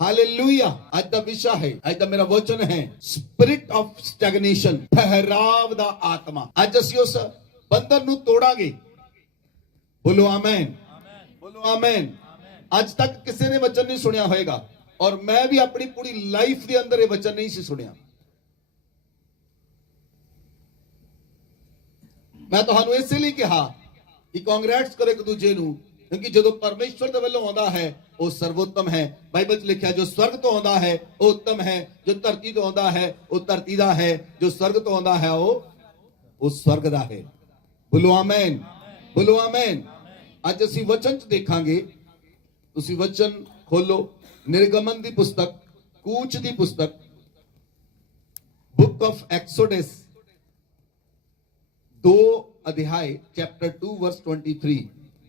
Hallelujah. आज का विषय है, आज का मेरा वचन है स्पिरिट ऑफ स्टैग्नेशन, ठहराव दा आत्मा। आज ਅਸੀਂ ਉਸ ਬੰਧਨ ਨੂੰ ਤੋੜਾਂਗੇ। बोलो आमेन, बोलो आमेन। आज तक किसी ने वचन नहीं सुनिया होएगा और मैं भी अपनी पूरी लाइफ के अंदर ये वचन नहीं सी सुनिया। मैं ਤੁਹਾਨੂੰ ਇਸੇ ਲਈ ਕਿਹਾ ਕਿ ਕਾਂਗਰੈਟਸ ਕਰੋ ਇੱਕ ਦੂਜੇ ਨੂੰ, क्योंकि जो परमेश्वर के वालों आता है वो सर्वोत्तम है। बाइबल च लिखा जो स्वर्ग तो आता है वो उत्तम है, जो धरती तो आता है वो धरती का है, जो स्वर्ग तो आता है वो स्वर्ग का है। बोलो आमेन, बोलो आमेन। आज असी वचन च देखांगे। तुसी वचन खोलो, निर्गमन की पुस्तक, कूच की पुस्तक, बुक ऑफ एक्सोडस 2 अध्याय चैप्टर 2 वर्स 23,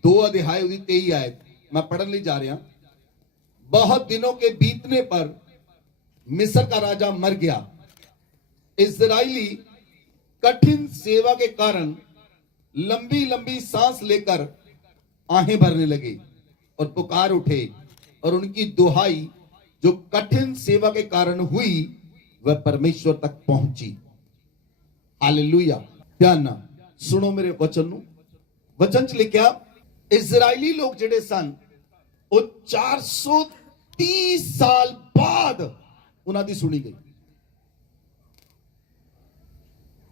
2 अध्याय 23 आयत मैं पढ़ने ले जा रहा। बहुत दिनों के बीतने पर मिस्र का राजा मर गया। इजरायली कठिन सेवा के कारण लंबी लंबी सांस लेकर आहें भरने लगे और पुकार उठे, और उनकी दुहाई जो कठिन सेवा के कारण हुई वह परमेश्वर तक पहुंची। हालेलुया। ध्यान ना सुनो मेरे वचन नु। वचन च लिखा इजरायली लोग जिहड़े सन वो 430 साल बाद उन्हां दी सुनी गई।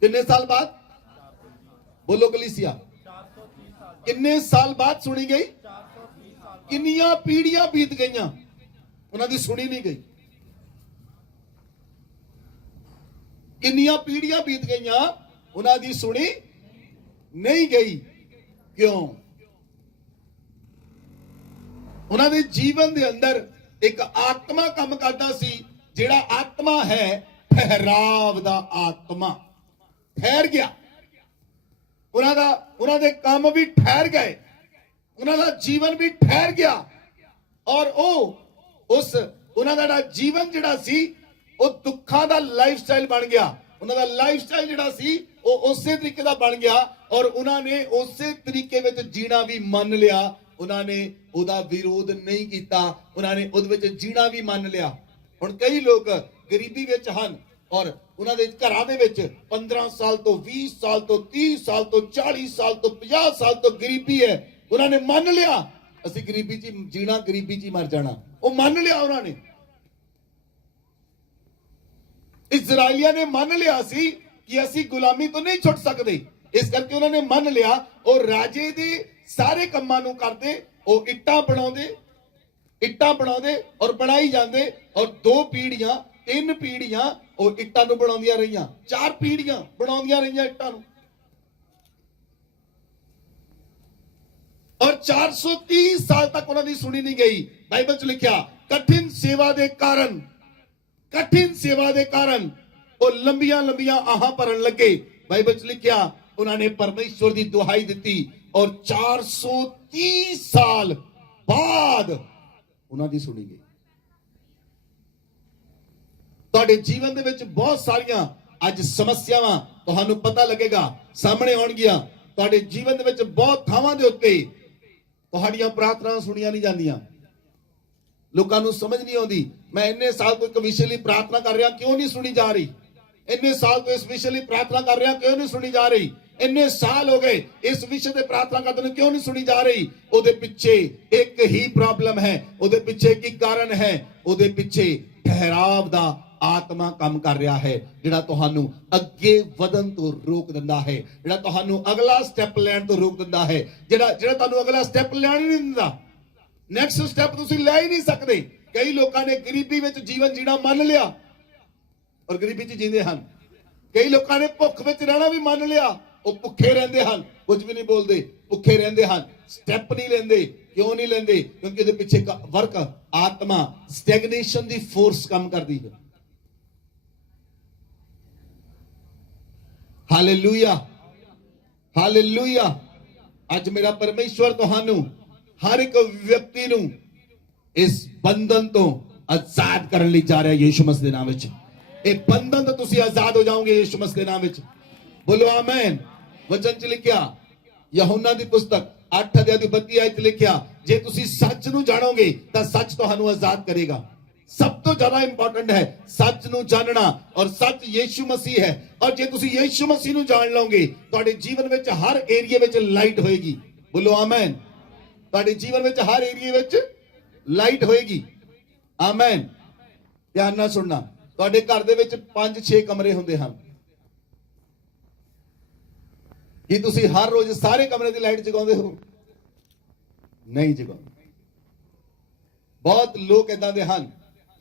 कितने साल बाद? बोलो कलीसिया, कितने साल बाद सुनी गई? किन्नियां पीढ़ियां बीत गईयां, उन्हां दी सुनी नहीं गई। किन्नियां पीढ़ियां बीत गईयां, उन्हां दी सुनी नहीं गई। क्यों? उन्हां दे जीवन दे अंदर एक आत्मा काम करदा सी, जिहड़ा आत्मा है ठहराव दा आत्मा। ठहर गया, उन्हां दे काम भी ठहर गए, उन्हां दा जीवन भी ठहर गया, और उस उन्हां दा जीवन जिहड़ा सी वो दुखां दा लाइफस्टाइल बन गया। उन्हां दा लाइफस्टाइल जिहड़ा सी वो उसे तरीके दा बन गया, और उन्होंने उसे तरीके में जीना भी मान लिया। उन्होंने उदा विरोध नहीं किया, उन्होंने उद विच जीना भी मान लिया। हुण कई लोग गरीबी विच हन और उन्होंने घरां दे विच 15 साल तो 20 साल तो 30 साल तो 40 साल तो 50 साल तो गरीबी है। उन्होंने मान लिया असीं गरीबी च जीना, गरीबी च मर जाना, वो मान लिया। उन्होंने इजराइलियां ने मान लिया सी कि असीं गुलामी तो नहीं छुट सकते, इस करके उन्होंने मान लिया और राजे दे सारे कम्मां नूं करदे, वो इट्टां बनाउंदे और बनाई जांदे, और 2 पीढ़ियां 3 पीढ़ियां वो इट्टां नूं बनाउंदियां रहियां, 4 पीढ़ियां बनाउंदियां रहियां इट्टां नूं, और 430 साल तक उन्हां दी सुनी नहीं गई। बाइबल च लिखिया कठिन सेवा दे कारण वो लंबियां लंबियां आहां भरन लगे। बाइबल च लिखिया उन्होंने परमेश्वर की दुहाई दी और 430 साल बाद उन्होंने सुनी गई। तुहाडे जीवन दे विच बहुत सारियां अज समस्यावां तुहानू पता लगेगा सामने आउणगियां। तुहाडे जीवन दे विच बहुत थावां दे उत्ते तुहाडीआं प्रार्थना सुनियां नहीं जांदियां। लोकां नू समझ नहीं आउंदी, मैं इन्ने साल तो एक विषय लई प्रार्थना कर रहा, क्यों नहीं सुनी जा रही? इन्ने साल तो इस विषय लई प्रार्थना कर रहा, क्यों नहीं सुनी जा रही? इन्ने साल हो गए इस विषय पे प्रार्थना करते क्यों नहीं सुनी जा रही? उहदे पिछे एक ही प्रॉब्लम है, उहदे पिछे की कारण है, उहदे पिछे ठहराव दा आत्मा काम कर रहा है, जिहड़ा तुहानू अगे वधन तो रोक दिंदा है, जिहड़ा तुहानू अगला स्टैप लैण तो रोक दिंदा है, जिहड़ा तुहानू अगला स्टैप लैण नहीं दिंदा। नैक्सट स्टैप तुसीं ले ही नहीं सकते। कई लोगों ने गरीबी विच जीवन जीना मान लिया और गरीबी च जींदे हन। कई लोगों ने भुख विच रहना भी मान लिया, वो भुखे रहंदे हन, कुछ भी नहीं बोलते, भुखे रहंदे हन, स्टैप नहीं लेंदे। क्यों नहीं लेंदे? क्योंकि उहदे पिछे वर्क आत्मा स्टैग्नेशन दी फोर्स काम करदी है। Hallelujah, hallelujah. आज मेरा परमेश्वर तुहानू हर एक व्यक्ति नू इस बंधन तो आजाद करने लई जा रहा है यीशु मसीह दे नाम विच। ए बंधन तो तुसी आजाद हो जाओगे यीशु मसीह दे नाम विच। बोलो आमीन। वचन च लिखिया यूहन्ना दी पुस्तक 8 अध्याय 32 आयत लिखिया जे तुसी सच नू जानोगे तां सच तुहानू आजाद करेगा। सब तो ज्यादा इंपॉर्टेंट है सच ਨੂੰ ਜਾਣਨਾ ਔਰ ਸੱਚ ਯੀਸ਼ੂ ਮਸੀਹ ਹੈ ਔਰ ਜੇ ਤੁਸੀਂ ਯੀਸ਼ੂ ਮਸੀਹ ਨੂੰ ਜਾਣ ਲਓਗੇ ਤੁਹਾਡੇ ਜੀਵਨ ਵਿੱਚ ਹਰ ਏਰੀਆ ਵਿੱਚ ਲਾਈਟ ਹੋਏਗੀ ਬੋਲੋ ਆਮੇਨ ਤੁਹਾਡੇ ਜੀਵਨ ਵਿੱਚ ਹਰ ਏਰੀਆ ਵਿੱਚ ਲਾਈਟ ਹੋਏਗੀ ਆਮੇਨ ਧਿਆਨ ਨਾਲ ਸੁਣਨਾ ਤੁਹਾਡੇ ਘਰ ਦੇ ਵਿੱਚ 5-6 ਕਮਰੇ ਹੁੰਦੇ ਹਨ ਕੀ ਤੁਸੀਂ ਹਰ ਰੋਜ਼ ਸਾਰੇ ਕਮਰੇ ਦੀ ਲਾਈਟ ਜਗਾਉਂਦੇ ਹੋ ਨਹੀਂ ਜਗਾਉਂਦੇ ਬਹੁਤ ਲੋਕ ਇਦਾਂ ਦੇ ਹਨ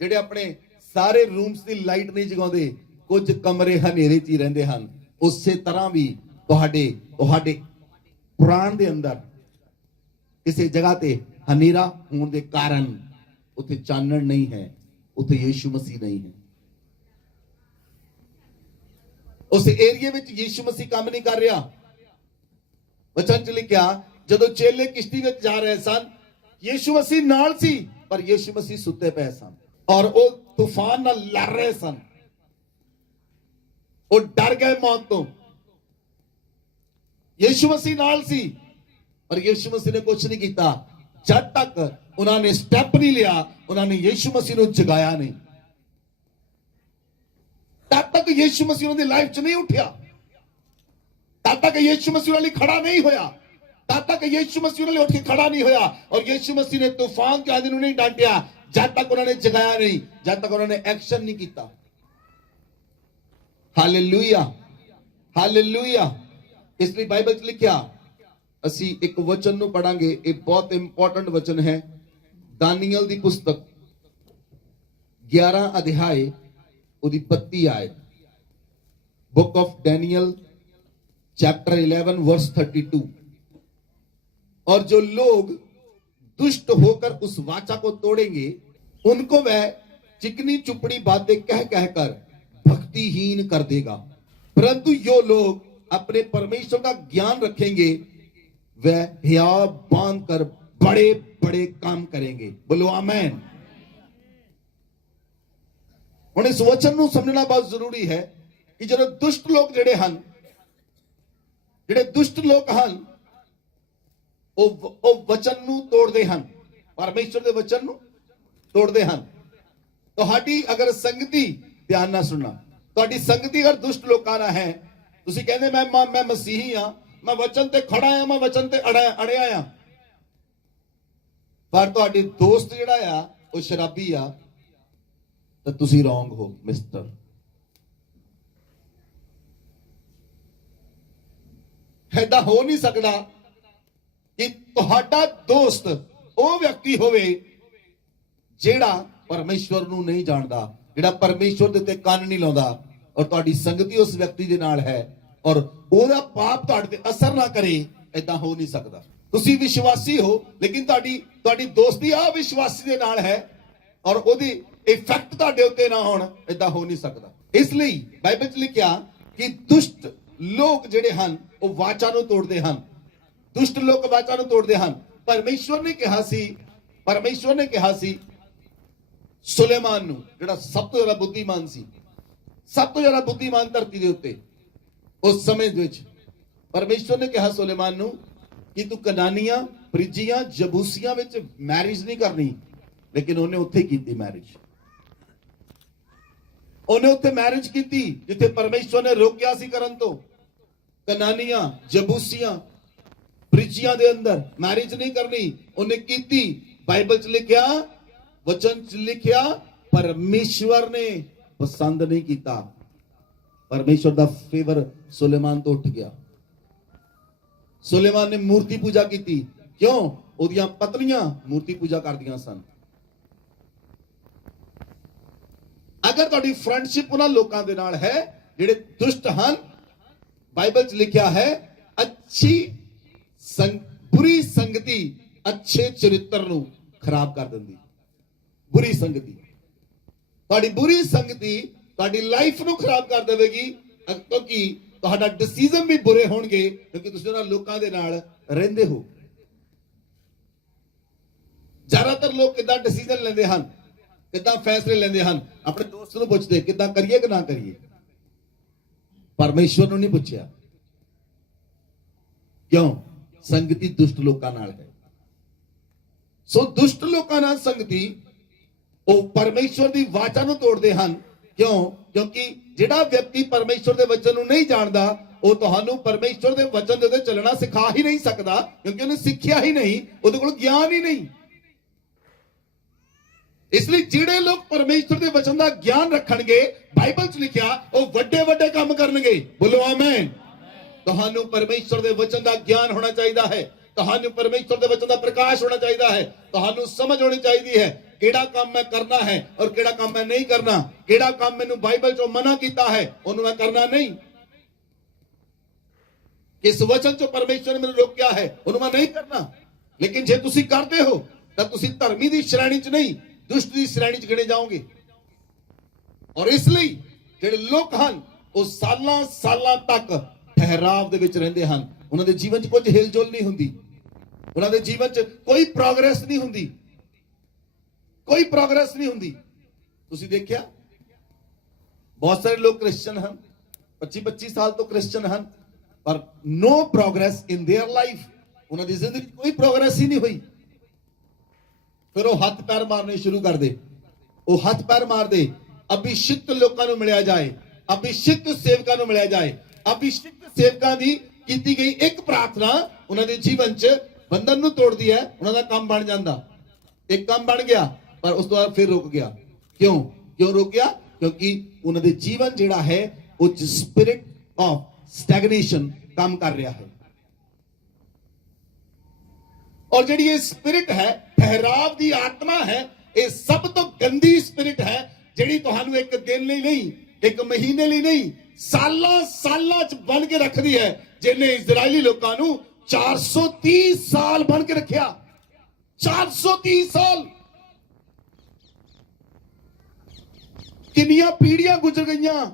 ਜਿਹੜੇ ਆਪਣੇ ਸਾਰੇ ਰੂਮਸ ਦੀ ਲਾਈਟ ਨਹੀਂ ਜਗਾਉਂਦੇ ਕੁਝ ਕਮਰੇ ਹਨੇਰੇ 'ਚ ਹੀ ਰਹਿੰਦੇ ਹਨ ਉਸੇ ਤਰ੍ਹਾਂ ਵੀ ਤੁਹਾਡੇ ਪ੍ਰਾਣ ਦੇ ਅੰਦਰ ਕਿਸੇ ਜਗ੍ਹਾ ਤੇ ਹਨੇਰਾ ਹੋਣ ਦੇ ਕਾਰਨ ਉੱਥੇ ਚਾਨਣ ਨਹੀਂ ਹੈ ਉੱਥੇ ਯੀਸ਼ੂ ਮਸੀਹ ਨਹੀਂ ਹੈ ਉਸ ਏਰੀਆ ਵਿੱਚ ਯੀਸ਼ੂ ਮਸੀਹ ਕੰਮ ਨਹੀਂ ਕਰ ਰਿਹਾ ਵਚਨ 'ਚ ਲਿਖਿਆ ਜਦੋਂ ਚੇਲੇ ਕਿਸ਼ਤੀ ਵਿੱਚ ਜਾ ਰਹੇ ਸਨ ਯੀਸ਼ੂ ਮਸੀਹ ਨਾਲ ਸੀ ਪਰ ਯੀਸ਼ੂ ਮਸੀਹ ਸੁੱਤੇ ਪਏ ਸਨ ਔਰ ਉਹ ਤੂਫਾਨ ਨਾਲ ਲੜ ਰਹੇ ਸਨ ਉਹ ਡਰ ਗਏ ਮੌਤ ਤੋਂ ਯੀਸ਼ੂ ਮਸੀਹ ਨਾਲ ਸੀ ਪਰ ਯੀਸ਼ੂ ਮਸੀਹ ਨੇ ਕੁਝ ਨਹੀਂ ਕੀਤਾ ਜਦ ਤੱਕ ਉਹਨਾਂ ਨੇ ਸਟੈਪ ਨਹੀਂ ਲਿਆ ਉਹਨਾਂ ਨੇ ਯੀਸ਼ੂ ਮਸੀਹ ਨੂੰ ਜਗਾਇਆ ਨਹੀਂ ਤਦ ਤੱਕ ਯੀਸ਼ੂ ਮਸੀਹ ਉਹਨਾਂ ਦੀ ਲਾਈਫ 'ਚ ਨਹੀਂ ਉੱਠਿਆ ਤਦ ਤੱਕ ਯੀਸ਼ੂ ਮਸੀਹ ਉਹਨਾਂ ਲਈ ਖੜਾ ਨਹੀਂ ਹੋਇਆ तब तक यीशु मसीह उन्होंने उठ के खड़ा नहीं होया और यीशु मसीह ने तूफान के आदमी नहीं डांटिया जब तक उन्होंने जगाया नहीं जब तक उन्होंने एक्शन नहीं किया हालेलुया हालेलुया इसलिए बाइबल च लिखिया ਅਸੀਂ ਇੱਕ ਵਚਨ ਨੂੰ ਪੜਾਂਗੇ ਇਹ ਬਹੁਤ ਇੰਪੋਰਟੈਂਟ ਵਚਨ ਹੈ ਦਾਨੀਏਲ ਦੀ ਪੁਸਤਕ 11 ਅਧਿਆਏ ਉਹਦੀ 32 ਆਇਤ book of Daniel chapter 11 verse 32 और जो लोग दुष्ट होकर उस वाचा को तोड़ेंगे उनको वह चिकनी चुपड़ी बातें कह कहकर भक्तिहीन कर देगा परंतु जो लोग अपने परमेश्वर का ज्ञान रखेंगे वह हियाव बांध कर बड़े बड़े काम करेंगे बोलो आमीन ਹੁਣ ਇਸ ਵਚਨ ਨੂੰ ਸਮਝਣਾ ਬਹੁਤ ਜ਼ਰੂਰੀ ਹੈ ਕਿ ਜਦੋਂ ਦੁਸ਼ਟ ਲੋਕ ਜਿਹੜੇ ਦੁਸ਼ਟ ਲੋਕ ਹਨ ਉਹ ਵਚਨ ਨੂੰ ਤੋੜਦੇ ਹਨ ਪਰਮੇਸ਼ਰ ਦੇ ਵਚਨ ਨੂੰ ਤੋੜਦੇ ਹਨ ਤੁਹਾਡੀ ਅਗਰ ਸੰਗਤੀ ਧਿਆਨ ਨਾਲ ਸੁਣਨਾ ਤੁਹਾਡੀ ਸੰਗਤੀ ਅਗਰ ਦੁਸ਼ਟ ਲੋਕਾਂ ਨਾਲ ਹੈ ਤੁਸੀਂ ਕਹਿੰਦੇ ਮੈਂ ਮਸੀਹੀ ਆ ਮੈਂ ਵਚਨ ਤੇ ਖੜਾ ਆ ਮੈਂ ਵਚਨ ਤੇ ਅੜਿਆ ਆ ਪਰ ਤੁਹਾਡੇ ਦੋਸਤ ਜਿਹੜਾ ਆ ਉਹ ਸ਼ਰਾਬੀ ਆ ਤਾਂ ਤੁਸੀਂ ਰੋਂਗ ਹੋ ਮਿਸਟਰ ਐਦਾਂ ਹੋ ਨਹੀਂ ਸਕਦਾ ਕਿ ਤੁਹਾਡਾ ਦੋਸਤ ਉਹ ਵਿਅਕਤੀ ਹੋਵੇ ਜਿਹੜਾ ਪਰਮੇਸ਼ਵਰ ਨੂੰ ਨਹੀਂ ਜਾਣਦਾ ਜਿਹੜਾ ਪਰਮੇਸ਼ਵਰ ਦੇ ਉੱਤੇ ਕੰਨ ਨਹੀਂ ਲਾਉਂਦਾ ਔਰ ਤੁਹਾਡੀ ਸੰਗਤੀ ਉਸ ਵਿਅਕਤੀ ਦੇ ਨਾਲ ਹੈ ਔਰ ਉਹਦਾ ਪਾਪ ਤੁਹਾਡੇ ਤੇ ਅਸਰ ਨਾ ਕਰੇ ਐਦਾਂ ਹੋ ਨਹੀਂ ਸਕਦਾ ਤੁਸੀਂ ਵਿਸ਼ਵਾਸੀ ਹੋ ਲੇਕਿਨ ਤੁਹਾਡੀ ਦੋਸਤੀ ਆ ਵਿਸ਼ਵਾਸੀ ਦੇ ਨਾਲ ਹੈ ਔਰ ਉਹਦੀ ਇਫੈਕਟ ਤੁਹਾਡੇ ਉੱਤੇ ਨਾ ਹੋਣ ਐਦਾਂ ਹੋ ਨਹੀਂ ਸਕਦਾ ਇਸ ਲਈ ਬਾਈਬਲ 'ਚ ਲਿਖਿਆ ਕਿ ਦੁਸ਼ਟ ਲੋਕ ਜਿਹੜੇ ਹਨ ਉਹ ਵਾਚਾ ਨੂੰ ਤੋੜਦੇ ਹਨ ਦੁਸ਼ਟ ਲੋਕ ਵਾਚਾ ਨੂੰ ਤੋੜਦੇ ਹਨ ਪਰਮੇਸ਼ਵਰ ਨੇ ਕਿਹਾ ਸੀ ਸੁਲੇਮਾਨ ਨੂੰ ਜਿਹੜਾ ਸਭ ਤੋਂ ਜ਼ਿਆਦਾ ਬੁੱਧੀਮਾਨ ਸੀ ਸਭ ਤੋਂ ਜ਼ਿਆਦਾ ਬੁੱਧੀਮਾਨ ਧਰਤੀ ਦੇ ਉੱਤੇ ਉਸ ਸਮੇਂ ਦੇ ਵਿੱਚ ਪਰਮੇਸ਼ਵਰ ਨੇ ਕਿਹਾ ਸੁਲੇਮਾਨ ਨੂੰ ਕਿ ਤੂੰ ਕਨਾਨੀਆਂ ਪ੍ਰਿਜੀਆਂ ਜਬੂਸੀਆਂ ਵਿੱਚ ਮੈਰਿਜ ਨਹੀਂ ਕਰਨੀ ਲੇਕਿਨ ਉਹਨੇ ਉੱਥੇ ਕੀਤੀ ਮੈਰਿਜ ਉਹਨੇ ਉੱਥੇ ਮੈਰਿਜ ਕੀਤੀ ਜਿੱਥੇ ਪਰਮੇਸ਼ਵਰ ਨੇ ਰੋਕਿਆ ਸੀ ਕਰਨ ਤੋਂ ਕਨਾਨੀਆਂ ਜਬੂਸੀਆਂ ਪ੍ਰਿਜੀਆਂ ਦੇ ਅੰਦਰ ਮੈਰਿਜ ਨਹੀਂ ਕਰਨੀ ਉਹਨੇ ਕੀਤੀ ਬਾਈਬਲ 'ਚ ਲਿਖਿਆ ਵਚਨ 'ਚ ਲਿਖਿਆ ਪਰਮੇਸ਼ਵਰ ਨੇ ਪਸੰਦ ਨਹੀਂ ਕੀਤਾ ਪਰਮੇਸ਼ਵਰ ਦਾ ਫੇਵਰ ਸੁਲੇਮਾਨ ਤੋਂ ਉੱਠ ਗਿਆ ਸੁਲੇਮਾਨ ਨੇ ਮੂਰਤੀ ਪੂਜਾ ਕੀਤੀ ਕਿਉਂ ਉਹਦੀਆਂ ਪਤਨੀਆਂ ਮੂਰਤੀ ਪੂਜਾ ਕਰਦੀਆਂ ਸਨ ਅਗਰ ਤੁਹਾਡੀ ਫਰੈਂਡਸ਼ਿਪ ਉਹਨਾਂ ਲੋਕਾਂ ਦੇ ਨਾਲ ਹੈ ਜਿਹੜੇ ਦੁਸ਼ਟ ਹਨ ਬਾਈਬਲ 'ਚ ਲਿਖਿਆ ਹੈ ਬੁਰੀ ਸੰਗਤੀ ਅੱਛੇ ਚਰਿੱਤਰ ਨੂੰ ਖਰਾਬ ਕਰ ਦਿੰਦੀ ਬੁਰੀ ਸੰਗਤੀ ਤੁਹਾਡੀ ਬੁਰੀ ਸੰਗਤੀ ਤੁਹਾਡੀ ਲਾਈਫ ਨੂੰ ਖਰਾਬ ਕਰ ਦੇਵੇਗੀ ਕਿਉਂਕਿ ਤੁਹਾਡਾ ਡਿਸੀਜਨ ਵੀ ਬੁਰੇ ਹੋਣਗੇ ਕਿਉਂਕਿ ਤੁਸੀਂ ਉਹਨਾਂ ਲੋਕਾਂ ਦੇ ਨਾਲ ਰਹਿੰਦੇ ਹੋ ਜ਼ਿਆਦਾਤਰ ਲੋਕ ਕਿੱਦਾਂ ਡਿਸੀਜਨ ਲੈਂਦੇ ਹਨ ਕਿੱਦਾਂ ਫੈਸਲੇ ਲੈਂਦੇ ਹਨ ਆਪਣੇ ਦੋਸਤ ਨੂੰ ਪੁੱਛਦੇ ਕਿੱਦਾਂ ਕਰੀਏ ਕਿ ਨਾ ਕਰੀਏ ਪਰਮੇਸ਼ਵਰ ਨੂੰ ਨਹੀਂ ਪੁੱਛਿਆ ਕਿਉਂ ਸੰਗਤੀ ਦੁਸ਼ਟ ਲੋਕਾਂ ਨਾਲ ਹੈ ਸੋ ਦੁਸ਼ਟ ਲੋਕਾਂ ਨਾਲ ਸੰਗਤੀ ਉਹ ਪਰਮੇਸ਼ਵਰ ਦੀ ਵਾਚਾ ਨੂੰ ਤੋੜਦੇ ਹਨ। ਕਿਉਂ? ਕਿਉਂਕਿ ਜਿਹੜਾ ਵਿਅਕਤੀ ਪਰਮੇਸ਼ਵਰ ਦੇ ਵਚਨ ਨੂੰ ਨਹੀਂ ਜਾਣਦਾ ਉਹ ਤੁਹਾਨੂੰ ਪਰਮੇਸ਼ਵਰ ਦੇ ਵਚਨ ਦੇ ਉੱਤੇ ਚੱਲਣਾ ਸਿਖਾ ਹੀ ਨਹੀਂ ਸਕਦਾ, ਕਿਉਂਕਿ ਉਹਨੇ ਸਿੱਖਿਆ ਹੀ ਨਹੀਂ, ਉਹਦੇ ਕੋਲ ਗਿਆਨ ਹੀ ਨਹੀਂ। ਇਸ ਲਈ ਜਿਹੜੇ ਲੋਕ ਪਰਮੇਸ਼ਵਰ ਦੇ ਵਚਨ ਦਾ ਗਿਆਨ ਰੱਖਣਗੇ, ਬਾਈਬਲ 'ਚ ਲਿਖਿਆ, ਉਹ ਵੱਡੇ ਵੱਡੇ ਕੰਮ ਕਰਨਗੇ। ਬੋਲੋ ਆਮੇਨ। ਤੁਹਾਨੂੰ ਪਰਮੇਸ਼ਵਰ ਦੇ ਵਚਨ ਦਾ ਗਿਆਨ ਹੋਣਾ ਚਾਹੀਦਾ ਹੈ, ਤੁਹਾਨੂੰ ਪਰਮੇਸ਼ਵਰ ਦੇ ਵਚਨ ਦਾ ਪ੍ਰਕਾਸ਼ ਹੋਣਾ ਚਾਹੀਦਾ ਹੈ, ਤੁਹਾਨੂੰ ਸਮਝ ਹੋਣੀ ਚਾਹੀਦੀ ਹੈ ਕਿਹੜਾ ਕੰਮ ਮੈਂ ਕਰਨਾ ਹੈ ਔਰ ਕਿਹੜਾ ਕੰਮ ਮੈਂ ਨਹੀਂ ਕਰਨਾ, ਕਿਹੜਾ ਕੰਮ ਮੈਨੂੰ ਬਾਈਬਲ 'ਚੋਂ ਮਨਾ ਕੀਤਾ ਹੈ ਉਹਨੂੰ ਮੈਂ ਕਰਨਾ ਨਹੀਂ, ਕਿਸ ਵਚਨ 'ਚੋਂ ਪਰਮੇਸ਼ਵਰ ਨੇ ਮੈਨੂੰ ਰੋਕਿਆ ਹੈ ਉਹਨੂੰ ਮੈਂ ਨਹੀਂ ਕਰਨਾ। ਲੇਕਿਨ ਜੇ ਤੁਸੀਂ ਕਰਦੇ ਹੋ ਤਾਂ ਤੁਸੀਂ ਧਰਮੀ ਦੀ ਸ਼੍ਰੇਣੀ 'ਚ ਨਹੀਂ, ਦੁਸ਼ਟ ਦੀ ਸ਼੍ਰੇਣੀ 'ਚ ਗਿਣੇ ਜਾਓਗੇ। ਔਰ ਇਸ ਲਈ ਜਿਹੜੇ ਲੋਕ ਹਨ ਉਹ ਸਾਲਾਂ ਸਾਲਾਂ ਤੱਕ ਠਹਿਰਾਵ ਦੇ ਵਿੱਚ ਰਹਿੰਦੇ ਹਨ, ਉਹਨਾਂ ਦੇ ਜੀਵਨ 'ਚ ਕੁਝ ਹਿਲਜੁਲ ਨਹੀਂ ਹੁੰਦੀ, ਉਹਨਾਂ ਦੇ ਜੀਵਨ 'ਚ ਕੋਈ ਪ੍ਰੋਗਰੈਸ ਨਹੀਂ ਹੁੰਦੀ, ਕੋਈ ਪ੍ਰੋਗਰੈਸ ਨਹੀਂ ਹੁੰਦੀ। ਤੁਸੀਂ ਦੇਖਿਆ ਬਹੁਤ ਸਾਰੇ ਲੋਕ ਕ੍ਰਿਸਚੀਅਨ ਹਨ, 25-25 ਸਾਲ ਤੋਂ ਕ੍ਰਿਸਚੀਅਨ ਹਨ, ਪਰ ਨੋ ਪ੍ਰੋਗਰੈਸ ਇਨ देयर ਲਾਈਫ, ਉਹਨਾਂ ਦੀ ਜ਼ਿੰਦਗੀ ਕੋਈ ਪ੍ਰੋਗਰੈਸ ਹੀ ਨਹੀਂ ਹੋਈ। ਫਿਰ ਉਹ ਹੱਥ ਪੈਰ ਮਾਰਨੇ ਸ਼ੁਰੂ ਕਰ ਦੇ, ਉਹ ਹੱਥ ਪੈਰ ਮਾਰਦੇ। ਅਭਿਸ਼ਿਕਤ ਲੋਕਾਂ ਨੂੰ ਮਿਲਿਆ ਜਾਏ, ਅਭਿਸ਼ਿਕਤ ਸੇਵਕਾਂ ਨੂੰ ਮਿਲਿਆ ਜਾਏ। ਅਭਿਸ਼ਿਕਤ ਸੇਵਕਾਂ ਦੀ ਕੀਤੀ ਗਈ ਇੱਕ ਪ੍ਰਾਰਥਨਾ ਉਹਨਾਂ ਦੇ ਜੀਵਨ 'ਚ ਬੰਧਨ ਨੂੰ ਤੋੜਦੀ ਹੈ, ਉਹਨਾਂ ਦਾ ਕੰਮ ਬਣ ਜਾਂਦਾ। ਇੱਕ ਕੰਮ ਬਣ ਗਿਆ ਪਰ ਉਸ ਤੋਂ ਬਾਅਦ ਫਿਰ ਰੁਕ ਗਿਆ। ਕਿਉਂ ਰੁਕ ਗਿਆ? ਕਿਉਂਕਿ ਉਹਨਾਂ ਦੇ ਜੀਵਨ ਜਿਹੜਾ ਹੈ ਉਹ ਸਪਿਰਿਟ ਆਫ ਸਟੈਗਨੇਸ਼ਨ ਕੰਮ ਕਰ ਰਿਹਾ ਹੈ। ਔਰ ਜਿਹੜੀ ਇਹ ਸਪਿਰਿਟ ਹੈ, ਠਹਿਰਾਵ ਦੀ ਆਤਮਾ ਹੈ, ਇਹ ਸਭ ਤੋਂ ਗੰਦੀ ਸਪਿਰਿਟ ਹੈ, ਜਿਹੜੀ ਤੁਹਾਨੂੰ ਇੱਕ ਦਿਨ ਲਈ ਨਹੀਂ, ਇੱਕ ਮਹੀਨੇ ਲਈ ਨਹੀਂ, ਸਾਲਾਂ ਸਾਲਾਂ 'ਚ ਬਣ ਕੇ ਰੱਖਦੀ ਹੈ, ਜਿਹਨੇ ਇਜ਼ਰਾਈਲੀ ਲੋਕਾਂ ਨੂੰ 430 ਸਾਲ ਬਣ ਕੇ ਰੱਖਿਆ। 430 ਸਾਲ, ਕਿੰਨੀਆਂ ਪੀੜ੍ਹੀਆਂ ਗੁਜ਼ਰ ਗਈਆਂ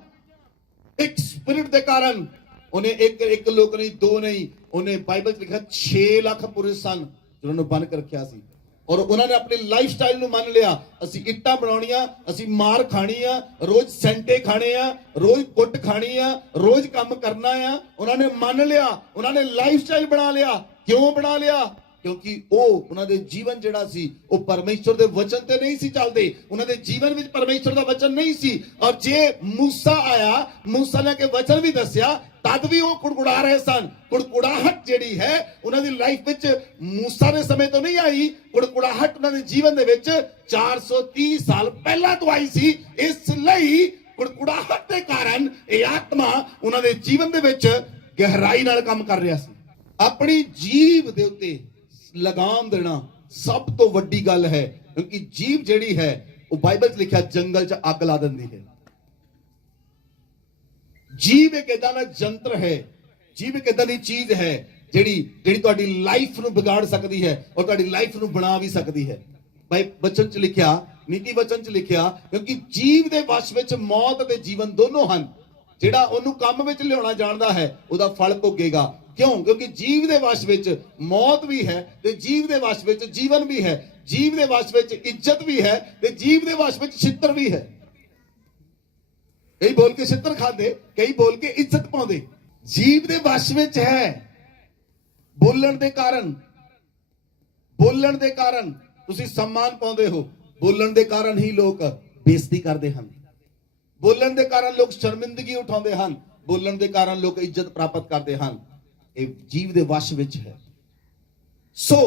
ਇੱਕ ਸਪਿਰਿਟ ਦੇ ਕਾਰਨ। ਉਹਨੇ ਇੱਕ ਲੋਕ ਨਹੀਂ, ਦੋ ਨਹੀਂ, ਉਹਨੇ ਬਾਈਬਲ 'ਚ ਲਿਖਿਆ 6 ਲੱਖ ਪੁਰਸ਼ ਸਨ ਜਿਹਨਾਂ ਨੂੰ ਬੰਨ ਕੇ ਰੱਖਿਆ ਸੀ। ਔਰ ਉਹਨਾਂ ਨੇ ਆਪਣੀ ਲਾਈਫ ਸਟਾਈਲ ਨੂੰ ਮੰਨ ਲਿਆ, ਅਸੀਂ ਇੱਟਾਂ ਬਣਾਉਣੀਆਂ, ਅਸੀਂ ਮਾਰ ਖਾਣੀ ਆ, ਰੋਜ਼ ਸੈਂਟੇ ਖਾਣੇ ਆ, ਰੋਜ਼ ਕੁੱਟ ਖਾਣੀ ਆ, ਰੋਜ਼ ਕੰਮ ਕਰਨਾ ਆ। ਉਹਨਾਂ ਨੇ ਮੰਨ ਲਿਆ, ਉਹਨਾਂ ਨੇ ਲਾਈਫ ਸਟਾਈਲ ਬਣਾ ਲਿਆ। ਕਿਉਂ ਬਣਾ ਲਿਆ? ਕਿਉਂਕਿ ਉਹਨਾਂ ਦੇ ਜੀਵਨ ਜਿਹੜਾ ਸੀ ਉਹ ਪਰਮੇਸ਼ਵਰ ਦੇ ਵਚਨ ਤੇ ਨਹੀਂ ਸੀ ਚੱਲਦੇ, ਉਹਨਾਂ ਦੇ ਜੀਵਨ ਵਿੱਚ ਪਰਮੇਸ਼ਵਰ ਦਾ ਵਚਨ ਨਹੀਂ ਸੀ। ਔਰ ਜੇ ਮੂਸਾ ਆਇਆ, ਮੂਸਾ ਨੇ ਕਿ ਵਚਨ ਵੀ ਦੱਸਿਆ, ਤਦ ਵੀ ਉਹ ਕੁੜਕੁੜਾ ਰਹੇ ਸਨ। ਕੁੜਕੁੜਾਹਟ ਜਿਹੜੀ ਹੈ ਉਹਨਾਂ ਦੀ ਲਾਈਫ ਵਿੱਚ ਮੂਸਾ ਦੇ ਸਮੇਂ ਤੋਂ ਨਹੀਂ ਆਈ, ਕੁੜਕੁੜਾਹਟ ਉਹਨਾਂ ਦੇ ਜੀਵਨ ਦੇ ਵਿੱਚ 430 ਸਾਲ ਪਹਿਲਾਂ ਤੋਂ ਆਈ ਸੀ। ਇਸ ਲਈ ਕੁੜਕੁੜਾਹਟ ਦੇ ਕਾਰਨ ਇਹ ਆਤਮਾ ਉਹਨਾਂ ਦੇ ਜੀਵਨ ਦੇ ਵਿੱਚ ਗਹਿਰਾਈ ਨਾਲ ਕੰਮ ਕਰ ਰਿਹਾ ਸੀ। ਆਪਣੀ ਜੀਭ ਦੇ ਉੱਤੇ ਲਗਾਮ ਦੇਣਾ ਸਭ ਤੋਂ ਵੱਡੀ ਗੱਲ ਹੈ, ਕਿਉਂਕਿ ਜੀਭ ਜਿਹੜੀ ਹੈ ਉਹ ਬਾਈਬਲ 'ਚ ਲਿਖਿਆ ਜੰਗਲ 'ਚ ਅੱਗ ਲਾ ਦਿੰਦੀ ਹੈ। ਜੀਭ ਇੱਕ ਏਦਾਂ ਦਾ ਜੰਤਰ ਹੈ, ਜੀਭ ਇੱਕ ਏਦਾਂ ਦੀ ਚੀਜ਼ ਹੈ ਜਿਹੜੀ ਤੁਹਾਡੀ ਲਾਈਫ ਨੂੰ ਵਿਗਾੜ ਸਕਦੀ ਹੈ ਔਰ ਤੁਹਾਡੀ ਲਾਈਫ ਨੂੰ ਬਣਾ ਵੀ ਸਕਦੀ ਹੈ। ਬਾਈ ਵਚਨ 'ਚ ਲਿਖਿਆ, ਨੀਤੀ ਵਚਨ 'ਚ ਲਿਖਿਆ, ਕਿਉਂਕਿ ਜੀਭ ਦੇ ਵਸ਼ ਵਿੱਚ ਮੌਤ ਅਤੇ ਜੀਵਨ ਦੋਨੋਂ ਹਨ। ਜਿਹੜਾ ਉਹਨੂੰ ਕੰਮ ਵਿੱਚ ਲਿਆਉਣਾ ਜਾਣਦਾ ਹੈ ਉਹਦਾ ਫਲ ਭੋਗੇਗਾ। ਕਿਉਂ? ਕਿਉਂਕਿ ਜੀਵ ਦੇ ਵਸ਼ ਵਿੱਚ ਮੌਤ ਵੀ ਹੈ ਤੇ ਜੀਵ ਦੇ ਵਸ਼ ਵਿੱਚ ਜੀਵਨ ਵੀ ਹੈ, ਜੀਵ ਦੇ ਵਸ਼ ਵਿੱਚ ਇੱਜ਼ਤ ਵੀ ਹੈ ਤੇ ਜੀਵ ਦੇ ਵਸ਼ ਵਿੱਚ ਛਿੱਤਰ ਵੀ ਹੈ। ਕਈ ਬੋਲ ਕੇ ਛਿੱਤਰ ਖਾਂਦੇ, ਕਈ ਬੋਲ ਕੇ ਇੱਜ਼ਤ ਪਾਉਂਦੇ। ਜੀਵ ਦੇ ਵਸ਼ ਵਿੱਚ ਹੈ। ਬੋਲਣ ਦੇ ਕਾਰਨ ਤੁਸੀਂ ਸਨਮਾਨ ਪਾਉਂਦੇ ਹੋ, ਬੋਲਣ ਦੇ ਕਾਰਨ ਹੀ ਲੋਕ ਬੇਇੱਜ਼ਤੀ ਕਰਦੇ ਹਨ, ਬੋਲਣ ਦੇ ਕਾਰਨ ਲੋਕ ਸ਼ਰਮਿੰਦਗੀ ਉਠਾਉਂਦੇ ਹਨ, ਬੋਲਣ ਦੇ ਕਾਰਨ ਲੋਕ ਇੱਜ਼ਤ ਪ੍ਰਾਪਤ ਕਰਦੇ ਹਨ। ਇਹ ਜੀਵ ਦੇ ਵਸ਼ ਵਿੱਚ ਹੈ। ਸੋ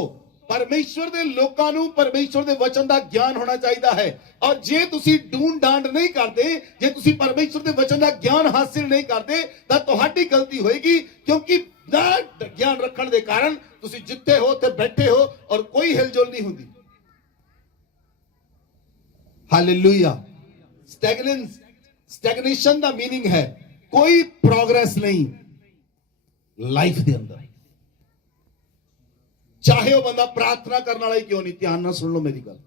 ਪਰਮੇਸ਼ਵਰ ਦੇ ਲੋਕਾਂ ਨੂੰ ਪਰਮੇਸ਼ਵਰ ਦੇ ਵਚਨ ਦਾ ਗਿਆਨ ਹੋਣਾ ਚਾਹੀਦਾ ਹੈ। ਔਰ ਜੇ ਤੁਸੀਂ ਢੂੰਡ ਡਾਂਡ ਨਹੀਂ ਕਰਦੇ, ਜੇ ਤੁਸੀਂ ਪਰਮੇਸ਼ਵਰ ਦੇ ਵਚਨ ਦਾ ਗਿਆਨ ਹਾਸਿਲ ਨਹੀਂ ਕਰਦੇ ਤਾਂ ਤੁਹਾਡੀ ਗਲਤੀ ਹੋਏਗੀ, ਕਿਉਂਕਿ ਗਿਆਨ ਰੱਖਣ ਦੇ ਕਾਰਨ ਤੁਸੀਂ ਜਿੱਥੇ ਹੋ ਉੱਥੇ ਬੈਠੇ ਹੋ ਔਰ ਕੋਈ ਹਿਲਜੁਲ ਨਹੀਂ ਹੁੰਦੀ। ਹਾਲੇਲੂਇਆ। ਸਟੈਗਨੇਸ਼ਨ ਦਾ ਮੀਨਿੰਗ ਹੈ ਕੋਈ ਪ੍ਰੋਗਰੈਸ ਨਹੀਂ ਲਾਈਫ ਦੇ ਅੰਦਰ, ਚਾਹੇ ਉਹ ਬੰਦਾ ਪ੍ਰਾਰਥਨਾ ਕਰਨ ਵਾਲਾ ਹੀ ਕਿਉਂ ਨਹੀਂ। ਧਿਆਨ ਨਾਲ ਸੁਣ ਲਓ ਮੇਰੀ ਗੱਲ।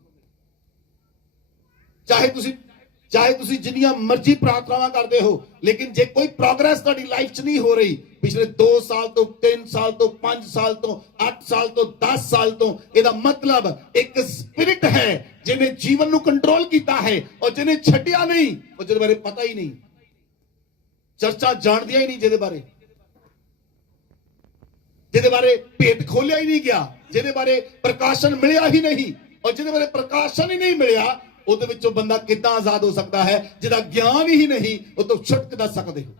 ਚਾਹੇ ਤੁਸੀਂ ਜਿੰਨੀਆਂ ਮਰਜ਼ੀ ਪ੍ਰਾਰਥਨਾਵਾਂ ਕਰਦੇ ਹੋ, ਲੇਕਿਨ ਜੇ ਕੋਈ ਪ੍ਰੋਗਰੈਸ ਤੁਹਾਡੀ ਲਾਈਫ 'ਚ ਨਹੀਂ ਹੋ ਰਹੀ, ਪਿਛਲੇ 2 ਸਾਲ ਤੋਂ 3 ਸਾਲ ਤੋਂ 5 ਸਾਲ ਤੋਂ 8 ਸਾਲ ਤੋਂ 10 ਸਾਲ ਤੋਂ, ਇਹਦਾ ਮਤਲਬ ਇੱਕ ਸਪਿਰਿਟ ਹੈ ਜਿਹਨੇ ਜੀਵਨ ਨੂੰ ਕੰਟਰੋਲ ਕੀਤਾ ਹੈ ਔਰ ਜਿਹਨੇ ਛੱਡਿਆ ਨਹੀਂ, ਉਹ ਜਿਹਦੇ ਬਾਰੇ ਪਤਾ ਹੀ ਨਹੀਂ, ਚਰਚਾ ਜਾਣਦੀਆਂ ਹੀ ਨਹੀਂ, ਜਿਹਦੇ ਬਾਰੇ ਭੇਦ ਖੋਲਿਆ ਹੀ ਨਹੀਂ ਗਿਆ, ਜਿਹਦੇ ਬਾਰੇ ਪ੍ਰਕਾਸ਼ਨ ਮਿਲਿਆ ਹੀ ਨਹੀਂ, ਔਰ ਜਿਹਦੇ ਬਾਰੇ ਪ੍ਰਕਾਸ਼ਨ ਹੀ ਨਹੀਂ ਮਿਲਿਆ ਉਹਦੇ ਵਿੱਚੋਂ ਬੰਦਾ ਕਿੱਦਾਂ ਆਜ਼ਾਦ ਹੋ ਸਕਦਾ ਹੈ ਜਿਹਦਾ ਗਿਆਨ ਹੀ ਨਹੀਂ, ਉਹ ਤੋਂ ਛੁੱਟ ਕਿੱਦਾਂ ਸਕਦੇ ਹੋ।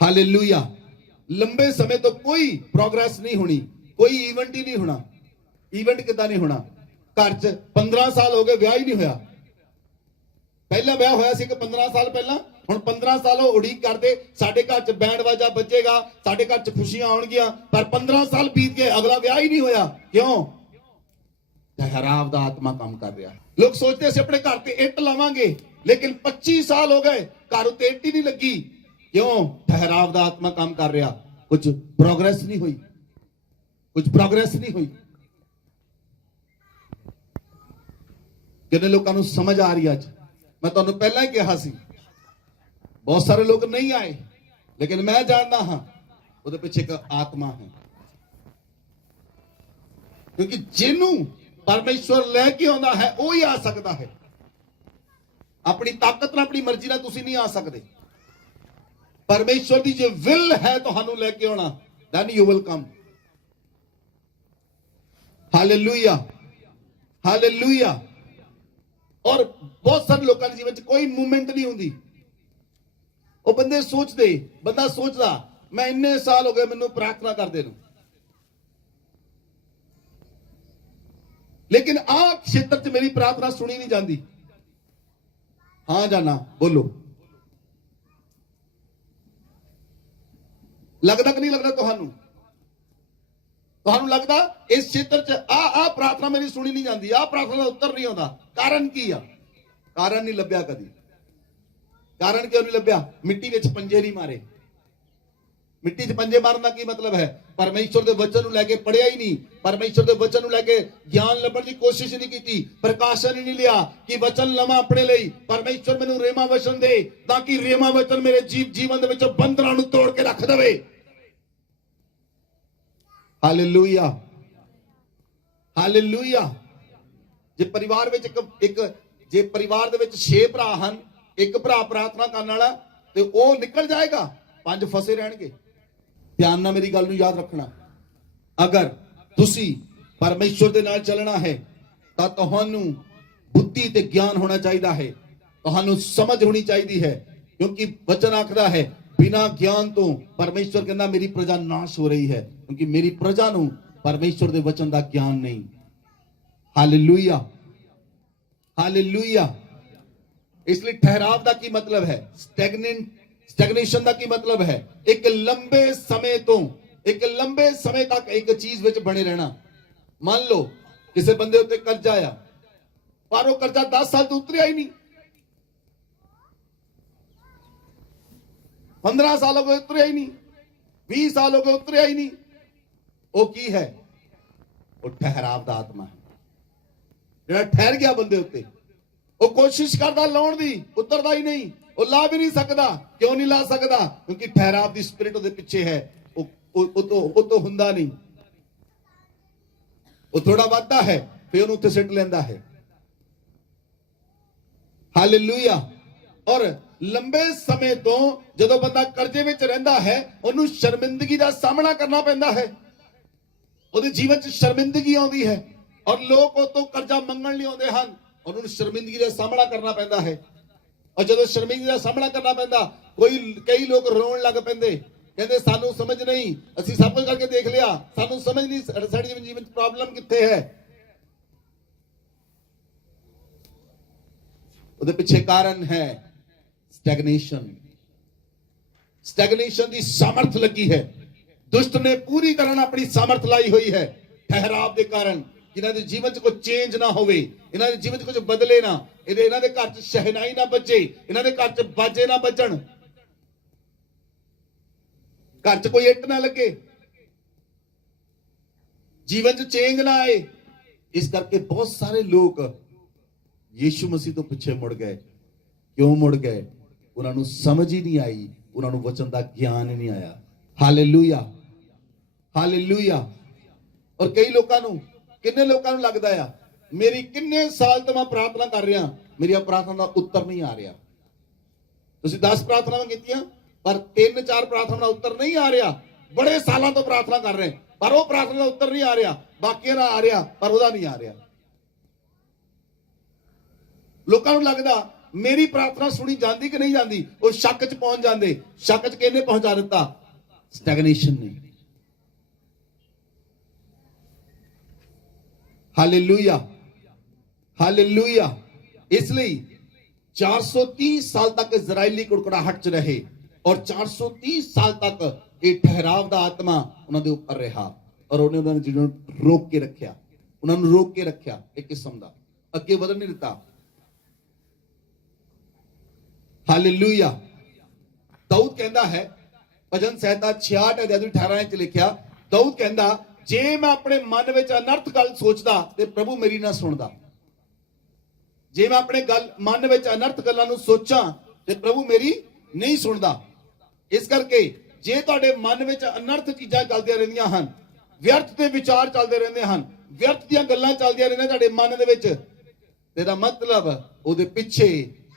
ਹਾਲੇਲੂਇਆ। ਲੰਬੇ ਸਮੇਂ ਤੋਂ ਕੋਈ ਪ੍ਰੋਗਰੈਸ ਨਹੀਂ ਹੋਣੀ, ਕੋਈ ਇਵੈਂਟ ਹੀ ਨਹੀਂ ਹੋਣਾ। ਇਵੈਂਟ ਕਿੱਦਾਂ ਨਹੀਂ ਹੋਣਾ? ਘਰ 'ਚ 15 ਸਾਲ ਹੋ ਗਏ, ਵਿਆਹ ਹੀ ਨਹੀਂ ਹੋਇਆ। ਪਹਿਲਾ ਵਿਆਹ ਹੋਇਆ ਸੀ ਕਿ 15 ਸਾਲ ਪਹਿਲਾਂ, ਹੁਣ 15 ਸਾਲ ਉਹ ਉਡੀਕ ਕਰਦੇ ਸਾਡੇ ਘਰ 'ਚ ਬੈਂਡ ਬਾਜਾ ਵੱਜੇਗਾ, ਸਾਡੇ ਘਰ 'ਚ ਖੁਸ਼ੀਆਂ ਆਉਣਗੀਆਂ, ਪਰ 15 ਸਾਲ ਬੀਤ ਗਏ, ਅਗਲਾ ਵਿਆਹ ਹੀ ਨਹੀਂ ਹੋਇਆ। ਕਿਉਂ? ਠਹਿਰਾਵ ਦਾ ਆਤਮਾ ਕੰਮ ਕਰ ਰਿਹਾ। ਲੋਕ ਸੋਚਦੇ ਅਸੀਂ ਆਪਣੇ ਘਰ ਤੇ ਇੱਟ ਲਾਵਾਂਗੇ, ਲੇਕਿਨ 25 ਸਾਲ ਹੋ ਗਏ ਘਰ ਉੱਤੇ ਇੱਟ ਹੀ ਨਹੀਂ ਲੱਗੀ। ਕਿਉਂ? ਠਹਿਰਾਵ ਦਾ ਆਤਮਾ ਕੰਮ ਕਰ ਰਿਹਾ। ਕੁਝ ਪ੍ਰੋਗਰੈਸ ਨਹੀਂ ਹੋਈ, ਕੁਝ ਪ੍ਰੋਗਰੈਸ ਨਹੀਂ ਹੋਈ। ਕਿੰਨੇ ਲੋਕਾਂ ਨੂੰ ਸਮਝ ਆ ਰਹੀ ਅੱਜ? ਮੈਂ ਤੁਹਾਨੂੰ ਪਹਿਲਾਂ ਹੀ ਕਿਹਾ ਸੀ, ਬਹੁਤ ਸਾਰੇ ਲੋਕ ਨਹੀਂ ਆਏ, ਲੇਕਿਨ ਮੈਂ ਜਾਣਦਾ ਹਾਂ ਉਹਦੇ ਪਿੱਛੇ ਇੱਕ ਆਤਮਾ ਹੈ। ਕਿਉਂਕਿ ਜਿਹਨੂੰ ਪਰਮੇਸ਼ਵਰ ਲੈ ਕੇ ਆਉਂਦਾ ਹੈ ਉਹ ਹੀ ਆ ਸਕਦਾ ਹੈ। ਆਪਣੀ ਤਾਕਤ ਨਾਲ, ਆਪਣੀ ਮਰਜ਼ੀ ਨਾਲ ਤੁਸੀਂ ਨਹੀਂ ਆ ਸਕਦੇ। ਪਰਮੇਸ਼ਵਰ ਦੀ ਜੇ ਵਿਲ ਹੈ ਤੁਹਾਨੂੰ ਲੈ ਕੇ ਆਉਣਾ, then you will come। Hallelujah, hallelujah. ਔਰ ਬਹੁਤ ਸਾਰੇ ਲੋਕਾਂ ਦੇ ਜੀਵਨ 'ਚ ਕੋਈ ਮੂਵਮੈਂਟ ਨਹੀਂ ਹੁੰਦੀ। ਉਹ ਬੰਦਾ ਸੋਚਦਾ ਮੈਂ ਇੰਨੇ ਸਾਲ ਹੋ ਗਏ ਮੈਨੂੰ ਪ੍ਰਾਰਥਨਾ ਕਰਦੇ ਨੂੰ, ਲੇਕਿਨ ਆਹ ਖੇਤਰ 'ਚ ਮੇਰੀ ਪ੍ਰਾਰਥਨਾ ਸੁਣੀ ਨਹੀਂ ਜਾਂਦੀ। ਹਾਂ ਜਾਂ ਨਾ ਬੋਲੋ। ਲੱਗਦਾ ਕਿ ਨਹੀਂ ਲੱਗਦਾ ਤੁਹਾਨੂੰ? ਤੁਹਾਨੂੰ ਲੱਗਦਾ ਇਸ ਖੇਤਰ 'ਚ ਆ ਪ੍ਰਾਰਥਨਾ ਮੇਰੀ ਸੁਣੀ ਨਹੀਂ ਜਾਂਦੀ, ਆ ਪ੍ਰਾਰਥਨਾ ਦਾ ਉੱਤਰ ਨਹੀਂ ਆਉਂਦਾ। ਕਾਰਨ ਕੀ ਆ? ਕਾਰਨ ਨਹੀਂ ਲੱਭਿਆ ਕਦੀ। ਕਾਰਨ ਕਿਉਂ ਨਹੀਂ ਲੱਭਿਆ? ਮਿੱਟੀ ਵਿੱਚ ਪੰਜੇ ਨਹੀਂ ਮਾਰੇ। ਮਿੱਟੀ 'ਚ ਪੰਜੇ ਮਾਰਨ ਦਾ ਕੀ ਮਤਲਬ ਹੈ? ਪਰਮੇਸ਼ਵਰ ਦੇ ਵਚਨ ਨੂੰ ਲੈ ਕੇ ਪੜਿਆ ਹੀ ਨਹੀਂ, ਪਰਮੇਸ਼ਵਰ ਦੇ ਵਚਨ ਨੂੰ ਲੈ ਕੇ ਗਿਆਨ ਲੱਭਣ ਦੀ ਕੋਸ਼ਿਸ਼ ਨਹੀਂ ਕੀਤੀ, ਪ੍ਰਕਾਸ਼ਨ ਹੀ ਨਹੀਂ ਲਿਆ ਕਿ ਵਚਨ ਲਵਾਂ ਆਪਣੇ ਲਈ। ਪਰਮੇਸ਼ਵਰ ਮੈਨੂੰ ਰੇਮਾ ਵਚਨ ਦੇ ਤਾਂ ਕਿ ਰੇਮਾ ਵਚਨ ਮੇਰੇ ਜੀਵਨ ਦੇ ਵਿੱਚ ਬੰਧਨਾਂ ਨੂੰ ਤੋੜ ਕੇ ਰੱਖ ਦੇਵੇ। Hallelujah, hallelujah. ਜੇ ਪਰਿਵਾਰ ਵਿੱਚ ਜੇ ਪਰਿਵਾਰ ਦੇ ਵਿੱਚ 6 ਭਰਾ ਹਨ, ਇੱਕ ਭਰਾ ਪ੍ਰਾਰਥਨਾ ਕਰਨ ਵਾਲਾ, ਤੇ ਉਹ ਨਿਕਲ ਜਾਏਗਾ, 5 ਫਸੇ ਰਹਿਣਗੇ। ਧਿਆਨ ਨਾਲ ਮੇਰੀ ਗੱਲ ਨੂੰ ਯਾਦ ਰੱਖਣਾ। ਅਗਰ ਤੁਸੀਂ ਪਰਮੇਸ਼ਵਰ ਦੇ ਨਾਲ ਚੱਲਣਾ ਹੈ ਤਾਂ ਤੁਹਾਨੂੰ ਬੁੱਧੀ ਤੇ ਗਿਆਨ ਹੋਣਾ ਚਾਹੀਦਾ ਹੈ, ਤੁਹਾਨੂੰ ਸਮਝ ਹੋਣੀ ਚਾਹੀਦੀ ਹੈ। ਕਿਉਂਕਿ ਵਚਨ ਆਖਦਾ ਹੈ ਬਿਨਾਂ ਗਿਆਨ ਤੋਂ, ਪਰਮੇਸ਼ਵਰ ਕਹਿੰਦਾ ਮੇਰੀ ਪ੍ਰਜਾ ਨਾਸ਼ ਹੋ ਰਹੀ ਹੈ, ਕਿਉਂਕਿ ਮੇਰੀ ਪ੍ਰਜਾ ਨੂੰ ਪਰਮੇਸ਼ਵਰ ਦੇ ਵਚਨ ਦਾ ਗਿਆਨ ਨਹੀਂ। Hallelujah, hallelujah. ਇਸ ਲਈ ਠਹਿਰਾਵ ਦਾ ਕੀ ਮਤਲਬ ਹੈ? ਸਟੈਗਨੇਸ਼ਨ ਦਾ ਕੀ ਮਤਲਬ ਹੈ? ਇੱਕ ਲੰਬੇ ਸਮੇਂ ਤੱਕ ਇੱਕ ਚੀਜ਼ ਵਿੱਚ ਬਣੇ ਰਹਿਣਾ। ਮੰਨ ਲਓ ਕਿਸੇ ਬੰਦੇ ਉੱਤੇ ਕਰਜ਼ਾ ਆ, ਪਰ ਉਹ ਕਰਜ਼ਾ 10 ਸਾਲ ਤੋਂ ਉਤਰਿਆ ਹੀ ਨਹੀਂ, 15 ਸਾਲ ਹੋ ਗਏ ਉਤਰਿਆ ਹੀ ਨਹੀਂ, 20 ਸਾਲ ਹੋ ਗਏ ਉਤਰਿਆ ਹੀ ਨਹੀਂ। ਉਹ ਕੀ ਹੈ? ਉਹ ਠਹਿਰਾਵ ਦਾ ਆਤਮਾ ਹੈ, ਜਿਹੜਾ ਠਹਿਰ ਗਿਆ ਬੰਦੇ ਉੱਤੇ। ਉਹ ਕੋਸ਼ਿਸ਼ ਕਰਦਾ ਲਾਉਣ ਦੀ, ਉਤਰਦਾ ਹੀ ਨਹੀਂ। ਉਹ ਲਾ ਵੀ ਨਹੀਂ ਸਕਦਾ। ਕਿਉਂ ਨਹੀਂ ਲਾ ਸਕਦਾ? ਕਿਉਂਕਿ ਠਹਿਰਾਵ ਦੀ ਸਪਿਰਿਟ ਉਹਦੇ ਪਿੱਛੇ ਹੈ। ਉਹ ਤੋਂ ਹੁੰਦਾ ਨਹੀਂ। ਉਹ ਥੋੜਾ ਵੱਧਦਾ ਹੈ, ਫਿਰ ਉਹਨੂੰ ਉੱਥੇ ਸਿੱਟ ਲੈਂਦਾ ਹੈ। ਹਾਲੇਲੂਇਆ। ਔਰ ਲੰਬੇ ਸਮੇਂ ਤੋਂ ਜਦੋਂ ਬੰਦਾ ਕਰਜ਼ੇ ਵਿੱਚ ਰਹਿੰਦਾ ਹੈ, ਉਹਨੂੰ ਸ਼ਰਮਿੰਦਗੀ ਦਾ ਸਾਹਮਣਾ ਕਰਨਾ ਪੈਂਦਾ ਹੈ। ਉਹਦੇ ਜੀਵਨ 'ਚ ਸ਼ਰਮਿੰਦਗੀ ਆਉਂਦੀ ਹੈ, ਔਰ ਲੋਕ ਉਹ ਤੋਂ ਕਰਜ਼ਾ ਮੰਗਣ ਲਈ ਆਉਂਦੇ ਹਨ, ਉਹਨਾਂ ਨੂੰ ਸ਼ਰਮਿੰਦਗੀ ਦਾ ਸਾਹਮਣਾ ਕਰਨਾ ਪੈਂਦਾ ਹੈ। ਔਰ ਜਦੋਂ ਸ਼ਰਮਿੰਦਗੀ ਦਾ ਸਾਹਮਣਾ ਕਰਨਾ ਪੈਂਦਾ, ਕਈ ਲੋਕ ਰੋਣ ਲੱਗ ਪੈਂਦੇ, ਕਹਿੰਦੇ ਸਾਨੂੰ ਸਮਝ ਨਹੀਂ, ਅਸੀਂ ਸਭ ਕੁਝ ਕਰਕੇ ਦੇਖ ਲਿਆ, ਸਾਨੂੰ ਸਮਝ ਨਹੀਂ ਸਾਡੀ ਜੀਵਨ 'ਚ ਪ੍ਰੋਬਲਮ ਕਿੱਥੇ ਹੈ। ਉਹਦੇ ਪਿੱਛੇ ਕਾਰਨ ਹੈ ਸਟੈਗਨੇਸ਼ਨ। ਸਟੈਗਨੇਸ਼ਨ ਦੀ ਸਾਮਰਥ ਲੱਗੀ ਹੈ। ਦੁਸ਼ਟ ਨੇ ਪੂਰੀ ਤਰ੍ਹਾਂ ਆਪਣੀ ਸਾਮਰਥ ਲਾਈ ਹੋਈ ਹੈ ਠਹਿਰਾਵ ਦੇ ਕਾਰਨ। ਇਹਨਾਂ ਦੇ ਜੀਵਨ 'ਚ ਕੋਈ ਚੇਂਜ ਨਾ ਹੋਵੇ, ਇਹਨਾਂ ਦੇ ਜੀਵਨ 'ਚ ਕੁਝ ਬਦਲੇ ਨਾ, ਇਹਨਾਂ ਦੇ ਘਰ 'ਚ ਸ਼ਹਿਨਾਈ ਨਾ ਵੱਜੇ, ਇਹਨਾਂ ਦੇ ਘਰ 'ਚ ਬਾਜੇ ਨਾ ਵੱਜਣ, ਘਰ 'ਚ ਕੋਈ ਇੱਟ ਨਾ ਲੱਗੇ, ਜੀਵਨ 'ਚ ਚੇਂਜ ਨਾ ਆਏ। ਇਸ ਕਰਕੇ ਬਹੁਤ ਸਾਰੇ ਲੋਕ ਯੀਸ਼ੂ ਮਸੀਹ ਤੋਂ ਪਿੱਛੇ ਮੁੜ ਗਏ। ਕਿਉਂ ਮੁੜ ਗਏ? ਉਹਨਾਂ ਨੂੰ ਸਮਝ ਹੀ ਨਹੀਂ ਆਈ, ਉਹਨਾਂ ਨੂੰ ਵਚਨ ਦਾ ਗਿਆਨ ਹੀ ਨਹੀਂ ਆਇਆ। Hallelujah, hallelujah. ਔਰ ਕਿੰਨੇ ਲੋਕਾਂ ਨੂੰ ਲੱਗਦਾ ਆ ਮੇਰੀ ਕਿੰਨੇ ਸਾਲ ਤੋਂ ਮੈਂ ਪ੍ਰਾਰਥਨਾ ਕਰ ਰਿਹਾ, ਮੇਰੀ ਪ੍ਰਾਰਥਨਾ ਦਾ ਉੱਤਰ ਨਹੀਂ ਆ ਰਿਹਾ। ਤੁਸੀਂ 10 ਪ੍ਰਾਰਥਨਾਵਾਂ ਕੀਤੀਆਂ, ਪਰ 3-4 ਪ੍ਰਾਰਥਨਾ ਦਾ ਉੱਤਰ ਨਹੀਂ ਆ ਰਿਹਾ। ਬੜੇ ਸਾਲਾਂ ਤੋਂ ਪ੍ਰਾਰਥਨਾ ਕਰ ਰਹੇ, ਪਰ ਉਹ ਪ੍ਰਾਰਥਨਾ ਦਾ ਉੱਤਰ ਨਹੀਂ ਆ ਰਿਹਾ। ਬਾਕੀਆਂ ਦਾ ਆ ਰਿਹਾ, ਪਰ ਉਹਦਾ ਨਹੀਂ ਆ ਰਿਹਾ। ਲੋਕਾਂ ਨੂੰ ਲੱਗਦਾ ਮੇਰੀ ਪ੍ਰਾਰਥਨਾ ਸੁਣੀ ਜਾਂਦੀ ਕਿ ਨਹੀਂ ਜਾਂਦੀ, ਉਹ ਸ਼ੱਕ 'ਚ ਪਹੁੰਚ ਜਾਂਦੇ। ਸ਼ੱਕ 'ਚ ਕਿਹਨੇ ਪਹੁੰਚਾ ਦਿੱਤਾ? ਸਟੈਗਨੇਸ਼ਨ ਨੇ। Hallelujah, hallelujah. ਇਸ ਲਈ 430 ਸਾਲ ਤੱਕ ਇਜ਼ਰਾਈਲੀ ਕੁੜਕੜਾਹਟ 'ਚ ਰਹੇ ਔਰ 430 ਸਾਲ ਤੱਕ ਇਹ ਠਹਿਰਾਵ ਦਾ ਆਤਮਾ ਉਹਨਾਂ ਦੇ ਉੱਪਰ ਰਿਹਾ ਔਰ ਉਹਨੇ ਉਹਨਾਂ ਨੂੰ ਜਿਹਨੂੰ ਰੋਕ ਕੇ ਰੱਖਿਆ, ਉਹਨਾਂ ਨੂੰ ਰੋਕ ਕੇ ਰੱਖਿਆ, ਇੱਕ ਕਿਸਮ ਦਾ ਅੱਗੇ ਵਧਣ ਨਹੀਂ ਦਿੱਤਾ। ਹਾਲੇਲੂਇਆ। ਦਾਊਦ ਕਹਿੰਦਾ ਹੈ, ਭਜਨ ਸੰਹਿਤਾ 66 ਅਧਿਆਇ 18 ਚ ਲਿਖਿਆ, ਦਾਊਦ ਕਹਿੰਦਾ ਜੇ ਮੈਂ ਆਪਣੇ ਮਨ ਵਿੱਚ ਅਨਰਥ ਗੱਲ ਸੋਚਦਾ ਤੇ ਪ੍ਰਭੂ ਮੇਰੀ ਨਾ ਸੁਣਦਾ। ਜੇ ਮੈਂ ਆਪਣੇ ਮਨ ਵਿੱਚ ਅਨਰਥ ਗੱਲਾਂ ਨੂੰ ਸੋਚਾਂ ਤੇ ਪ੍ਰਭੂ ਮੇਰੀ ਨਹੀਂ ਸੁਣਦਾ। ਇਸ ਕਰਕੇ ਜੇ ਤੁਹਾਡੇ ਮਨ ਵਿੱਚ ਅਨਰਥ ਚੀਜ਼ਾਂ ਚੱਲਦੀਆਂ ਰਹਿੰਦੀਆਂ ਹਨ, ਵਿਅਰਥ ਦੇ ਵਿਚਾਰ ਚੱਲਦੇ ਰਹਿੰਦੇ ਹਨ, ਵਿਅਰਥ ਦੀਆਂ ਗੱਲਾਂ ਚੱਲਦੀਆਂ ਰਹਿੰਦੀਆਂ ਤੁਹਾਡੇ ਮਨ ਦੇ ਵਿੱਚ, ਇਹਦਾ ਮਤਲਬ ਉਹਦੇ ਪਿੱਛੇ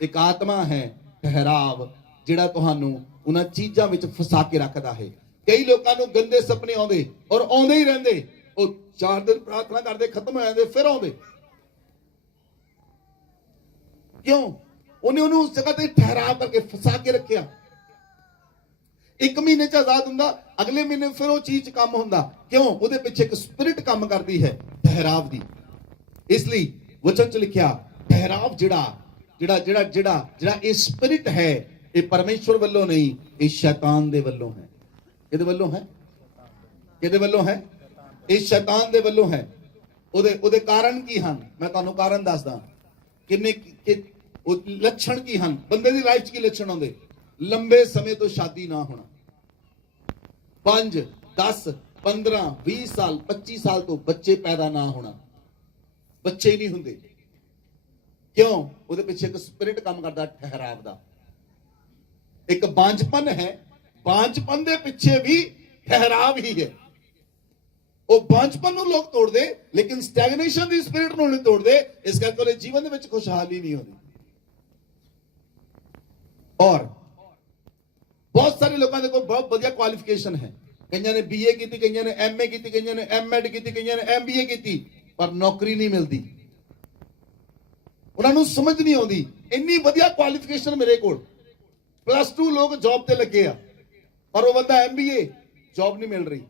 ਇੱਕ ਆਤਮਾ ਹੈ, ਠਹਿਰਾਵ, ਜਿਹੜਾ ਤੁਹਾਨੂੰ ਉਹਨਾਂ ਚੀਜ਼ਾਂ ਵਿੱਚ ਫਸਾ ਕੇ ਰੱਖਦਾ ਹੈ। ਕਈ ਲੋਕਾਂ ਨੂੰ ਗੰਦੇ ਸੁਪਨੇ ਆਉਂਦੇ ਔਰ ਆਉਂਦੇ ਹੀ ਰਹਿੰਦੇ। ਉਹ 4 ਦਿਨ ਪ੍ਰਾਰਥਨਾ ਕਰਦੇ, ਖਤਮ ਹੋ ਜਾਂਦੇ, ਫਿਰ ਆਉਂਦੇ। ਕਿਉਂ? ਉਹਨੇ ਉਹਨੂੰ ਉਸ ਜਗ੍ਹਾ ਤੇ ਠਹਿਰਾਵ ਕਰਕੇ ਫਸਾ ਕੇ ਰੱਖਿਆ। 1 ਮਹੀਨੇ ਚ ਆਜ਼ਾਦ ਹੁੰਦਾ, ਅਗਲੇ ਮਹੀਨੇ ਫਿਰ ਉਹ ਚੀਜ਼ 'ਚ ਕੰਮ ਹੁੰਦਾ। ਕਿਉਂ? ਉਹਦੇ ਪਿੱਛੇ ਇੱਕ ਸਪਿਰਿਟ ਕੰਮ ਕਰਦੀ ਹੈ, ਠਹਿਰਾਵ ਦੀ। ਇਸ ਲਈ ਵਚਨ 'ਚ ਲਿਖਿਆ, ਠਹਿਰਾਵ ਜਿਹੜਾ ਇਹ ਸਪਿਰਿਟ ਹੈ, ਇਹ ਪਰਮੇਸ਼ਵਰ ਵੱਲੋਂ ਨਹੀਂ, ਇਹ ਸ਼ੈਤਾਨ ਦੇ ਵੱਲੋਂ ਹੈ। ਕਿਹਦੇ ਵੱਲੋਂ ਹੈ? ਕਿਹਦੇ ਵੱਲੋਂ ਹੈ? ਇਹ ਸ਼ੈਤਾਨ ਦੇ ਵੱਲੋਂ ਹੈ। ਉਹਦੇ ਕਾਰਨ ਕੀ ਹਨ? ਮੈਂ ਤੁਹਾਨੂੰ ਕਾਰਨ ਦੱਸਦਾ। ਉਹ ਲੱਛਣ ਕੀ ਹਨ? ਬੰਦੇ ਦੀ ਲਾਈਫ 'ਚ ਕੀ ਲੱਛਣ ਆਉਂਦੇ? ਲੰਬੇ ਸਮੇਂ ਤੋਂ ਸ਼ਾਦੀ ਨਾ ਹੋਣਾ, 5, 10, 15, 20 ਸਾਲ, 25 ਸਾਲ ਤੋਂ ਬੱਚੇ ਪੈਦਾ ਨਾ ਹੋਣਾ, ਬੱਚੇ ਨਹੀਂ ਹੁੰਦੇ। ਕਿਉਂ? ਉਹਦੇ ਪਿੱਛੇ ਇੱਕ ਸਪਿਰਿਟ ਕੰਮ ਕਰਦਾ, ਠਹਿਰਾਵ ਦਾ। ਇੱਕ ਬਾਂਝਪਨ ਹੈ, ਬਾਂਝਪਨ ਦੇ ਪਿੱਛੇ ਵੀ ਠਹਿਰਾਵ ਹੀ ਹੈ। ਉਹ ਬਾਂਝਪਨ ਨੂੰ ਲੋਕ ਤੋੜਦੇ, ਲੇਕਿਨ ਸਟੈਗਨੇਸ਼ਨ ਦੀ ਸਪਿਰਿਟ ਨੂੰ ਨਹੀਂ ਤੋੜਦੇ। ਇਸ ਕਰਕੇ ਉਹਦੇ ਜੀਵਨ ਦੇ ਵਿੱਚ ਖੁਸ਼ਹਾਲੀ ਨਹੀਂ ਹੁੰਦੀ। ਔਰ ਬਹੁਤ ਸਾਰੇ ਲੋਕਾਂ ਦੇ ਕੋਲ ਬਹੁਤ ਵਧੀਆ ਕੁਆਲੀਫਿਕੇਸ਼ਨ ਹੈ। ਕਈਆਂ ਨੇ BA ਕੀਤੀ, ਕਈਆਂ ਨੇ MA ਕੀਤੀ, ਕਈਆਂ ਨੇ MEd ਕੀਤੀ, ਕਈਆਂ ਨੇ MBA ਕੀਤੀ, ਪਰ ਨੌਕਰੀ ਨਹੀਂ ਮਿਲਦੀ। ਉਹਨਾਂ ਨੂੰ ਸਮਝ ਨਹੀਂ ਆਉਂਦੀ, ਇੰਨੀ ਵਧੀਆ ਕੁਆਲੀਫਿਕੇਸ਼ਨ ਮੇਰੇ ਕੋਲ, +2 ਲੋਕ ਜੌਬ ਤੇ ਲੱਗੇ ਆ, ਪਰ ਉਹ ਬੰਦਾ MBA, ਜੌਬ ਨਹੀਂ ਮਿਲ ਰਹੀ,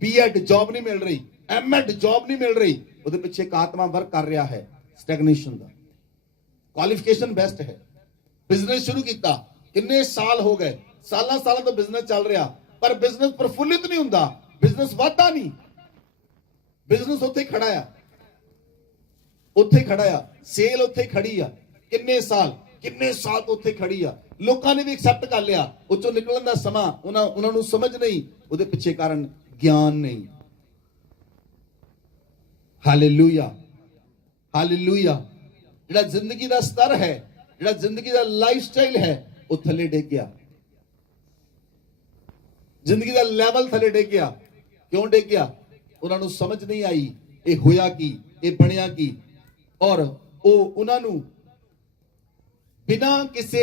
BEd, ਜੌਬ ਨਹੀਂ ਮਿਲ ਰਹੀ, MEd, ਜੌਬ ਨਹੀਂ ਮਿਲ ਰਹੀ। ਉਹਦੇ ਪਿੱਛੇ ਇੱਕ ਆਤਮਾ ਵਰਕ ਕਰ ਰਿਹਾ ਹੈ, ਸਟੈਗਨੇਸ਼ਨ ਦਾ। ਕੁਆਲੀਫਿਕੇਸ਼ਨ ਬੈਸਟ ਹੈ, ਬਿਜ਼ਨਸ ਸ਼ੁਰੂ ਕੀਤਾ, ਕਿੰਨੇ ਸਾਲ ਹੋ ਗਏ, ਸਾਲਾਂ ਤੋਂ ਬਿਜ਼ਨਸ ਚੱਲ ਰਿਹਾ, ਪਰ ਬਿਜ਼ਨਸ ਪ੍ਰਫੁੱਲਿਤ ਨਹੀਂ ਹੁੰਦਾ, ਬਿਜ਼ਨਸ ਵਧਦਾ ਨਹੀਂ। ਬਿਜ਼ਨਸ ਉੱਥੇ ਖੜਾ ਆ, ਉੱਥੇ ਖੜਾ ਆ, ਸੇਲ ਉੱਥੇ ਖੜੀ ਆ, ਕਿੰਨੇ ਸਾਲ ਤੋਂ ਉੱਥੇ ਖੜੀ ਆ। ਲੋਕਾਂ ਨੇ ਵੀ ਐਕਸੈਪਟ ਕਰ ਲਿਆ, ਉਹ ਚੋਂ ਨਿਕਲਣ ਦਾ ਸਮਾਂ ਉਹਨਾਂ ਨੂੰ ਸਮਝ ਨਹੀਂ। ਉਹਦੇ ਪਿੱਛੇ ਕਾਰਨ ਗਿਆਨ ਨਹੀਂ। Hallelujah, hallelujah. ਜਿਹੜਾ ਜ਼ਿੰਦਗੀ ਦਾ ਸਤਰ ਹੈ, ਜਿਹੜਾ ਜ਼ਿੰਦਗੀ ਦਾ ਲਾਈਫ ਸਟਾਈਲ ਹੈ, ਉਹ ਥੱਲੇ ਡਿੱਗ ਗਿਆ। ਜ਼ਿੰਦਗੀ ਦਾ ਲੈਵਲ ਥੱਲੇ ਡਿੱਗ ਗਿਆ। ਕਿਉਂ ਡਿੱਗ ਗਿਆ? ਉਹਨਾਂ ਨੂੰ ਸਮਝ ਨਹੀਂ ਆਈ ਇਹ ਹੋਇਆ ਕੀ, ਇਹ ਬਣਿਆ ਕੀ। ਔਰ ਉਹ ਉਹਨਾਂ ਨੂੰ ਬਿਨਾਂ ਕਿਸੇ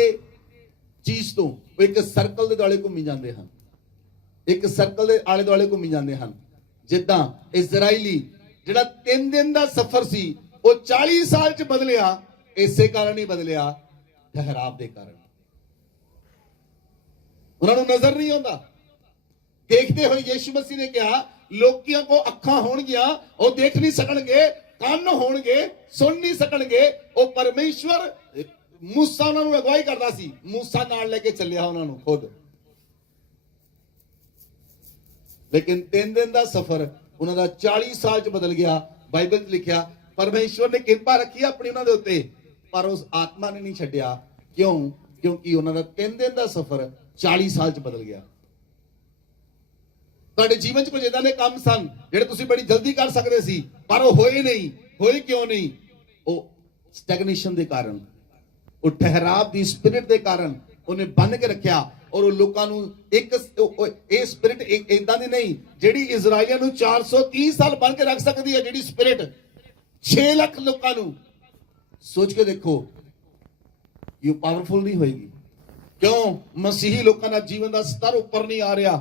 ਚੀਜ਼ ਤੋਂ ਇੱਕ ਸਰਕਲ ਦੇ ਦੁਆਲੇ ਘੁੰਮੀ ਜਾਂਦੇ ਹਨ, ਇੱਕ ਸਰਕਲ ਦੇ ਆਲੇ ਦੁਆਲੇ ਘੁੰਮੀ ਜਾਂਦੇ ਹਨ। ਜਿੱਦਾਂ ਇਜ਼ਰਾਈਲੀ ਜਿਹੜਾ 3 ਦਿਨ ਦਾ ਸਫ਼ਰ ਸੀ, ਉਹ 40 ਸਾਲ ਚ ਬਦਲਿਆ। ਇਸੇ ਕਾਰਨ ਹੀ ਬਦਲਿਆ, ਠਹਿਰਾਵ ਦੇ ਕਾਰਨ। ਉਹਨਾਂ ਨੂੰ ਨਜ਼ਰ ਨਹੀਂ ਆਉਂਦਾ। ਦੇਖਦੇ ਹੋਏ ਯਿਸੂ ਮਸੀਹ ਨੇ ਕਿਹਾ, ਲੋਕਾਂ ਕੋ ਅੱਖਾਂ ਹੋਣਗੀਆਂ, ਉਹ ਦੇਖ ਨਹੀਂ ਸਕਣਗੇ, ਕੰਨ ਹੋਣਗੇ, ਸੁਣ ਨਹੀਂ ਸਕਣਗੇ। ਉਹ ਪਰਮੇਸ਼ਵਰ, ਮੂਸਾ ਉਹਨਾਂ ਨੂੰ ਅਗਵਾਈ ਕਰਦਾ ਸੀ, ਮੂਸਾ ਨਾਲ ਲੈ ਕੇ ਚੱਲਿਆ ਉਹਨਾਂ ਨੂੰ ਖੁਦ। ਲੇਕਿਨ 3 ਦਿਨ ਦਾ ਸਫ਼ਰ ਉਹਨਾਂ ਦਾ 40 ਸਾਲ ਚ ਬਦਲ ਗਿਆ। ਬਾਈਬਲ 'ਚ ਲਿਖਿਆ, ਪਰਮੇਸ਼ਵਰ ਨੇ ਕਿਰਪਾ ਰੱਖੀ ਆਪਣੀ ਉਹਨਾਂ ਦੇ ਉੱਤੇ, ਪਰ ਉਸ ਆਤਮਾ ਨੇ ਨਹੀਂ ਛੱਡਿਆ। ਕਿਉਂ? ਕਿਉਂਕਿ ਉਹਨਾਂ ਦਾ 3 ਦਿਨ ਦਾ ਸਫ਼ਰ 40 ਸਾਲ ਚ ਬਦਲ ਗਿਆ। ਤੁਹਾਡੇ ਜੀਵਨ 'ਚ ਕੁਝ ਇਦਾਂ ਦੇ ਕੰਮ ਸਨ ਜਿਹੜੇ ਤੁਸੀਂ ਬੜੀ ਜਲਦੀ ਕਰ ਸਕਦੇ ਸੀ, ਪਰ ਉਹ ਹੋਏ ਨਹੀਂ। ਹੋਏ ਕਿਉਂ ਨਹੀਂ? ਉਹ ਸਟੈਗਨੇਸ਼ਨ ਦੇ ਕਾਰਨ, ਉਹ ਠਹਿਰਾਵ ਦੀ ਸਪਿਰਿਟ ਦੇ ਕਾਰਨ ਉਹਨੇ ਬੰਨ ਕੇ ਰੱਖਿਆ। ਔਰ ਉਹ ਲੋਕਾਂ ਨੂੰ ਇਹ ਸਪਿਰਿਟ ਇਦਾਂ ਦੀ ਨਹੀਂ ਜਿਹੜੀ ਇਜ਼ਰਾਈਲੀਆਂ ਨੂੰ 430 ਸਾਲ ਬੰਨ ਕੇ ਰੱਖ ਸਕਦੀ ਹੈ। ਜਿਹੜੀ ਸਪਿਰਿਟ 6 ਲੱਖ ਲੋਕਾਂ ਨੂੰ, ਸੋਚ ਕੇ ਦੇਖੋ, ਇਹ ਪਾਵਰਫੁਲ ਨਹੀਂ ਹੋਏਗੀ। ਕਿਉਂ? ਮਸੀਹੀ ਲੋਕਾਂ ਦਾ ਜੀਵਨ ਦਾ ਸਤਰ ਉੱਪਰ ਨਹੀਂ ਆ ਰਿਹਾ।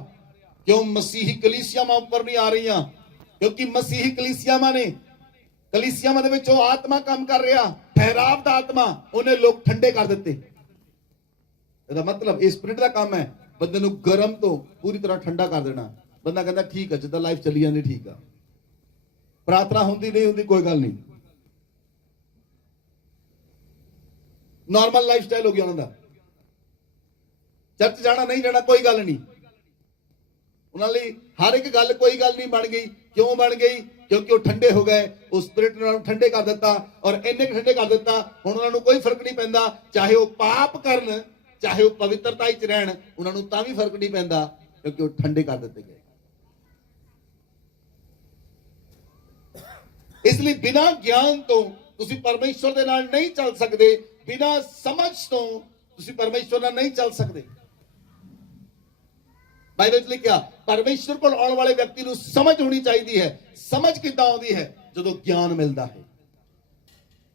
ਕਿਉਂ? ਮਸੀਹੀ ਕਲੀਸਿਆਵਾਂ ਉੱਪਰ ਨਹੀਂ ਆ ਰਹੀਆਂ, ਕਿਉਂਕਿ ਮਸੀਹੀ ਕਲੀਸਿਆਵਾਂ ਦੇ ਵਿੱਚ ਉਹ ਆਤਮਾ ਕੰਮ ਕਰ ਰਿਹਾ, ਠਹਿਰਾਵ ਦਾ ਆਤਮਾ ਉਹਨੇ ਲੋਕ ਠੰਡੇ ਕਰ ਦਿੱਤੇ। ਇਹਦਾ ਮਤਲਬ ਇਹ ਸਪਿਰਿਟ ਦਾ ਕੰਮ ਹੈ ਬੰਦੇ ਨੂੰ ਗਰਮ ਤੋਂ ਪੂਰੀ ਤਰ੍ਹਾਂ ਠੰਡਾ ਕਰ ਦੇਣਾ। ਬੰਦਾ ਕਹਿੰਦਾ ਠੀਕ ਹੈ, ਜਿੱਦਾਂ ਲਾਈਫ ਚੱਲੀ ਜਾਂਦੀ ਠੀਕ ਆ, ਪ੍ਰਾਰਥਨਾ ਹੁੰਦੀ ਨਹੀਂ ਹੁੰਦੀ ਕੋਈ ਗੱਲ ਨਹੀਂ, ਨਾਰਮਲ ਲਾਈਫ ਸਟਾਈਲ ਹੋ ਗਿਆ ਉਹਨਾਂ ਦਾ। ਚਰਚ ਜਾਣਾ ਨਹੀਂ ਜਾਣਾ ਕੋਈ ਗੱਲ ਨਹੀਂ, ਉਹਨਾਂ ਲਈ ਹਰ ਇੱਕ ਗੱਲ ਕੋਈ ਗੱਲ ਨਹੀਂ ਬਣ ਗਈ। ਕਿਉਂ ਬਣ ਗਈ? ਕਿਉਂਕਿ ਉਹ ਠੰਡੇ ਹੋ ਗਏ, ਉਸ ਸਪਿਰਿਟ ਨੂੰ ਠੰਡੇ ਕਰ ਦਿੱਤਾ ਔਰ ਇੰਨੇ ਠੰਡੇ ਕਰ ਦਿੱਤਾ ਹੁਣ ਉਹਨਾਂ ਨੂੰ ਕੋਈ ਫਰਕ ਨਹੀਂ ਪੈਂਦਾ, ਚਾਹੇ ਉਹ ਪਾਪ ਕਰਨ ਚਾਹੇ ਉਹ ਪਵਿੱਤਰਤਾ ਵਿੱਚ ਰਹਿਣ, ਉਹਨਾਂ ਨੂੰ ਤਾਂ ਵੀ ਫਰਕ ਨਹੀਂ ਪੈਂਦਾ ਕਿਉਂਕਿ ਉਹ ਠੰਡੇ ਕਰ ਦਿੱਤੇ ਗਏ। ਇਸ ਲਈ ਬਿਨਾਂ ਗਿਆਨ ਤੋਂ ਤੁਸੀਂ ਪਰਮੇਸ਼ਵਰ ਦੇ ਨਾਲ ਨਹੀਂ ਚੱਲ ਸਕਦੇ, ਬਿਨਾਂ ਸਮਝ ਤੋਂ ਤੁਸੀਂ ਪਰਮੇਸ਼ਵਰ ਨਾਲ ਨਹੀਂ ਚੱਲ ਸਕਦੇ। ਬਾਈਬਲ 'ਚ ਲਿਖਿਆ ਪਰਮੇਸ਼ਵਰ ਕੋਲ ਆਉਣ ਵਾਲੇ ਵਿਅਕਤੀ ਨੂੰ ਸਮਝ ਹੋਣੀ ਚਾਹੀਦੀ ਹੈ। ਸਮਝ ਕਿੱਦਾਂ ਆਉਂਦੀ ਹੈ? ਜਦੋਂ ਗਿਆਨ ਮਿਲਦਾ ਹੈ।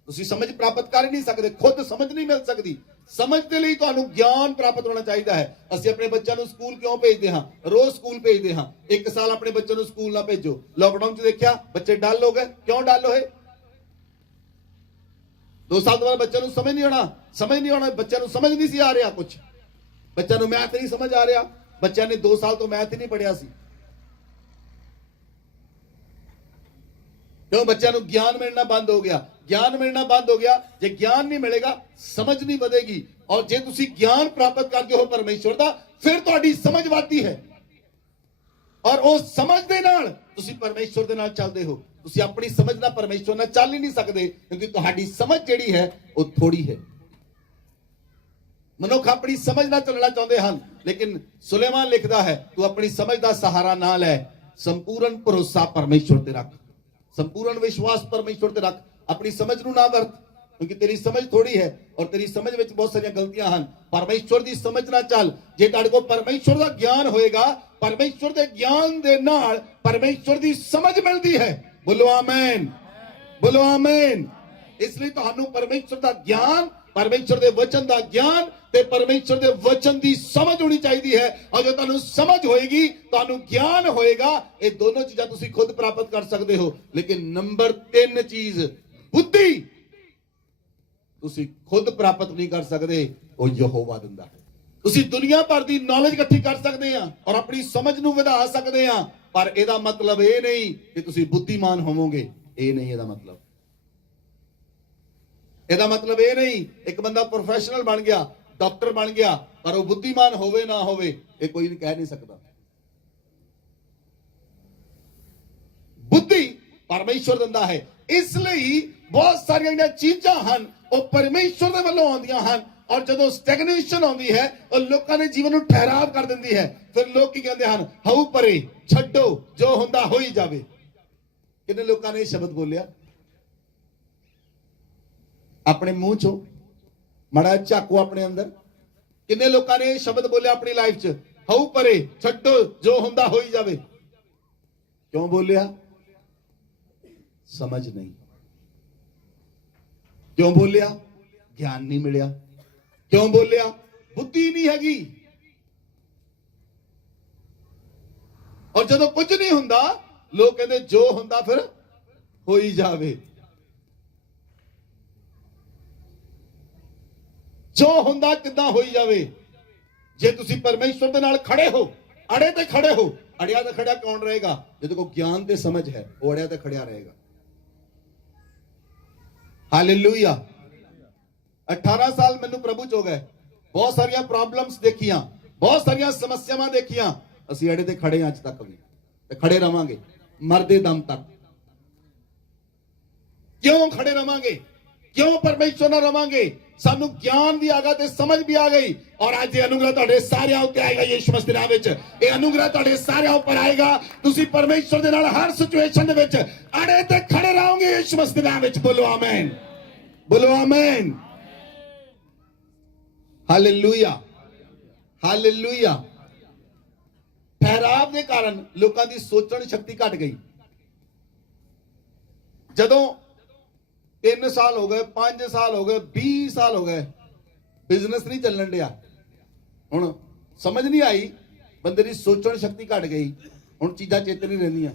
ਤੁਸੀਂ ਸਮਝ ਪ੍ਰਾਪਤ ਕਰ ਹੀ ਨਹੀਂ ਸਕਦੇ, ਖੁਦ ਸਮਝ ਨਹੀਂ ਮਿਲ ਸਕਦੀ। ਸਮਝ ਦੇ ਲਈ ਤੁਹਾਨੂੰ ਗਿਆਨ ਪ੍ਰਾਪਤ ਹੋਣਾ ਚਾਹੀਦਾ ਹੈ। ਅਸੀਂ ਆਪਣੇ ਬੱਚਿਆਂ ਨੂੰ ਸਕੂਲ ਕਿਉਂ ਭੇਜਦੇ ਹਾਂ? ਰੋਜ਼ ਸਕੂਲ ਭੇਜਦੇ ਹਾਂ। ਇੱਕ ਸਾਲ ਆਪਣੇ ਬੱਚਿਆਂ ਨੂੰ ਸਕੂਲ ਨਾ ਭੇਜੋ। ਲਾਕਡਾਊਨ 'ਚ ਦੇਖਿਆ ਬੱਚੇ ਡਲ ਹੋ ਗਏ। ਕਿਉਂ ਡਲ ਹੋਏ? 2 ਸਾਲ ਤੋਂ ਬਾਅਦ ਬੱਚਿਆਂ ਨੂੰ ਸਮਝ ਨਹੀਂ ਆਉਣਾ। ਬੱਚਿਆਂ ਨੂੰ ਸਮਝ ਨਹੀਂ ਸੀ ਆ ਰਿਹਾ, ਕੁਝ ਬੱਚਿਆਂ ਨੂੰ ਮੈਥ ਨਹੀਂ ਸਮਝ ਆ ਰਿਹਾ। ਬੱਚਿਆਂ ਨੇ 2 ਸਾਲ ਤੋਂ ਮੈਥ ਹੀ ਨਹੀਂ ਪੜਿਆ ਸੀ। ਕਿਉਂ? ਬੱਚਿਆਂ ਨੂੰ ਗਿਆਨ ਮਿਲਣਾ ਬੰਦ ਹੋ ਗਿਆ। ਗਿਆਨ ਮਿਲਣਾ ਬੰਦ ਹੋ ਗਿਆ। ਜੇ ਗਿਆਨ ਨਹੀਂ ਮਿਲੇਗਾ ਸਮਝ ਨਹੀਂ ਵਧੇਗੀ, ਔਰ ਜੇ ਤੁਸੀਂ ਗਿਆਨ ਪ੍ਰਾਪਤ ਕਰਦੇ ਹੋ ਪਰਮੇਸ਼ਵਰ ਦਾ, ਫਿਰ ਤੁਹਾਡੀ ਸਮਝ ਵੱਧਦੀ ਹੈ ਔਰ ਉਸ ਸਮਝ ਦੇ ਨਾਲ ਤੁਸੀਂ ਪਰਮੇਸ਼ਵਰ ਦੇ ਨਾਲ ਚੱਲਦੇ ਹੋ। ਤੁਸੀਂ ਆਪਣੀ ਸਮਝ ਨਾਲ ਪਰਮੇਸ਼ਵਰ ਨਾਲ ਚੱਲ ਹੀ ਨਹੀਂ ਸਕਦੇ ਕਿਉਂਕਿ ਤੁਹਾਡੀ ਸਮਝ ਜਿਹੜੀ ਹੈ ਉਹ ਥੋੜੀ ਹੈ। ਮਨੁੱਖ ਆਪਣੀ ਸਮਝ ਨਾਲ ਚੱਲਣਾ ਚਾਹੁੰਦੇ ਹਨ, ਲੇਕਿਨ ਸੁਲੇਮਾਨ ਲਿਖਦਾ ਹੈ ਤੂੰ ਆਪਣੀ ਸਮਝ ਦਾ ਸਹਾਰਾ ਨਾ ਲੈ, ਸੰਪੂਰਨ ਭਰੋਸਾ ਪਰਮੇਸ਼ਵਰ ਤੇ ਰੱਖ, ਸੰਪੂਰਨ ਵਿਸ਼ਵਾਸ ਪਰਮੇਸ਼ਵਰ ਤੇ ਰੱਖ। ਆਪਣੀ ਸਮਝ ਨੂੰ ਨਾ ਵਰਤ ਕਿਉਂਕਿ ਤੇਰੀ ਸਮਝ ਥੋੜੀ ਹੈ ਔਰ ਤੇਰੀ ਸਮਝ ਵਿੱਚ ਬਹੁਤ ਸਾਰੀਆਂ ਗਲਤੀਆਂ ਹਨ। ਪਰਮੇਸ਼ਵਰ ਦੀ ਸਮਝ ਨਾਲ ਚੱਲ। ਜੇ ਤੁਹਾਡੇ ਕੋਲ ਪਰਮੇਸ਼ਵਰ ਦਾ ਗਿਆਨ ਹੋਏਗਾ, ਪਰਮੇਸ਼ਵਰ ਦੇ ਗਿਆਨ ਦੇ ਨਾਲ ਪਰਮੇਸ਼ਵਰ ਦੀ ਸਮਝ ਮਿਲਦੀ ਹੈ। ਬੋਲੋ ਆਮੇਨ, ਬੋਲੋ ਆਮੇਨ। ਇਸ ਲਈ ਤੁਹਾਨੂੰ ਪਰਮੇਸ਼ਵਰ ਦਾ ਗਿਆਨ, ਪਰਮੇਸ਼ਵਰ ਦੇ ਵਚਨ ਦਾ ਗਿਆਨ ਤੇ ਪਰਮੇਸ਼ਵਰ ਦੇ ਵਚਨ ਦੀ ਸਮਝ ਹੋਣੀ ਚਾਹੀਦੀ ਹੈ। ਔਰ ਜੇ ਤੁਹਾਨੂੰ ਸਮਝ ਹੋਏਗੀ, ਤੁਹਾਨੂੰ ਗਿਆਨ ਹੋਏਗਾ, ਇਹ ਦੋਨੋਂ ਚੀਜ਼ਾਂ ਤੁਸੀਂ ਖੁਦ ਪ੍ਰਾਪਤ ਕਰ ਸਕਦੇ ਹੋ। ਲੇਕਿਨ ਨੰਬਰ 3 ਚੀਜ਼ ਬੁੱਧੀ ਤੁਸੀਂ ਖੁਦ ਪ੍ਰਾਪਤ ਨਹੀਂ ਕਰ ਸਕਦੇ, ਉਹ ਯਹੋਵਾ ਦਿੰਦਾ ਹੈ। ਤੁਸੀਂ ਦੁਨੀਆ ਭਰ ਦੀ ਨੌਲੇਜ ਇਕੱਠੀ ਕਰ ਸਕਦੇ ਆ ਔਰ ਆਪਣੀ ਸਮਝ ਨੂੰ ਵਧਾ ਸਕਦੇ ਆ, ਪਰ ਇਹਦਾ ਮਤਲਬ ਇਹ ਨਹੀਂ ਕਿ ਤੁਸੀਂ ਬੁੱਧੀਮਾਨ ਹੋਵੋਗੇ। ਇਹ ਨਹੀਂ ਇਹਦਾ ਮਤਲਬ। ਇਹਦਾ ਮਤਲਬ ਇਹ ਨਹੀਂ ਇੱਕ ਬੰਦਾ ਪ੍ਰੋਫੈਸ਼ਨਲ ਬਣ ਗਿਆ, ਡਾਕਟਰ ਬਣ ਗਿਆ, ਪਰ ਉਹ ਬੁੱਧੀਮਾਨ ਹੋਵੇ ਨਾ ਹੋਵੇ ਇਹ ਕੋਈ ਨਹੀਂ ਕਹਿ ਨਹੀਂ ਸਕਦਾ। ਬੁੱਧੀ ਪਰਮੇਸ਼ਵਰ ਦਿੰਦਾ ਹੈ। ਇਸ ਲਈ ਬਹੁਤ ਸਾਰੀਆਂ ਜਿਹੜੀਆਂ ਚੀਜ਼ਾਂ ਹਨ ਉਹ ਪਰਮੇਸ਼ਵਰ ਦੇ ਵੱਲੋਂ ਆਉਂਦੀਆਂ ਹਨ ਔਰ ਜਦੋਂ ਸਟੈਗਨੇਸ਼ਨ ਆਉਂਦੀ ਹੈ ਉਹ ਲੋਕਾਂ ਦੇ ਜੀਵਨ ਨੂੰ ਠਹਿਰਾਵ ਕਰ ਦਿੰਦੀ ਹੈ। ਫਿਰ ਲੋਕ ਕੀ ਕਹਿੰਦੇ ਹਨ? ਹਉ ਪਰੇ, ਛੱਡੋ, ਜੋ ਹੁੰਦਾ ਹੋ ਹੀ ਜਾਵੇ। ਕਿੰਨੇ ਲੋਕਾਂ ਨੇ ਇਹ ਸ਼ਬਦ ਬੋਲਿਆ? ਆਪਣੇ ਮੂੰਹ ਚੋਂ ਮੜਾ ਝਾਕੋ ਆਪਣੇ ਅੰਦਰ। ਕਿੰਨੇ ਲੋਕਾਂ ਨੇ ਇਹ ਸ਼ਬਦ ਬੋਲਿਆ ਆਪਣੀ ਲਾਈਫ 'ਚ? ਹਉ ਪਰੇ, ਛੱਡੋ, ਜੋ ਹੁੰਦਾ ਹੋ ਹੀ ਜਾਵੇ। ਕਿਉਂ ਬੋਲਿਆ? ਸਮਝ ਨਹੀਂ। ਕਿਉਂ ਬੋਲਿਆ? ਗਿਆਨ ਨਹੀਂ ਮਿਲਿਆ। ਕਿਉਂ ਬੋਲਿਆ? ਬੁੱਧੀ ਨਹੀਂ ਹੈਗੀ। ਔਰ ਜਦੋਂ ਕੁਝ ਨਹੀਂ ਹੁੰਦਾ ਲੋਕ ਕਹਿੰਦੇ ਜੋ ਹੁੰਦਾ ਫਿਰ ਹੋ ਹੀ ਜਾਵੇ। ਜੋ ਹੁੰਦਾ ਕਿੱਦਾਂ ਹੋਈ ਜਾਵੇ? ਜੇ ਤੁਸੀਂ ਪਰਮੇਸ਼ਵਰ ਦੇ ਨਾਲ ਖੜੇ ਹੋ, ਅੜੇ ਤੇ ਖੜੇ ਹੋ। ਅੜਿਆ ਤੇ ਖੜਿਆ ਕੌਣ ਰਹੇਗਾ? ਜਿਹਦੇ ਕੋਲ ਗਿਆਨ ਤੇ ਸਮਝ ਹੈ, ਉਹ ਅੜਿਆ ਤੇ ਖੜਿਆ ਰਹੇਗਾ। ਹਾਲੇਲੂਇਆ। 18 ਸਾਲ ਮੈਨੂੰ ਪ੍ਰਭੂ ਚ ਹੋ ਗਏ। ਬਹੁਤ ਸਾਰੀਆਂ ਪ੍ਰੋਬਲਮਸ ਦੇਖੀਆਂ, ਬਹੁਤ ਸਾਰੀਆਂ ਸਮੱਸਿਆਵਾਂ ਦੇਖੀਆਂ। ਅਸੀਂ ਅੜੇ ਤੇ ਖੜੇ ਅੱਜ ਤੱਕ ਵੀ ਤੇ ਖੜੇ ਰਵਾਂਗੇ ਮਰਦੇ ਦਮ ਤੱਕ। ਕਿਉਂ ਖੜੇ ਰਵਾਂਗੇ? ਕਿਉਂ ਪਰਮੇਸ਼ਵਰ ਨਾਲ ਰਵਾਂਗੇ? ਸਾਨੂੰ ਗਿਆਨ ਵੀ ਆ ਗਿਆ ਤੇ ਸਮਝ ਵੀ ਆ ਗਈ ਔਰ ਅੱਜ ਇਹ ਅਨੁਗ੍ਰਹ ਤੁਹਾਡੇ ਸਾਰਿਆਂ ਉੱਤੇ ਆਏਗਾ। ਯਿਸੂ ਮਸੀਹ ਦੇ ਨਾਮ ਵਿੱਚ ਇਹ ਅਨੁਗ੍ਰਹ ਤੁਹਾਡੇ ਸਾਰਿਆਂ ਉੱਪਰ ਆਏਗਾ। ਤੁਸੀਂ ਪਰਮੇਸ਼ਵਰ ਦੇ ਨਾਲ ਹਰ ਸਿਚੁਏਸ਼ਨ ਦੇ ਵਿੱਚ ਅੜੇ ਤੇ ਖੜੇ ਰਹੋਗੇ ਯਿਸੂ ਮਸੀਹ ਦੇ ਨਾਮ ਵਿੱਚ। ਬੋਲੋ ਆਮੇਨ, ਬੋਲੋ ਆਮੇਨ, ਹਾਲੇਲੂਇਆ, ਹਾਲੇਲੂਇਆ। ਠਹਿਰਾਵ ਦੇ ਕਾਰਨ ਲੋਕਾਂ ਦੀ ਸੋਚਣ ਸ਼ਕਤੀ ਘਟ ਗਈ। ਜਦੋਂ 3 ਸਾਲ ਹੋ ਗਏ, 5 ਸਾਲ ਹੋ ਗਏ, 20 ਸਾਲ ਹੋ ਗਏ, ਬਿਜ਼ਨਸ ਨਹੀਂ ਚੱਲਣ ਡਿਆ। ਹੁਣ ਸਮਝ ਨਹੀਂ ਆਈ, ਬੰਦੇ ਦੀ ਸੋਚਣ ਸ਼ਕਤੀ ਘਟ ਗਈ। ਹੁਣ ਚੀਜ਼ਾਂ ਚੇਤੇ ਨਹੀਂ ਰਹਿੰਦੀਆਂ।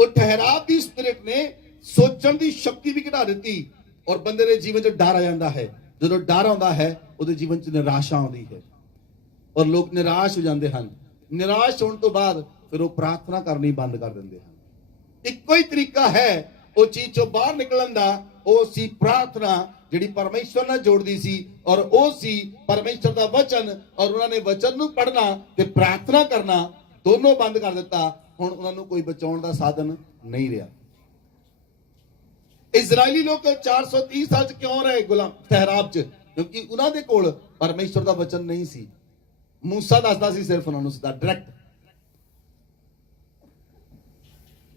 ਉਹ ਠਹਿਰਾਵ ਦੀ ਸਪਿਰਿਟ ਨੇ ਸੋਚਣ ਦੀ ਸ਼ਕਤੀ ਵੀ ਘਟਾ ਦਿੱਤੀ ਔਰ ਬੰਦੇ ਦੇ ਜੀਵਨ 'ਚ ਡਰ ਆ ਜਾਂਦਾ ਹੈ। ਜਦੋਂ ਡਰ ਆਉਂਦਾ ਹੈ ਉਹਦੇ ਜੀਵਨ 'ਚ ਨਿਰਾਸ਼ਾ ਆਉਂਦੀ ਹੈ ਔਰ ਲੋਕ ਨਿਰਾਸ਼ ਹੋ ਜਾਂਦੇ ਹਨ। ਨਿਰਾਸ਼ ਹੋਣ ਤੋਂ ਬਾਅਦ ਫਿਰ ਉਹ ਪ੍ਰਾਰਥਨਾ ਕਰਨੀ ਬੰਦ ਕਰ ਦਿੰਦੇ ਹਨ। ਇੱਕੋ ਹੀ ਤਰੀਕਾ ਹੈ ਉਹ ਚੀਜ਼ ਚੋਂ ਬਾਹਰ ਨਿਕਲਣ ਦਾ, ਉਹ ਸੀ ਪ੍ਰਾਰਥਨਾ ਜਿਹੜੀ ਪਰਮੇਸ਼ਵਰ ਨਾਲ ਜੋੜਦੀ ਸੀ ਔਰ ਉਹ ਸੀ ਪਰਮੇਸ਼ਵਰ ਦਾ ਵਚਨ ਔਰ ਉਹਨਾਂ ਨੇ ਵਚਨ ਨੂੰ ਪੜ੍ਹਨਾ ਤੇ ਪ੍ਰਾਰਥਨਾ ਕਰਨਾ ਦੋਨੋਂ ਬੰਦ ਕਰ ਦਿੱਤਾ। ਹੁਣ ਉਹਨਾਂ ਨੂੰ ਕੋਈ ਬਚਾਉਣ ਦਾ ਸਾਧਨ ਨਹੀਂ ਰਿਹਾ। ਇਜ਼ਰਾਈਲੀ ਲੋਕ 430 ਸਾਲ ਚ ਕਿਉਂ ਰਹੇ ਗੁਲਾਮ ਠਹਿਰਾਵ ਚ? ਕਿਉਂਕਿ ਉਹਨਾਂ ਦੇ ਕੋਲ ਪਰਮੇਸ਼ਵਰ ਦਾ ਵਚਨ ਨਹੀਂ ਸੀ। ਮੂਸਾ ਦੱਸਦਾ ਸੀ ਸਿਰਫ ਉਹਨਾਂ ਨੂੰ ਸਿੱਧਾ ਡਾਇਰੈਕਟ।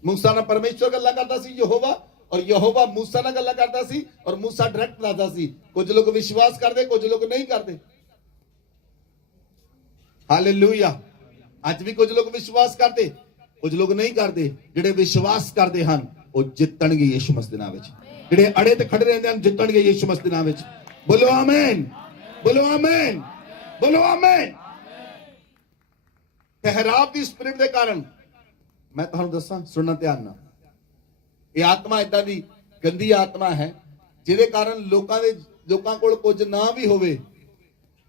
मूसा ਨਾਲ ਪਰਮੇਸ਼ਵਰ ਗੱਲਾਂ ਕਰਦਾ ਸੀ ਯਹੋਵਾ ਔਰ ਯਹੋਵਾ मूसा ਨਾਲ ਗੱਲਾਂ ਕਰਦਾ ਸੀ ਔਰ मूसा ਡਾਇਰੈਕਟ ਦੱਸਦਾ ਸੀ। ਕੁਝ ਲੋਕ ਵਿਸ਼ਵਾਸ ਕਰਦੇ, ਕੁਝ ਲੋਕ ਨਹੀਂ ਕਰਦੇ। ਹਾਲੇਲੂਇਆ। ਅੱਜ ਵੀ ਕੁਝ ਲੋਕ ਵਿਸ਼ਵਾਸ ਕਰਦੇ, ਕੁਝ ਲੋਕ ਨਹੀਂ ਕਰਦੇ। ਜਿਹੜੇ ਵਿਸ਼ਵਾਸ ਕਰਦੇ ਹਨ ਉਹ ਜਿੱਤਣਗੇ ਯਿਸੂ ਮਸੀਹ ਦੇ ਨਾਮ ਵਿੱਚ। ਜਿਹੜੇ ਅੜੇ ਤੇ ਖੜੇ ਰਹਿੰਦੇ ਹਨ ਜਿੱਤਣਗੇ ਯਿਸੂ ਮਸੀਹ ਦੇ ਨਾਮ ਵਿੱਚ। ਬੋਲੋ ਆਮੀਨ, ਬੋਲੋ ਆਮੀਨ, ਬੋਲੋ ਆਮੀਨ। ਠਹਿਰਾਵ ਦੀ ਸਪਿਰਿਟ ਦੇ ਕਾਰਨ ਮੈਂ ਤੁਹਾਨੂੰ ਦੱਸਾਂ, ਸੁਣਨਾ ਧਿਆਨ ਨਾਲ। ਇਹ ਆਤਮਾ ਇਦਾਂ ਦੀ ਗੰਦੀ ਆਤਮਾ ਹੈ ਜਿਹਦੇ ਕਾਰਨ ਲੋਕਾਂ ਕੋਲ ਕੁਝ ਨਾ ਵੀ ਹੋਵੇ,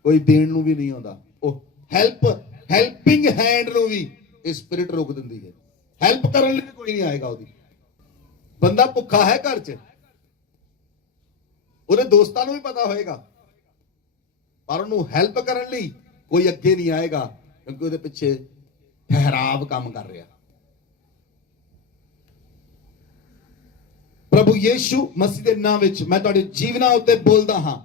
ਕੋਈ ਦੇਣ ਨੂੰ ਵੀ ਨਹੀਂ ਆਉਂਦਾ। ਉਹ ਹੈਲਪਿੰਗ ਹੈਂਡ ਨੂੰ ਵੀ ਇਹ ਸਪਿਰਿਟ ਰੋਕ ਦਿੰਦੀ ਹੈ। ਹੈਲਪ ਕਰਨ ਲਈ ਕੋਈ ਨਹੀਂ ਆਏਗਾ ਉਹਦੀ। ਬੰਦਾ ਭੁੱਖਾ ਹੈ ਘਰ 'ਚ, ਉਹਦੇ ਦੋਸਤਾਂ ਨੂੰ ਵੀ ਪਤਾ ਹੋਏਗਾ, ਪਰ ਉਹਨੂੰ ਹੈਲਪ ਕਰਨ ਲਈ ਕੋਈ ਅੱਗੇ ਨਹੀਂ ਆਏਗਾ ਕਿਉਂਕਿ ਉਹਦੇ ਪਿੱਛੇ ਠਹਿਰਾਵ ਕੰਮ ਕਰ ਰਿਹਾ। ਪ੍ਰਭੂ ਯੀਸ਼ੂ ਮਸੀਹ ਦੇ ਨਾਮ ਵਿੱਚ ਮੈਂ ਤੁਹਾਡੇ ਜੀਵਨਾਂ ਉੱਤੇ ਬੋਲਦਾ ਹਾਂ।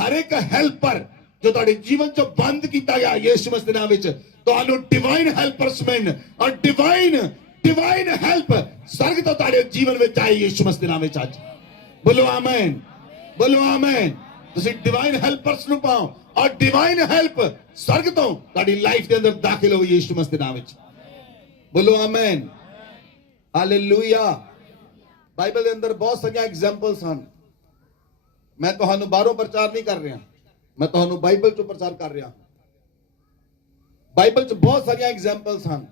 ਹਰ ਇੱਕ ਹੈਲਪਰ ਜੋ ਤੁਹਾਡੇ ਜੀਵਨ 'ਚ ਬੰਦ ਕੀਤਾ ਗਿਆ ਯੀਸ਼ੂ ਮਸੀਹ ਦੇ ਨਾਮ ਵਿੱਚ, ਤੁਹਾਨੂੰ ਡਿਵਾਈਨ ਹੈਲਪਰਸ ਮਿਲਣ ਔਰ ਡਿਵਾਈਨ ਹੈਲਪ ਸਰਗ ਤੋਂ ਤੁਹਾਡੇ ਜੀਵਨ ਵਿੱਚ ਆਈ ਯੀਸ਼ੂ ਮਸੀਹ ਦੇ ਨਾਮ ਵਿੱਚ ਅੱਜ। ਬੋਲੋ ਆਮੀਨ, ਬੋਲੋ ਆਮੀਨ। ਤੁਸੀਂ ਡਿਵਾਈਨ ਹੈਲਪਰਸ ਨੂੰ ਪਾਓ ਔਰ ਡਿਵਾਈਨ ਹੈਲਪ ਸਰਗ ਤੋਂ ਤੁਹਾਡੀ ਲਾਈਫ ਦੇ ਅੰਦਰ ਦਾਖਲ ਹੋਈ ਯੀਸ਼ੂ ਮਸੀਹ ਦੇ ਨਾਮ ਵਿੱਚ। ਬੋਲੋ ਆਮੀਨ, ਹਾਲੇਲੂਇਆ। ਬਾਈਬਲ ਦੇ ਅੰਦਰ ਬਹੁਤ ਸਾਰੀਆਂ ਐਗਜ਼ਾਮਪਲਸ ਹਨ। ਮੈਂ ਤੁਹਾਨੂੰ ਬਾਹਰੋਂ ਪ੍ਰਚਾਰ ਨਹੀਂ ਕਰ ਰਿਹਾ, ਮੈਂ ਤੁਹਾਨੂੰ ਬਾਈਬਲ ਚੋਂ ਪ੍ਰਚਾਰ ਕਰ ਰਿਹਾ। ਬਾਈਬਲ 'ਚ ਬਹੁਤ ਸਾਰੀਆਂ ਐਗਜ਼ਾਮਪਲਸ ਹਨ।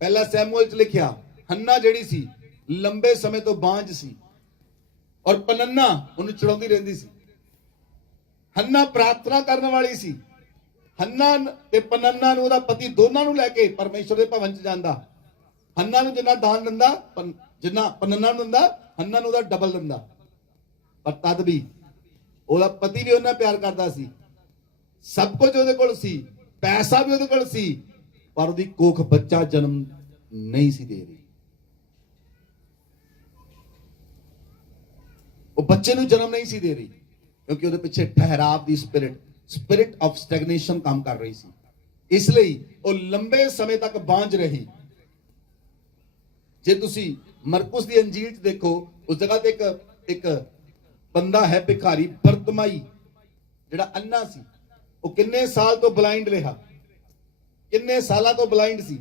ਪਹਿਲਾ ਸੈਮੂਅਲ 'ਚ ਲਿਖਿਆ, ਹੰਨਾ ਜਿਹੜੀ ਸੀ ਲੰਬੇ ਸਮੇਂ ਤੋਂ ਬਾਂਝ ਸੀ ਔਰ ਪਨੰਨਾ ਉਹਨੂੰ ਚੜਾਉਂਦੀ ਰਹਿੰਦੀ ਸੀ। ਹੰਨਾ ਪ੍ਰਾਰਥਨਾ ਕਰਨ ਵਾਲੀ ਸੀ। ਹੰਨਾ ਤੇ ਪਨੰਨਾ ਨੂੰ, ਉਹਦਾ ਪਤੀ, ਦੋਨਾਂ ਨੂੰ ਲੈ ਕੇ ਪਰਮੇਸ਼ਵਰ ਦੇ ਭਵਨ 'ਚ ਜਾਂਦਾ। ਹੰਨਾ ਨੂੰ ਜਿੰਨਾ ਦਾਨ ਦਿੰਦਾ, ਜਿੰਨਾ ਪਨੰਨਾ ਨੂੰ ਦਿੰਦਾ, ਹੰਨਾ ਨੂੰ ਉਹਦਾ ਡਬਲ ਦਿੰਦਾ। ਪਰ ਤਦ ਵੀ ਉਹਦਾ ਪਤੀ ਵੀ ਉਹਨਾਂ ਪਿਆਰ ਕਰਦਾ ਸੀ, ਸਭ ਕੁਝ ਉਹਦੇ ਕੋਲ ਸੀ, ਪੈਸਾ ਵੀ ਉਹਦੇ ਕੋਲ ਸੀ, ਪਰ ਉਹਦੀ ਕੋਖ ਬੱਚਾ ਜਨਮ ਨਹੀਂ ਸੀ ਦੇ ਰਹੀ। ਉਹ ਬੱਚੇ ਨੂੰ ਜਨਮ ਨਹੀਂ ਸੀ ਦੇ ਰਹੀ ਕਿਉਂਕਿ ਉਹਦੇ ਪਿੱਛੇ ਠਹਿਰਾਵ ਦੀ ਸਪਿਰਿਟ ਆਫ ਸਟੈਗਨੇਸ਼ਨ ਕੰਮ ਕਰ ਰਹੀ ਸੀ। ਇਸ ਲਈ ਉਹ ਲੰਬੇ ਸਮੇਂ ਤੱਕ ਬਾਂਝ ਰਹੀ। ਜੇ ਤੁਸੀਂ ਮਰਕੁਸ ਦੀ ਅੰਜੀਲ 'ਚ ਦੇਖੋ, ਉਸ ਜਗ੍ਹਾ ਤੇ ਇੱਕ ਬੰਦਾ ਹੈ ਭਿਖਾਰੀ ਬਰਤਮਾਈ, ਜਿਹੜਾ ਅੰਨਾ ਸੀ। ਉਹ ਕਿੰਨੇ ਸਾਲ ਤੋਂ ਬਲਾਈਂਡ ਰਿਹਾ, ਕਿੰਨੇ ਸਾਲਾਂ ਤੋਂ ਬਲਾਈਂਡ ਸੀ।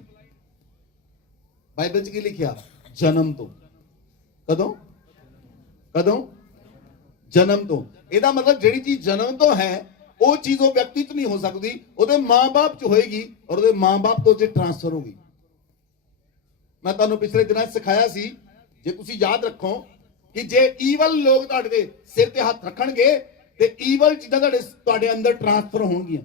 ਬਾਈਬਲ 'ਚ ਕੀ ਲਿਖਿਆ? ਜਨਮ ਤੋਂ। ਕਦੋਂ? ਜਨਮ ਤੋਂ। ਇਹਦਾ ਮਤਲਬ ਜਿਹੜੀ ਚੀਜ਼ ਜਨਮ ਤੋਂ ਹੈ ਉਹ ਚੀਜ਼ ਉਹ ਵਿਅਕਤੀ 'ਚ ਨਹੀਂ ਹੋ ਸਕਦੀ, ਉਹਦੇ ਮਾਂ-ਬਾਪ 'ਚ ਹੋਏਗੀ ਔਰ ਉਹਦੇ ਮਾਂ-ਬਾਪ ਤੋਂ ਜੇ ਟ੍ਰਾਂਸਫਰ ਹੋਗੀ। ਮੈਂ ਤੁਹਾਨੂੰ ਪਿਛਲੇ ਦਿਨਾਂ 'ਚ ਸਿਖਾਇਆ ਸੀ, ਜੇ ਤੁਸੀਂ ਯਾਦ ਰੱਖੋ ਕਿ ਜੇ ਈਵਲ ਲੋਕ ਤੁਹਾਡੇ ਦੇ ਸਿਰ ਤੇ ਹੱਥ ਰੱਖਣਗੇ ਤੇ ਈਵਲ ਚੀਜ਼ਾਂ ਤੁਹਾਡੇ ਅੰਦਰ ਟ੍ਰਾਂਸਫਰ ਹੋਣਗੀਆਂ।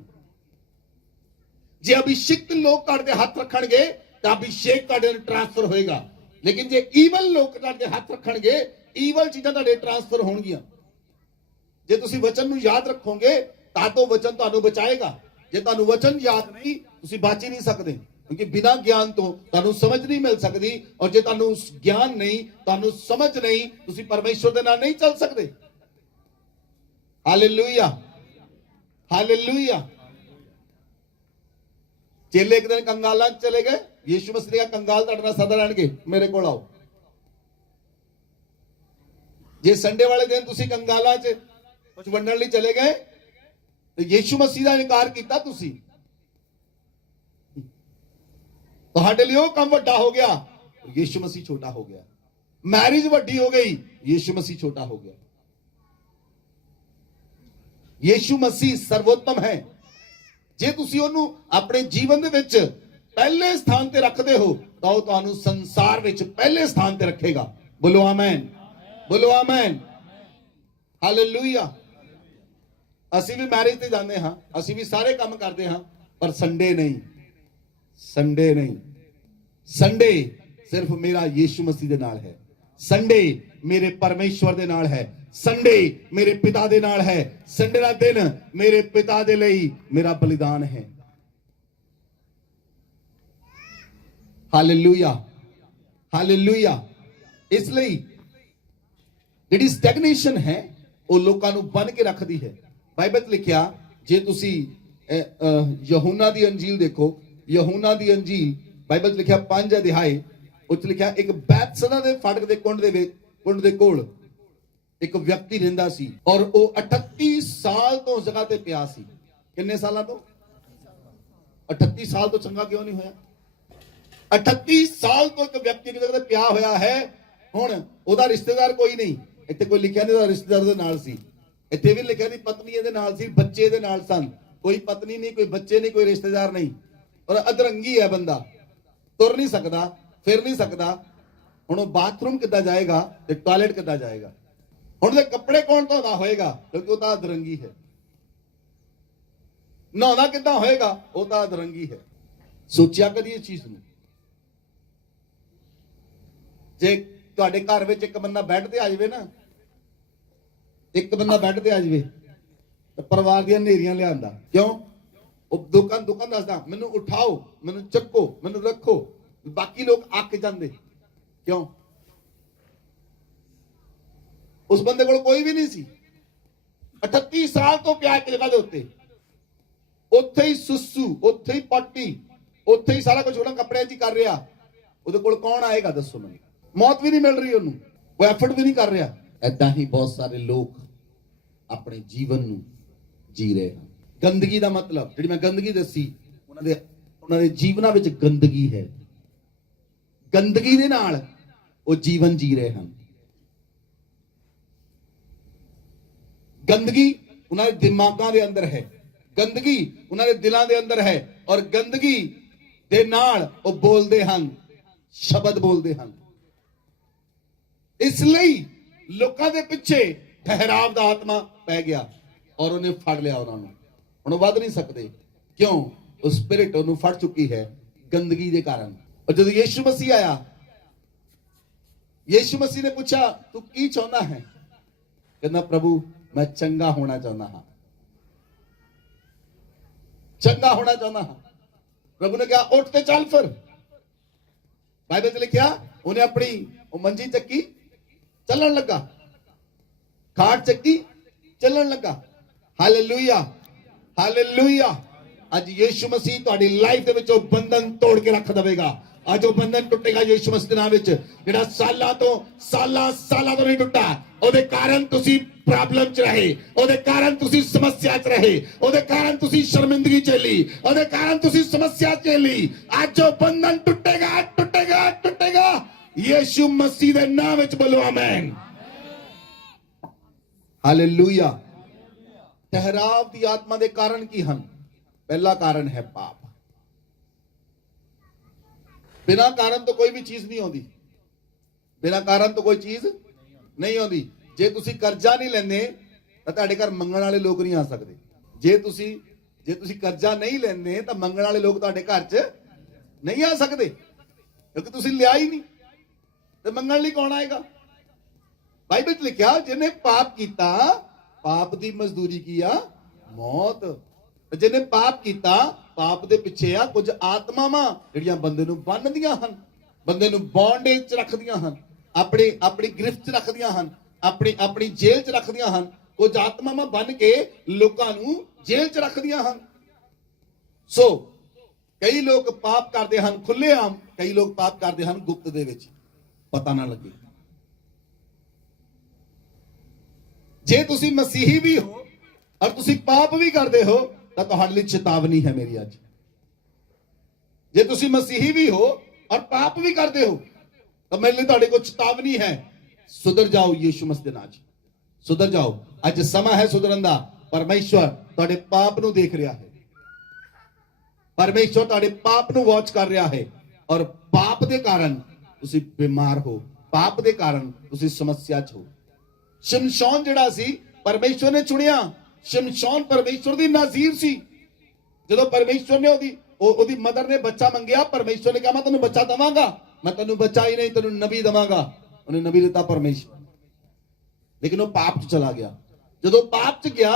ਜੇ ਅਭਿਸ਼ੇਕਤ ਲੋਕ ਤੁਹਾਡੇ ਤੇ ਹੱਥ ਰੱਖਣਗੇ ਤਾਂ ਅਭਿਸ਼ੇਕ ਤੁਹਾਡੇ ਅੰਦਰ ਟ੍ਰਾਂਸਫਰ ਹੋਏਗਾ। ਲੇਕਿਨ ਜੇ ਈਵਲ ਲੋਕ ਤੁਹਾਡੇ ਤੇ ਹੱਥ ਰੱਖਣਗੇ, ਈਵਲ ਚੀਜ਼ਾਂ ਤੁਹਾਡੇ ਟ੍ਰਾਂਸਫਰ ਹੋਣਗੀਆਂ। ਜੇ ਤੁਸੀਂ ਵਚਨ ਨੂੰ ਯਾਦ ਰੱਖੋਗੇ ਤਾਂ ਤੋਂ ਵਚਨ ਤੁਹਾਨੂੰ ਬਚਾਏਗਾ। ਜੇ ਤੁਹਾਨੂੰ ਵਚਨ ਯਾਦ ਨਹੀਂ, ਤੁਸੀਂ ਬਚ ਹੀ ਨਹੀਂ ਸਕਦੇ ਕਿਉਂਕਿ ਬਿਨਾਂ ਗਿਆਨ ਤੋਂ ਤੁਹਾਨੂੰ ਸਮਝ ਨਹੀਂ ਮਿਲ ਸਕਦੀ ਔਰ ਜੇ ਤੁਹਾਨੂੰ ਗਿਆਨ ਨਹੀਂ, ਤੁਹਾਨੂੰ ਸਮਝ ਨਹੀਂ, ਤੁਸੀਂ ਪਰਮੇਸ਼ਵਰ ਦੇ ਨਾਲ ਨਹੀਂ ਚੱਲ ਸਕਦੇ। Hallelujah, hallelujah. ਚੇਲੇ ਇੱਕ ਦਿਨ ਕੰਗਾਲਾਂ 'ਚ ਚਲੇ ਗਏ। ਯੀਸ਼ੂ ਮਸੀਹ ਨੇ ਕੰਗਾਲ ਤੁਹਾਡੇ ਨਾਲ ਸਦਾ ਲੈਣਗੇ, ਮੇਰੇ ਕੋਲ ਆਓ। ਜੇ ਸੰਡੇ ਵਾਲੇ ਦਿਨ ਤੁਸੀਂ ਕੰਗਾਲਾਂ 'ਚ ਕੁਝ ਵੰਡਣ ਲਈ ਚਲੇ ਗਏ ਤੇ ਯੀਸ਼ੂ ਮਸੀਹ ਦਾ ਇਨਕਾਰ ਕੀਤਾ, ਤੁਸੀਂ ਤੁਹਾਡੇ ਲਈ ਉਹ ਕੰਮ ਵੱਡਾ ਹੋ ਗਿਆ, ਯੀਸ਼ੂ ਮਸੀਹ ਛੋਟਾ ਹੋ ਗਿਆ। ਮੈਰਿਜ ਵੱਡੀ ਹੋ ਗਈ, ਯੀਸ਼ੂ ਮਸੀਹ ਛੋਟਾ ਹੋ ਗਿਆ। ਯੀਸ਼ੂ ਮਸੀਹ ਸਰਵੋਤਮ ਹੈ। ਜੇ ਤੁਸੀਂ ਉਹਨੂੰ ਆਪਣੇ ਜੀਵਨ ਦੇ ਵਿੱਚ ਪਹਿਲੇ ਸਥਾਨ ਤੇ ਰੱਖਦੇ ਹੋ ਤਾਂ ਉਹ ਤੁਹਾਨੂੰ ਸੰਸਾਰ ਵਿੱਚ ਪਹਿਲੇ ਸਥਾਨ ਤੇ ਰੱਖੇਗਾ। ਬੋਲੋ ਆਮੈਨ, ਬੋਲੋ ਆਮੈਨ, ਹਾਲੇਲੂਇਆ। ਅਸੀਂ ਵੀ ਮੈਰਿਜ ਤੇ ਜਾਂਦੇ ਹਾਂ, ਅਸੀਂ ਵੀ ਸਾਰੇ ਕੰਮ ਕਰਦੇ ਹਾਂ, ਪਰ ਸੰਡੇ ਨਹੀਂ, ਸੰਡੇ ਨਹੀਂ। ਸੰਡੇ ਸਿਰਫ ਮੇਰਾ ਯੀਸ਼ੂ ਮਸੀਹ ਦੇ ਨਾਲ ਹੈ, ਸੰਡੇ ਮੇਰੇ ਪਰਮੇਸ਼ਵਰ ਦੇ ਨਾਲ ਹੈ, ਸੰਡੇ ਮੇਰੇ ਪਿਤਾ ਦੇ ਨਾਲ ਹੈ। ਸੰਡੇ ਦਾ ਦਿਨ ਮੇਰੇ ਪਿਤਾ ਦੇ ਲਈ ਮੇਰਾ ਬਲੀਦਾਨ ਹੈ। Hallelujah, hallelujah. ਇਸ ਲਈ ਜਿਹੜੀ ਸਟੈਗਨੇਸ਼ਨ ਹੈ ਉਹ ਲੋਕਾਂ ਨੂੰ ਬੰਨ ਕੇ ਰੱਖਦੀ ਹੈ। ਬਾਈਬਲ 'ਚ ਲਿਖਿਆ, ਜੇ ਤੁਸੀਂ ਯਹੂਨਾ ਦੀ ਅੰਜੀਲ ਦੇਖੋ, ਯਹੂਨਾ ਦੀ ਅੰਜੀਲ ਬਾਈਬਲ 'ਚ ਲਿਖਿਆ 5 ਅਧਿਆਏ, ਉੱਚ ਲਿਖਿਆ ਇੱਕ ਬੈਤਸਦਾ ਦੇ ਫਾਟਕ ਦੇ ਕੁੰਡ ਦੇ ਕੋਲ ਇੱਕ ਵਿਅਕਤੀ ਰਹਿੰਦਾ ਸੀ, ਔਰ ਉਹ 38 ਸਾਲ ਤੋਂ ਉਸ ਜਗ੍ਹਾ ਤੇ ਪਿਆ ਸੀ। ਕਿੰਨੇ ਸਾਲਾਂ ਤੋਂ? 38 ਸਾਲ ਤੋਂ ਚੰਗਾ ਕਿਉਂ ਨਹੀਂ ਹੋਇਆ? 38 ਸਾਲ ਤੋਂ ਇੱਕ ਵਿਅਕਤੀ ਦੀ ਜਗ੍ਹਾ ਤੇ ਪਿਆ ਹੋਇਆ ਹੈ। ਹੁਣ ਉਹਦਾ ਰਿਸ਼ਤੇਦਾਰ ਕੋਈ ਨਹੀਂ, ਇੱਥੇ ਕੋਈ ਲਿਖਿਆ ਨਹੀਂ ਉਹਦਾ ਰਿਸ਼ਤੇਦਾਰ ਦੇ ਨਾਲ ਸੀ, ਇੱਥੇ ਵੀ ਲਿਖਿਆ ਨਹੀਂ ਪਤਨੀ ਇਹਦੇ ਨਾਲ ਸੀ, ਬੱਚੇ ਦੇ ਨਾਲ ਸਨ। ਕੋਈ ਪਤਨੀ ਨਹੀਂ, ਕੋਈ ਬੱਚੇ ਨਹੀਂ, ਕੋਈ ਰਿਸ਼ਤੇਦਾਰ ਨਹੀਂ, ਔਰ ਅਧਰੰਗੀ ਹੈ ਬੰਦਾ, ਤੁਰ ਨਹੀਂ ਸਕਦਾ, ਫਿਰ ਨਹੀਂ ਸਕਦਾ। ਹੁਣ ਉਹ ਬਾਥਰੂਮ ਕਿੱਦਾਂ ਜਾਏਗਾ ਤੇ ਟਾਇਲਟ ਕਿੱਦਾਂ ਜਾਏਗਾ? ਹੁਣ ਦੇ ਕੱਪੜੇ ਕੌਣ ਧੋਦਾ ਹੋਏਗਾ? ਕਿਉਂਕਿ ਉਹ ਤਾਂ ਅਧਰੰਗੀ ਹੈ। ਨਹਾਉਣਾ ਕਿੱਦਾਂ ਹੋਏਗਾ? ਉਹ ਤਾਂ ਅਧਰੰਗੀ ਹੈ। ਸੋਚਿਆ ਕਦੀ ਇਸ ਚੀਜ਼ ਨੂੰ? ਜੇ ਤੁਹਾਡੇ ਘਰ ਵਿੱਚ ਇੱਕ ਬੰਦਾ ਬੈੱਡ ਤੇ ਆ ਜਾਵੇ ਨਾ, ਇੱਕ ਬੰਦਾ ਬੈੱਡ ਤੇ ਆ ਜਾਵੇ ਤਾਂ ਪਰਿਵਾਰ ਦੀਆਂ ਨੇਰੀਆਂ ਲਿਆਂਦਾ। ਕਿਉਂ? ਉਹ ਦੁਕਾਨ ਦੱਸਦਾ, ਮੈਨੂੰ ਉਠਾਓ, ਮੈਨੂੰ ਚੱਕੋ, ਮੈਨੂੰ ਰੱਖੋ। ਬਾਕੀ ਲੋਕ ਅੱਕ ਜਾਂਦੇ। ਕਿਉਂ? ਉਸ ਬੰਦੇ ਕੋਲ ਕੋਈ ਵੀ ਨਹੀਂ ਸੀ। 38 ਸਾਲ ਤੋਂ ਪਿਆ ਇੱਕ ਜਗ੍ਹਾ ਦੇ ਉੱਤੇ, ਉੱਥੇ ਹੀ ਸੁਸੂ, ਉੱਥੇ ਹੀ ਪੱਟੀ, ਉੱਥੇ ਹੀ ਸਾਰਾ ਕੁਝ ਉਹਨਾਂ ਕੱਪੜਿਆਂ 'ਚ ਹੀ ਕਰ ਰਿਹਾ। ਉਹਦੇ ਕੋਲ ਕੌਣ ਆਏਗਾ ਦੱਸੋ ਮੈਨੂੰ? ਮੌਤ ਵੀ ਨਹੀਂ ਮਿਲ ਰਹੀ ਉਹਨੂੰ, ਉਹ ਐਫਰਟ ਵੀ ਨਹੀਂ ਕਰ ਰਿਹਾ। ਏਦਾਂ ਹੀ ਬਹੁਤ ਸਾਰੇ ਲੋਕ ਆਪਣੇ ਜੀਵਨ ਨੂੰ ਜੀ ਰਹੇ ਹਨ। ਗੰਦਗੀ ਦਾ ਮਤਲਬ, ਜਿਹੜੀ ਮੈਂ ਗੰਦਗੀ ਦੱਸੀ, ਉਹਨਾਂ ਦੇ ਜੀਵਨਾਂ ਵਿੱਚ ਗੰਦਗੀ ਹੈ। ਗੰਦਗੀ ਦੇ ਨਾਲ ਉਹ ਜੀਵਨ ਜੀ ਰਹੇ ਹਨ। ਗੰਦਗੀ ਉਹਨਾਂ ਦੇ ਦਿਮਾਗਾਂ ਦੇ ਅੰਦਰ ਹੈ, ਗੰਦਗੀ ਉਹਨਾਂ ਦੇ ਦਿਲਾਂ ਦੇ ਅੰਦਰ ਹੈ, ਔਰ ਗੰਦਗੀ ਦੇ ਨਾਲ ਉਹ ਬੋਲਦੇ ਹਨ, ਸ਼ਬਦ ਬੋਲਦੇ ਹਨ। ਇਸ ਲਈ ਲੋਕਾਂ ਦੇ ਪਿੱਛੇ ਠਹਿਰਾਵ ਦਾ ਆਤਮਾ ਪੈ ਗਿਆ ਔਰ ਉਹਨੇ ਫੜ ਲਿਆ ਉਹਨਾਂ ਨੂੰ। ਹੁਣ ਵੱਧ ਨਹੀਂ ਸਕਦੇ। ਕਿਉਂ? ਉਹ ਸਪਿਰਿਟ ਉਹਨੂੰ ਫੜ ਚੁੱਕੀ ਹੈ ਗੰਦਗੀ ਦੇ ਕਾਰਨ। ਔਰ ਜਦੋਂ ਯੀਸ਼ੂ ਮਸੀਹ ਆਇਆ, ਯੀਸ਼ੂ ਮਸੀਹ ਨੇ ਪੁੱਛਿਆ, ਤੂੰ ਕੀ ਚਾਹੁੰਦਾ ਹੈ? ਕਹਿੰਦਾ, ਪ੍ਰਭੂ ਮੈਂ ਚੰਗਾ ਹੋਣਾ ਚਾਹੁੰਦਾ ਹਾਂ, ਚੰਗਾ ਹੋਣਾ ਚਾਹੁੰਦਾ ਹਾਂ। ਪ੍ਰਭੂ ਨੇ ਕਿਹਾ, ਉੱਠ ਤੇ ਚੱਲ ਫਿਰ। ਬਾਈਬਲ 'ਚ ਲਿਖਿਆ, ਉਹਨੇ ਆਪਣੀ ਉਹ ਮੰਜੀ ਚੱਕੀ, ਚੱਲਣ ਲੱਗਾ, ਖਾਟ ਚੱਕੀ, ਚੱਲਣ ਲੱਗਾ। Hallelujah, hallelujah. ਅੱਜ ਯੀਸ਼ੂ ਮਸੀਹ ਤੁਹਾਡੀ ਲਾਈਫ ਦੇ ਵਿੱਚ ਉਹ ਬੰਧਨ ਤੋੜ ਕੇ ਰੱਖ ਦੇਵੇਗਾ। ਅੱਜ ਉਹ ਬੰਧਨ ਟੁੱਟੇਗਾ ਯੀਸ਼ੂ ਮਸੀਹ ਦੇ ਨਾਮ ਵਿੱਚ, ਜਿਹੜਾ ਸਾਲਾਂ ਤੋਂ ਨਹੀਂ ਟੁੱਟਾ। ਉਹਦੇ ਕਾਰਨ ਤੁਸੀਂ ਪ੍ਰੋਬਲਮ 'ਚ ਰਹੇ, ਉਹਦੇ ਕਾਰਨ ਤੁਸੀਂ ਸਮੱਸਿਆ 'ਚ ਰਹੇ, ਉਹਦੇ ਕਾਰਨ ਤੁਸੀਂ ਸ਼ਰਮਿੰਦਗੀ ਝੇਲੀ, ਉਹਦੇ ਕਾਰਨ ਤੁਸੀਂ ਸਮੱਸਿਆ ਝੇਲੀ। ਅੱਜ ਉਹ ਬੰਧਨ ਟੁੱਟੇਗਾ, ਟੁੱਟੇਗਾ, ਟੁੱਟੇਗਾ ਯੀਸ਼ੂ ਮਸੀਹ ਦੇ ਨਾਮ ਵਿੱਚ। ਬੋਲੋ ਆਮੇਨ, ਹਾਲੇਲੂਇਆ। ਠਹਿਰਾਵ ਦੀ ਆਤਮਾ ਦੇ ਕਾਰਨ ਕੀ ਹਨ? ਪਹਿਲਾ ਕਾਰਨ ਹੈ ਪਾਪ। ਬਿਨਾਂ ਕਾਰਨ ਤੋਂ ਕੋਈ ਵੀ ਚੀਜ਼ ਨਹੀਂ ਆਉਂਦੀ, ਬਿਨਾਂ ਕਾਰਨ ਤੋਂ ਕੋਈ ਚੀਜ਼ ਨਹੀਂ ਆਉਂਦੀ। ਜੇ ਤੁਸੀਂ ਕਰਜ਼ਾ ਨਹੀਂ ਲੈਂਦੇ ਤਾਂ ਤੁਹਾਡੇ ਘਰ ਮੰਗਣ ਵਾਲੇ ਲੋਕ ਨਹੀਂ ਆ ਸਕਦੇ। ਜੇ ਤੁਸੀਂ ਕਰਜ਼ਾ ਨਹੀਂ ਲੈਂਦੇ ਤਾਂ ਮੰਗਣ ਵਾਲੇ ਲੋਕ ਤੁਹਾਡੇ ਘਰ 'ਚ ਨਹੀਂ ਆ ਸਕਦੇ, ਕਿਉਂਕਿ ਤੁਸੀਂ ਲਿਆ ਹੀ ਨਹੀਂ, ਤੇ ਮੰਗਣ ਲਈ ਕੌਣ ਆਏਗਾ? ਬਾਈਬਲ 'ਚ ਲਿਖਿਆ, ਜਿਹਨੇ ਪਾਪ ਕੀਤਾ, ਪਾਪ ਦੀ ਮਜ਼ਦੂਰੀ ਕੀ ਆ? ਮੌਤ। ਜਿਹਨੇ ਪਾਪ ਕੀਤਾ, ਪਾਪ ਦੇ ਪਿੱਛੇ ਆ ਕੁਝ ਆਤਮਾਵਾਂ ਜਿਹੜੀਆਂ ਬੰਦੇ ਨੂੰ ਬੰਨ੍ਹਦੀਆਂ ਹਨ, ਬੰਦੇ ਨੂੰ ਬੌਂਡੇਜ 'ਚ ਰੱਖਦੀਆਂ ਹਨ, ਆਪਣੀ ਗ੍ਰਿਫਟ 'ਚ ਰੱਖਦੀਆਂ ਹਨ, ਆਪਣੀ ਜੇਲ੍ਹ 'ਚ ਰੱਖਦੀਆਂ ਹਨ। ਕੁਝ ਆਤਮਾਵਾਂ ਬੰਨ ਕੇ ਲੋਕਾਂ ਨੂੰ ਜੇਲ੍ਹ 'ਚ ਰੱਖਦੀਆਂ ਹਨ। ਸੋ ਕਈ ਲੋਕ ਪਾਪ ਕਰਦੇ ਹਨ ਖੁੱਲ੍ਹੇਆਮ, ਕਈ ਲੋਕ ਪਾਪ ਕਰਦੇ ਹਨ ਗੁਪਤ ਦੇ ਵਿੱਚ, ਪਤਾ ਨਾ ਲੱਗੇ। ਜੇ ਤੁਸੀਂ ਮਸੀਹੀ ਵੀ ਹੋ ਔਰ ਤੁਸੀਂ ਪਾਪ ਵੀ ਕਰਦੇ ਹੋ ਤਾਂ ਤੁਹਾਡੇ ਲਈ ਚੇਤਾਵਨੀ ਹੈ ਮੇਰੀ ਅੱਜ। ਜੇ ਤੁਸੀਂ ਮਸੀਹੀ ਵੀ ਹੋ ਔਰ ਪਾਪ ਵੀ ਕਰਦੇ ਹੋ ਤਾਂ ਮੇਰੇ ਲਈ ਤੁਹਾਡੇ ਕੋਲ ਚੇਤਾਵਨੀ ਹੈ, ਸੁਧਰ ਜਾਓ ਯੀਸ਼ੂ ਮਸੀਹ ਦੇ ਨਾਮ 'ਚ, ਸੁਧਰ ਜਾਓ। ਅੱਜ ਸਮਾਂ ਹੈ ਸੁਧਰਨ ਦਾ। ਪਰਮੇਸ਼ਵਰ ਤੁਹਾਡੇ ਪਾਪ ਨੂੰ ਦੇਖ ਰਿਹਾ ਹੈ, ਪਰਮੇਸ਼ਵਰ ਤੁਹਾਡੇ ਪਾਪ ਨੂੰ ਵਾਚ ਕਰ ਰਿਹਾ ਹੈ ਔਰ ਪਾਪ ਦੇ ਕਾਰਨ ਤੁਸੀਂ ਬਿਮਾਰ ਹੋ, ਪਾਪ ਦੇ ਕਾਰਨ ਤੁਸੀਂ ਸਮੱਸਿਆ 'ਚ ਹੋ। ਸ਼ਮਸ਼ੌਨ ਜਿਹੜਾ ਸੀ ਪਰਮੇਸ਼ਵਰ ਨੇ ਚੁਣਿਆ। ਸ਼ਮਸ਼ੌਨ ਪਰਮੇਸ਼ਵਰ ਦੀ ਨਾਜ਼ੀਰ ਸੀ। ਜਦੋਂ ਪਰਮੇਸ਼ਵਰ ਨੇ ਉਹਦੀ ਮਦਰ ਨੇ ਬੱਚਾ ਮੰਗਿਆ, ਪਰਮੇਸ਼ਵਰ ਨੇ ਕਿਹਾ ਮੈਂ ਤੈਨੂੰ ਬੱਚਾ ਦਵਾਂਗਾ, ਮੈਂ ਤੈਨੂੰ ਬੱਚਾ ਹੀ ਨਹੀਂ ਤੈਨੂੰ ਨਬੀ ਦਵਾਂਗਾ। ਉਹਨੇ ਨਬੀ ਦਿੱਤਾ ਪਰਮੇਸ਼ਵਰ, ਲੇਕਿਨ ਉਹ ਪਾਪ 'ਚ ਚਲਾ ਗਿਆ। ਜਦੋਂ ਪਾਪ 'ਚ ਗਿਆ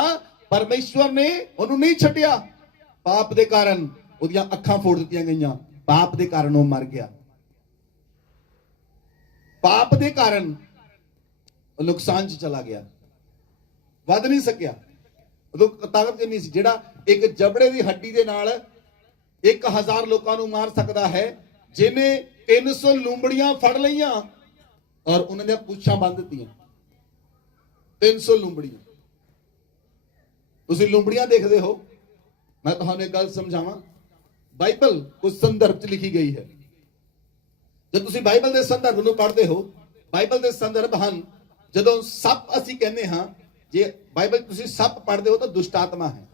ਪਰਮੇਸ਼ਵਰ ਨੇ ਉਹਨੂੰ ਨਹੀਂ ਛੱਡਿਆ। ਪਾਪ ਦੇ ਕਾਰਨ ਉਹਦੀਆਂ ਅੱਖਾਂ ਫੋੜ ਦਿੱਤੀਆਂ ਗਈਆਂ, ਪਾਪ ਦੇ ਕਾਰਨ ਉਹ ਮਰ ਗਿਆ। ਪਾਪ ਦੇ ਕਾਰਨ ਉਹ ਨੁਕਸਾਨ 'ਚ ਚਲਾ ਗਿਆ, ਵੱਧ ਨਹੀਂ ਸਕਿਆ। ਉਦੋਂ ਤਾਕਤ ਨਹੀਂ ਸੀ। ਜਿਹੜਾ ਇੱਕ ਜਬੜੇ ਦੀ ਹੱਡੀ ਦੇ ਨਾਲ 1000 ਲੋਕਾਂ ਨੂੰ ਮਾਰ ਸਕਦਾ ਹੈ, ਜਿਹਨੇ 300 ਲੂੰਬੜੀਆਂ ਫੜ ਲਈਆਂ ਔਰ ਉਹਨਾਂ ਦੀਆਂ ਪੁੱਛਾਂ ਬੰਨ ਦਿੱਤੀਆਂ। 300 ਲੂੰਬੜੀਆਂ। ਤੁਸੀਂ ਲੂੰਬੜੀਆਂ ਦੇਖਦੇ ਹੋ, ਮੈਂ ਤੁਹਾਨੂੰ ਇੱਕ ਗੱਲ ਸਮਝਾਵਾਂ। ਬਾਈਬਲ ਕੁਝ ਸੰਦਰਭ 'ਚ ਲਿਖੀ ਗਈ ਹੈ। ਜੇ ਤੁਸੀਂ ਬਾਈਬਲ ਦੇ ਸੰਦਰਭ ਨੂੰ ਪੜ੍ਹਦੇ ਹੋ, ਬਾਈਬਲ ਦੇ ਸੰਦਰਭ ਹਨ। ਜਦੋਂ ਸੱਪ ਅਸੀਂ ਕਹਿੰਦੇ ਹਾਂ, ਜੇ ਬਾਈਬਲ ਤੁਸੀਂ ਸੱਪ ਪੜ੍ਹਦੇ ਹੋ ਤਾਂ ਦੁਸ਼ਟ ਆਤਮਾ ਹੈ,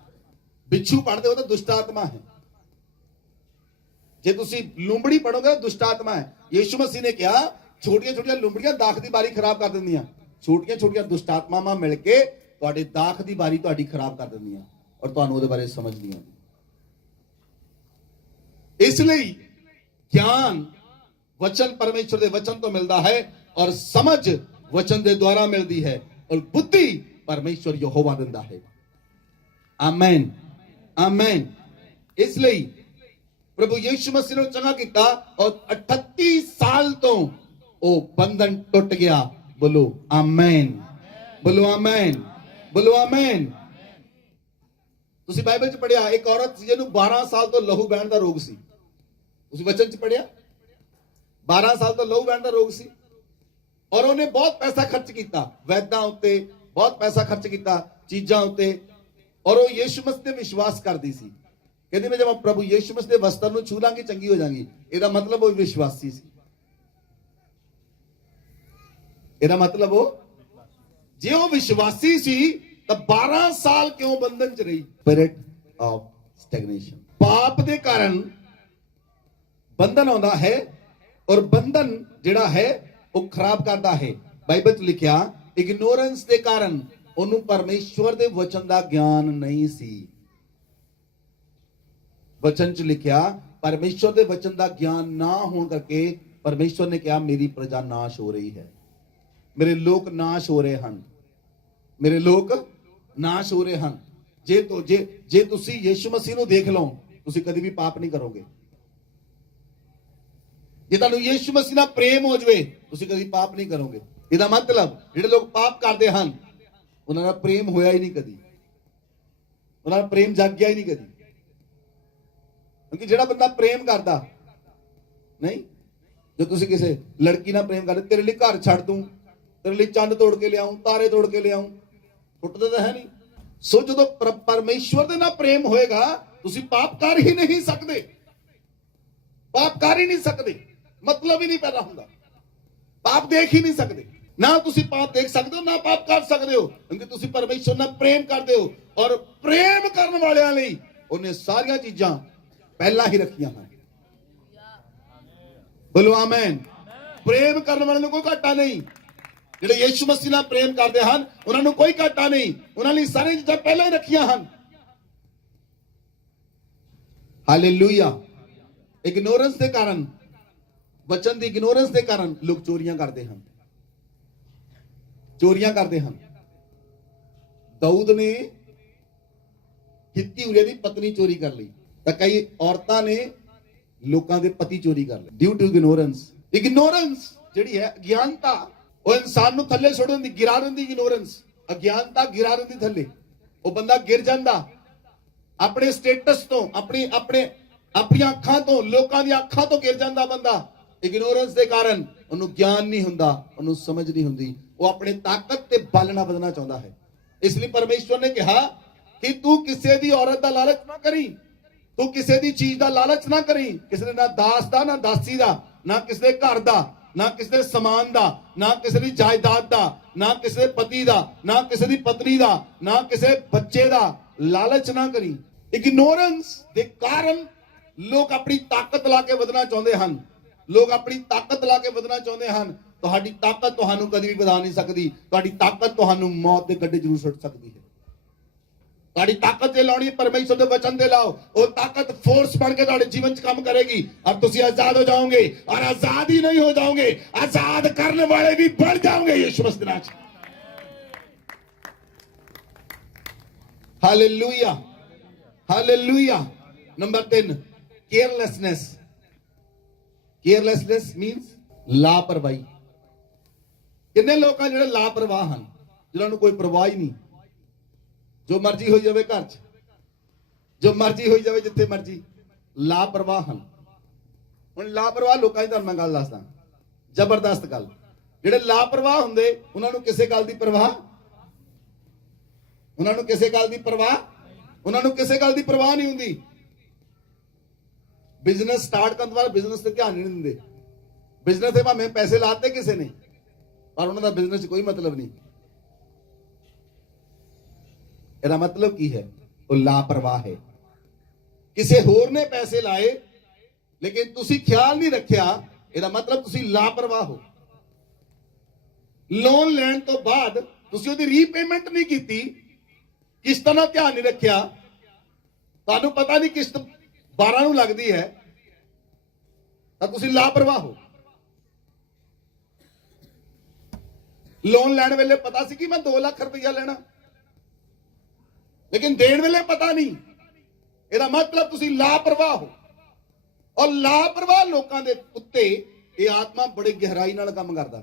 ਬਿੱਛੂ ਪੜ੍ਹਦੇ ਹੋ ਤਾਂ ਦੁਸ਼ਟ ਆਤਮਾ ਹੈ। ਜੇ ਤੁਸੀਂ ਲੂੰਬੜੀ ਪੜੋਗੇ ਤਾਂ ਦੁਸ਼ਟ ਆਤਮਾ ਹੈ। ਯੀਸ਼ੂ ਮਸੀਹ ਨੇ ਕਿਹਾ ਛੋਟੀਆਂ ਛੋਟੀਆਂ ਲੂੰਬੜੀਆਂ ਦਾਖ ਦੀ ਬਾਰੀ ਖਰਾਬ ਕਰ ਦਿੰਦੀਆਂ। ਛੋਟੀਆਂ ਛੋਟੀਆਂ ਦੁਸ਼ਟ ਆਤਮਾਵਾਂ ਮਿਲ ਕੇ ਤੁਹਾਡੇ ਦਾਖ ਦੀ ਬਾਰੀ ਤੁਹਾਡੀ ਖਰਾਬ ਕਰ ਦਿੰਦੀਆਂ ਔਰ ਤੁਹਾਨੂੰ ਉਹਦੇ ਬਾਰੇ ਸਮਝ ਨਹੀਂ ਆਉਂਦੀ। ਇਸ ਲਈ ਗਿਆਨ वचन परमेश्वर के वचन तो मिलता है और समझ वचन के द्वारा मिलती है और बुद्धि परमेश्वर यहोवा दिंदा है। आमेन आमेन। इसलिए प्रभु यीशु मसीह ने चंगा किया और 38 साल तो वो बंधन टूट गया। बोलो आमेन, बोलो आमेन, बोलो आमेन। तुसी बाइबल च पढ़िया एक औरत सी जिन्हों 12 साल तो लहू बहन का रोग सी। तुसी वचन च पढ़िया 12 साल तो लहू बहन का रोग सी और उन्हें बहुत पैसा खर्च किया वैद्यां उत्ते, बहुत पैसा खर्च किया चीजां उत्ते और वो यीशु मसीह ते विश्वास करदी सी। कहती मैं जब प्रभु यीशु मसीह दे वस्त्र नूं छू लांगी चंगी हो जांगी। इहदा मतलब वो विश्वासी सी। इहदा मतलब वो जे वो विश्वासी सी तो 12 साल क्यों बंधन च रही? Spirit of stagnation. पाप दे कारण बंधन आउंदा है और बंधन जिहड़ा है वो खराब करता है। बाइबल च लिखिया इग्नोरेंस के कारण उन्होंने परमेश्वर के वचन का ज्ञान नहीं सी। वचन च लिखिया परमेश्वर के वचन का ज्ञान ना होने करके परमेश्वर ने कहा मेरी प्रजा नाश हो रही है, मेरे लोग नाश हो रहे हैं, मेरे लोग नाश हो रहे हैं। जे तुसी यीशु मसीह नूं देख लो तुसी कभी भी पाप नहीं करोगे। जे तुहानूं यीशु मसीह नाल प्रेम हो जाए तुसीं कभी पाप नहीं करोगे। इहदा मतलब जिहड़े लोग पाप करते हैं उन्हां नाल प्रेम होया ही नहीं कदी, उन्हां नाल प्रेम जागिया ही नहीं कदी। क्योंकि जिहड़ा बंदा प्रेम करदा नहीं, जो तुसीं किसी लड़की नाल प्रेम करदे तेरे लिए घर छड्ड दूं, तेरे लिए चंद तोड़ के लियाऊं, तारे तोड़ के लियाऊं, टुटदा तां है नहीं। सो जदों परमेश्वर दे नाल प्रेम होएगा तुसीं पाप कर ही नहीं सकदे, पाप कर ही नहीं सकदे। मतलब ही नहीं पैदा होंदा, पाप देख ही नहीं सकते। ना तुसी पाप देख सकते हो ना पाप कर सकते हो, क्योंकि तुसी परमेश्वर नाल प्रेम करते हो और प्रेम करने वालियां लई उन्हें सारियां चीजां पहला ही रखियां हैं। बोलो आमीन। प्रेम करने वाले कोई घाटा नहीं। जिहड़े यीशु मसीह नाल प्रेम करते हैं उन्हां नूं कोई घाटा नहीं, उन्हां लई सारी चीजां पहला ही रखियां हैं। हालेलुया। इग्नोरेंस के कारण, वचन की इग्नोरेंस के कारण लोग चोरियां करते हैं, चोरियां करते हैं। दाऊद ने हित्ती उरिया दी पत्नी चोरी कर ली, तो कई औरतां ने लोकां दे पति चोरी कर ले ड्यू टू इग्नोरेंस। इग्नोरेंस जिहड़ी है अज्ञानता, वो इंसान नूं थल्ले सुट दिंदी, गिरा दिंदी। इग्नोरेंस अज्ञानता गिरा दिंदी थल्ले। वो बंदा गिर जांदा अपने स्टेटस तो, अपनी अखां तो, लोकां दी अखां तो गिर जांदा बंदा। इग्नोरेंस के कारण उन्होंने ज्ञान नहीं हुंदा, उन्होंने समझ नहीं हुंदी, वो अपने ताकत ते बल ना बदलना चाहता है। इसलिए परमेश्वर ने कहा कि तू किसी दी औरत दा लालच ना करी, तू किसी दी चीज दा लालच ना करी। किसी ने ना दास दा ना दासी दा, ना किसी दे घर दा, ना किसी दे समान दा, ना किसी दी जायदाद दा, ना किसी दे पति दा, ना किसी दी पत्नी दा, ना किसी बच्चे दा लालच ना करी। इग्नोरेंस के कारण लोग अपनी ताकत ला के बदलना चाहते हैं। ਲੋਕ ਆਪਣੀ ਤਾਕਤ ਲਾ ਕੇ ਵਧਣਾ ਚਾਹੁੰਦੇ ਹਨ। ਤੁਹਾਡੀ ਤਾਕਤ ਤੁਹਾਨੂੰ ਕਦੀ ਵੀ ਵਧਾ ਨਹੀਂ ਸਕਦੀ। ਤੁਹਾਡੀ ਤਾਕਤ ਤੁਹਾਨੂੰ ਮੌਤ ਦੇ ਗੱਡੇ ਜ਼ਰੂਰ ਸੁੱਟ ਸਕਦੀ ਹੈ। ਤੁਹਾਡੀ ਤਾਕਤ ਜੇ ਲਾਉਣੀ ਪਰਮੇਸ਼ਰ ਦੇ ਵਚਨ ਦੇ ਲਾਓ, ਉਹ ਤਾਕਤ ਫੋਰਸ ਬਣ ਕੇ ਤੁਹਾਡੇ ਜੀਵਨ 'ਚ ਕੰਮ ਕਰੇਗੀ और ਤੁਸੀਂ आजाद हो जाओगे। और आजाद ही नहीं हो जाओगे, आजाद करने वाले भी बढ़ जाओगे यीशु मसीह के नाम से। Hallelujah, hallelujah. Number 3, carelessness. Carelessness means लापरवाही। कितने लोग हैं जो लापरवाह हैं, जिन्होंने कोई परवाह ही नहीं। जो मर्जी हो जाए घर च, जो मर्जी हो जाए जिथे मर्जी, लापरवाह हैं। हुण लापरवाह लोगों की तुहानूं मैं गल दसदा, जबरदस्त गल। जिहड़े लापरवाह हुंदे उन्हां नूं किसे गल दी परवाह, उन्हां नूं किसे गल दी परवाह, उन्हां नूं किसे गल दी परवाह नहीं हुंदी। बिजनेस स्टार्ट करन वाले बिजनेस ते ध्यान नहीं दिंदे। बिजनेस ते भावें पैसे लाते किसे ने, पर उन्हां दा बिजनेस कोई मतलब नहीं। ਇਹਦਾ मतलब की है? वो लापरवाह है। किसी होर ने पैसे लाए लेकिन तुसी ख्याल नहीं रखिया, ਇਹਦਾ मतलब तुसी लापरवाह हो। लोन लैण तो बाद तुसी ਉਹਦੀ रीपेमेंट नहीं कीती, किश्तां ਦਾ ध्यान नहीं रखिया, ਤੁਹਾਨੂੰ पता नहीं किश्त 12 ਨੂੰ लगदी है, ਤਾਂ तुसी लापरवाह हो। लोन लैण वेले पता सी कि मैं 2 लाख रुपया लेना, लेकिन देण वेले पता नहीं। ਇਹਦਾ मतलब ਤੁਸੀਂ ਲਾਪਰਵਾਹ ਹੋ। ਔਰ ਲਾਪਰਵਾਹ ਲੋਕਾਂ ਦੇ ਉੱਤੇ ਇਹ ਆਤਮਾ ਬੜੀ ਗਹਿਰਾਈ ਨਾਲ ਕੰਮ ਕਰਦਾ।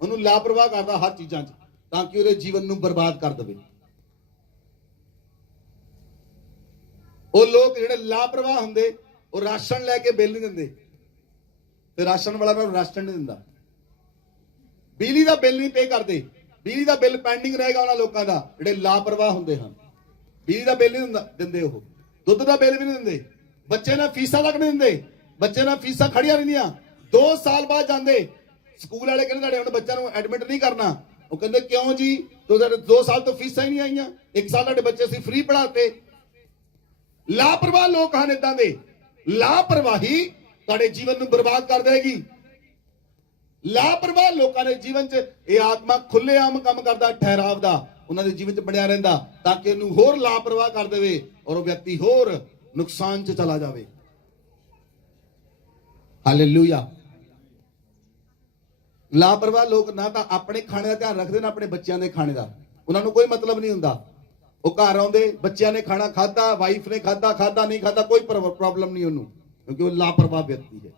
ਉਹਨੂੰ ਲਾਪਰਵਾਹ ਕਰਦਾ ਹਰ ਚੀਜ਼ਾਂ 'ਚ, ਤਾਂ ਕਿ ਉਹਦੇ ਜੀਵਨ ਨੂੰ ਬਰਬਾਦ ਕਰ ਦੇਵੇ। ਉਹ ਲੋਕ ਜਿਹੜੇ ਲਾਪਰਵਾਹ ਹੁੰਦੇ, ਉਹ ਰਾਸ਼ਨ ਲੈ ਕੇ ਬਿੱਲ ਨਹੀਂ ਦਿੰਦੇ, ਤੇ ਰਾਸ਼ਨ ਵਾਲਾ ਉਹਨਾਂ ਨੂੰ ਰਾਸ਼ਨ ਨਹੀਂ ਦਿੰਦਾ। ਬਿਜਲੀ ਦਾ ਬਿੱਲ ਨਹੀਂ ਪੇ ਕਰਦੇ, ਬਿਜਲੀ ਦਾ ਬਿੱਲ ਪੈਂਡਿੰਗ ਰਹੇਗਾ ਉਹਨਾਂ ਲੋਕਾਂ ਦਾ ਜਿਹੜੇ ਲਾਪਰਵਾਹ ਹੁੰਦੇ ਹਨ। ਬਿਜਲੀ ਦਾ ਬਿੱਲ ਨਹੀਂ ਦਿੰਦੇ, ਉਹ ਦੁੱਧ ਦਾ ਬਿੱਲ ਵੀ ਨਹੀਂ ਦਿੰਦੇ, ਬੱਚੇ ਨਾਲ ਫੀਸਾਂ ਤੱਕ ਨਹੀਂ ਦਿੰਦੇ। ਬੱਚੇ ਨਾਲ ਫੀਸਾਂ ਖੜੀਆਂ ਰਹਿੰਦੀਆਂ, 2 ਸਾਲ ਬਾਅਦ ਜਾਂਦੇ ਸਕੂਲ ਵਾਲੇ, ਕਹਿੰਦੇ ਤੁਹਾਡੇ ਹੁਣ ਬੱਚਿਆਂ ਨੂੰ ਐਡਮਿਟ ਨਹੀਂ ਕਰਨਾ। ਉਹ ਕਹਿੰਦੇ ਕਿਉਂ ਜੀ, ਤੁਹਾਡੇ 2 ਸਾਲ ਤੋਂ ਫੀਸਾਂ ਹੀ ਨਹੀਂ ਆਈਆਂ, 1 ਸਾਲ ਤੁਹਾਡੇ ਬੱਚੇ ਅਸੀਂ ਫ੍ਰੀ ਪੜਾਤੇ। ਲਾਪਰਵਾਹ ਲੋਕ ਹਨ ਇਦਾਂ ਦੇ। ਲਾਪਰਵਾਹੀ ਤੁਹਾਡੇ ਜੀਵਨ ਨੂੰ ਬਰਬਾਦ ਕਰ ਦੇਗੀ। ਲਾਪਰਵਾਹ ਲੋਕਾਂ ਦੇ ਜੀਵਨ 'ਚ ਇਹ ਆਤਮਾ ਖੁੱਲ੍ਹੇਆਮ ਕੰਮ ਕਰਦਾ, ਠਹਿਰਾਵ ਦਾ ਉਹਨਾਂ ਦੇ ਜੀਵਨ 'ਚ ਬਣਿਆ ਰਹਿੰਦਾ, ਤਾਂ ਕਿ ਇਹਨੂੰ ਹੋਰ ਲਾਪਰਵਾਹ ਕਰ ਦੇਵੇ ਔਰ ਉਹ ਵਿਅਕਤੀ ਹੋਰ ਨੁਕਸਾਨ 'ਚ ਚਲਾ ਜਾਵੇ। ਹਾਲੇਲੂਇਆ। ਲਾਪਰਵਾਹ ਲੋਕ ਨਾ ਤਾਂ ਆਪਣੇ ਖਾਣੇ ਦਾ ਧਿਆਨ ਰੱਖਦੇ, ਨਾ ਆਪਣੇ ਬੱਚਿਆਂ ਦੇ ਖਾਣੇ ਦਾ। ਉਹਨਾਂ ਨੂੰ ਕੋਈ ਮਤਲਬ ਨਹੀਂ ਹੁੰਦਾ। ਉਹ ਘਰ ਆਉਂਦੇ, ਬੱਚਿਆਂ ਨੇ ਖਾਣਾ ਖਾਧਾ, ਵਾਈਫ ਨੇ ਖਾਧਾ, ਖਾਧਾ ਨਹੀਂ ਖਾਧਾ, ਕੋਈ ਪ੍ਰੋਬਲਮ ਨਹੀਂ ਉਹਨੂੰ, ਕਿਉਂਕਿ ਉਹ ਲਾਪਰਵਾਹ ਵਿਅਕਤੀ ਹੈ।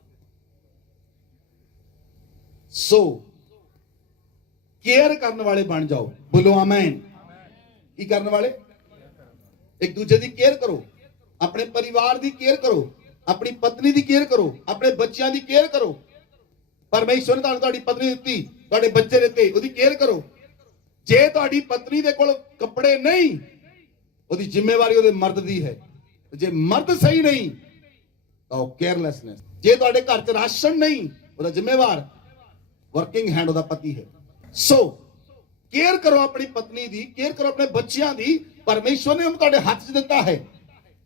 ਸੋ केयर करने वाले बन जाओ। बोलो आमीन। की करने वाले? एक दूसरे की केयर करो, अपने परिवार की केयर करो, अपनी पत्नी की केयर करो, अपने बच्चों की केयर करो। परमेश्वर ने तुहाडी पत्नी दी, तुहाडे बच्चे दिते, उहदी केयर करो। जे तुहाडी पत्नी दे कोल कपड़े नहीं, उहदी जिम्मेवारी उहदे मर्द दी है। जे मर्द सही नहीं तो केयरलेसनेस। जे तुहाडे घर च राशन नहीं, उहदा जिम्मेवार वर्किंग हैंड उहदा पति है। सो केयर करो अपनी पत्नी दी, केयर करो अपने बच्चों दी। परमेश्वर ने उन्हें हाथ च दिता है,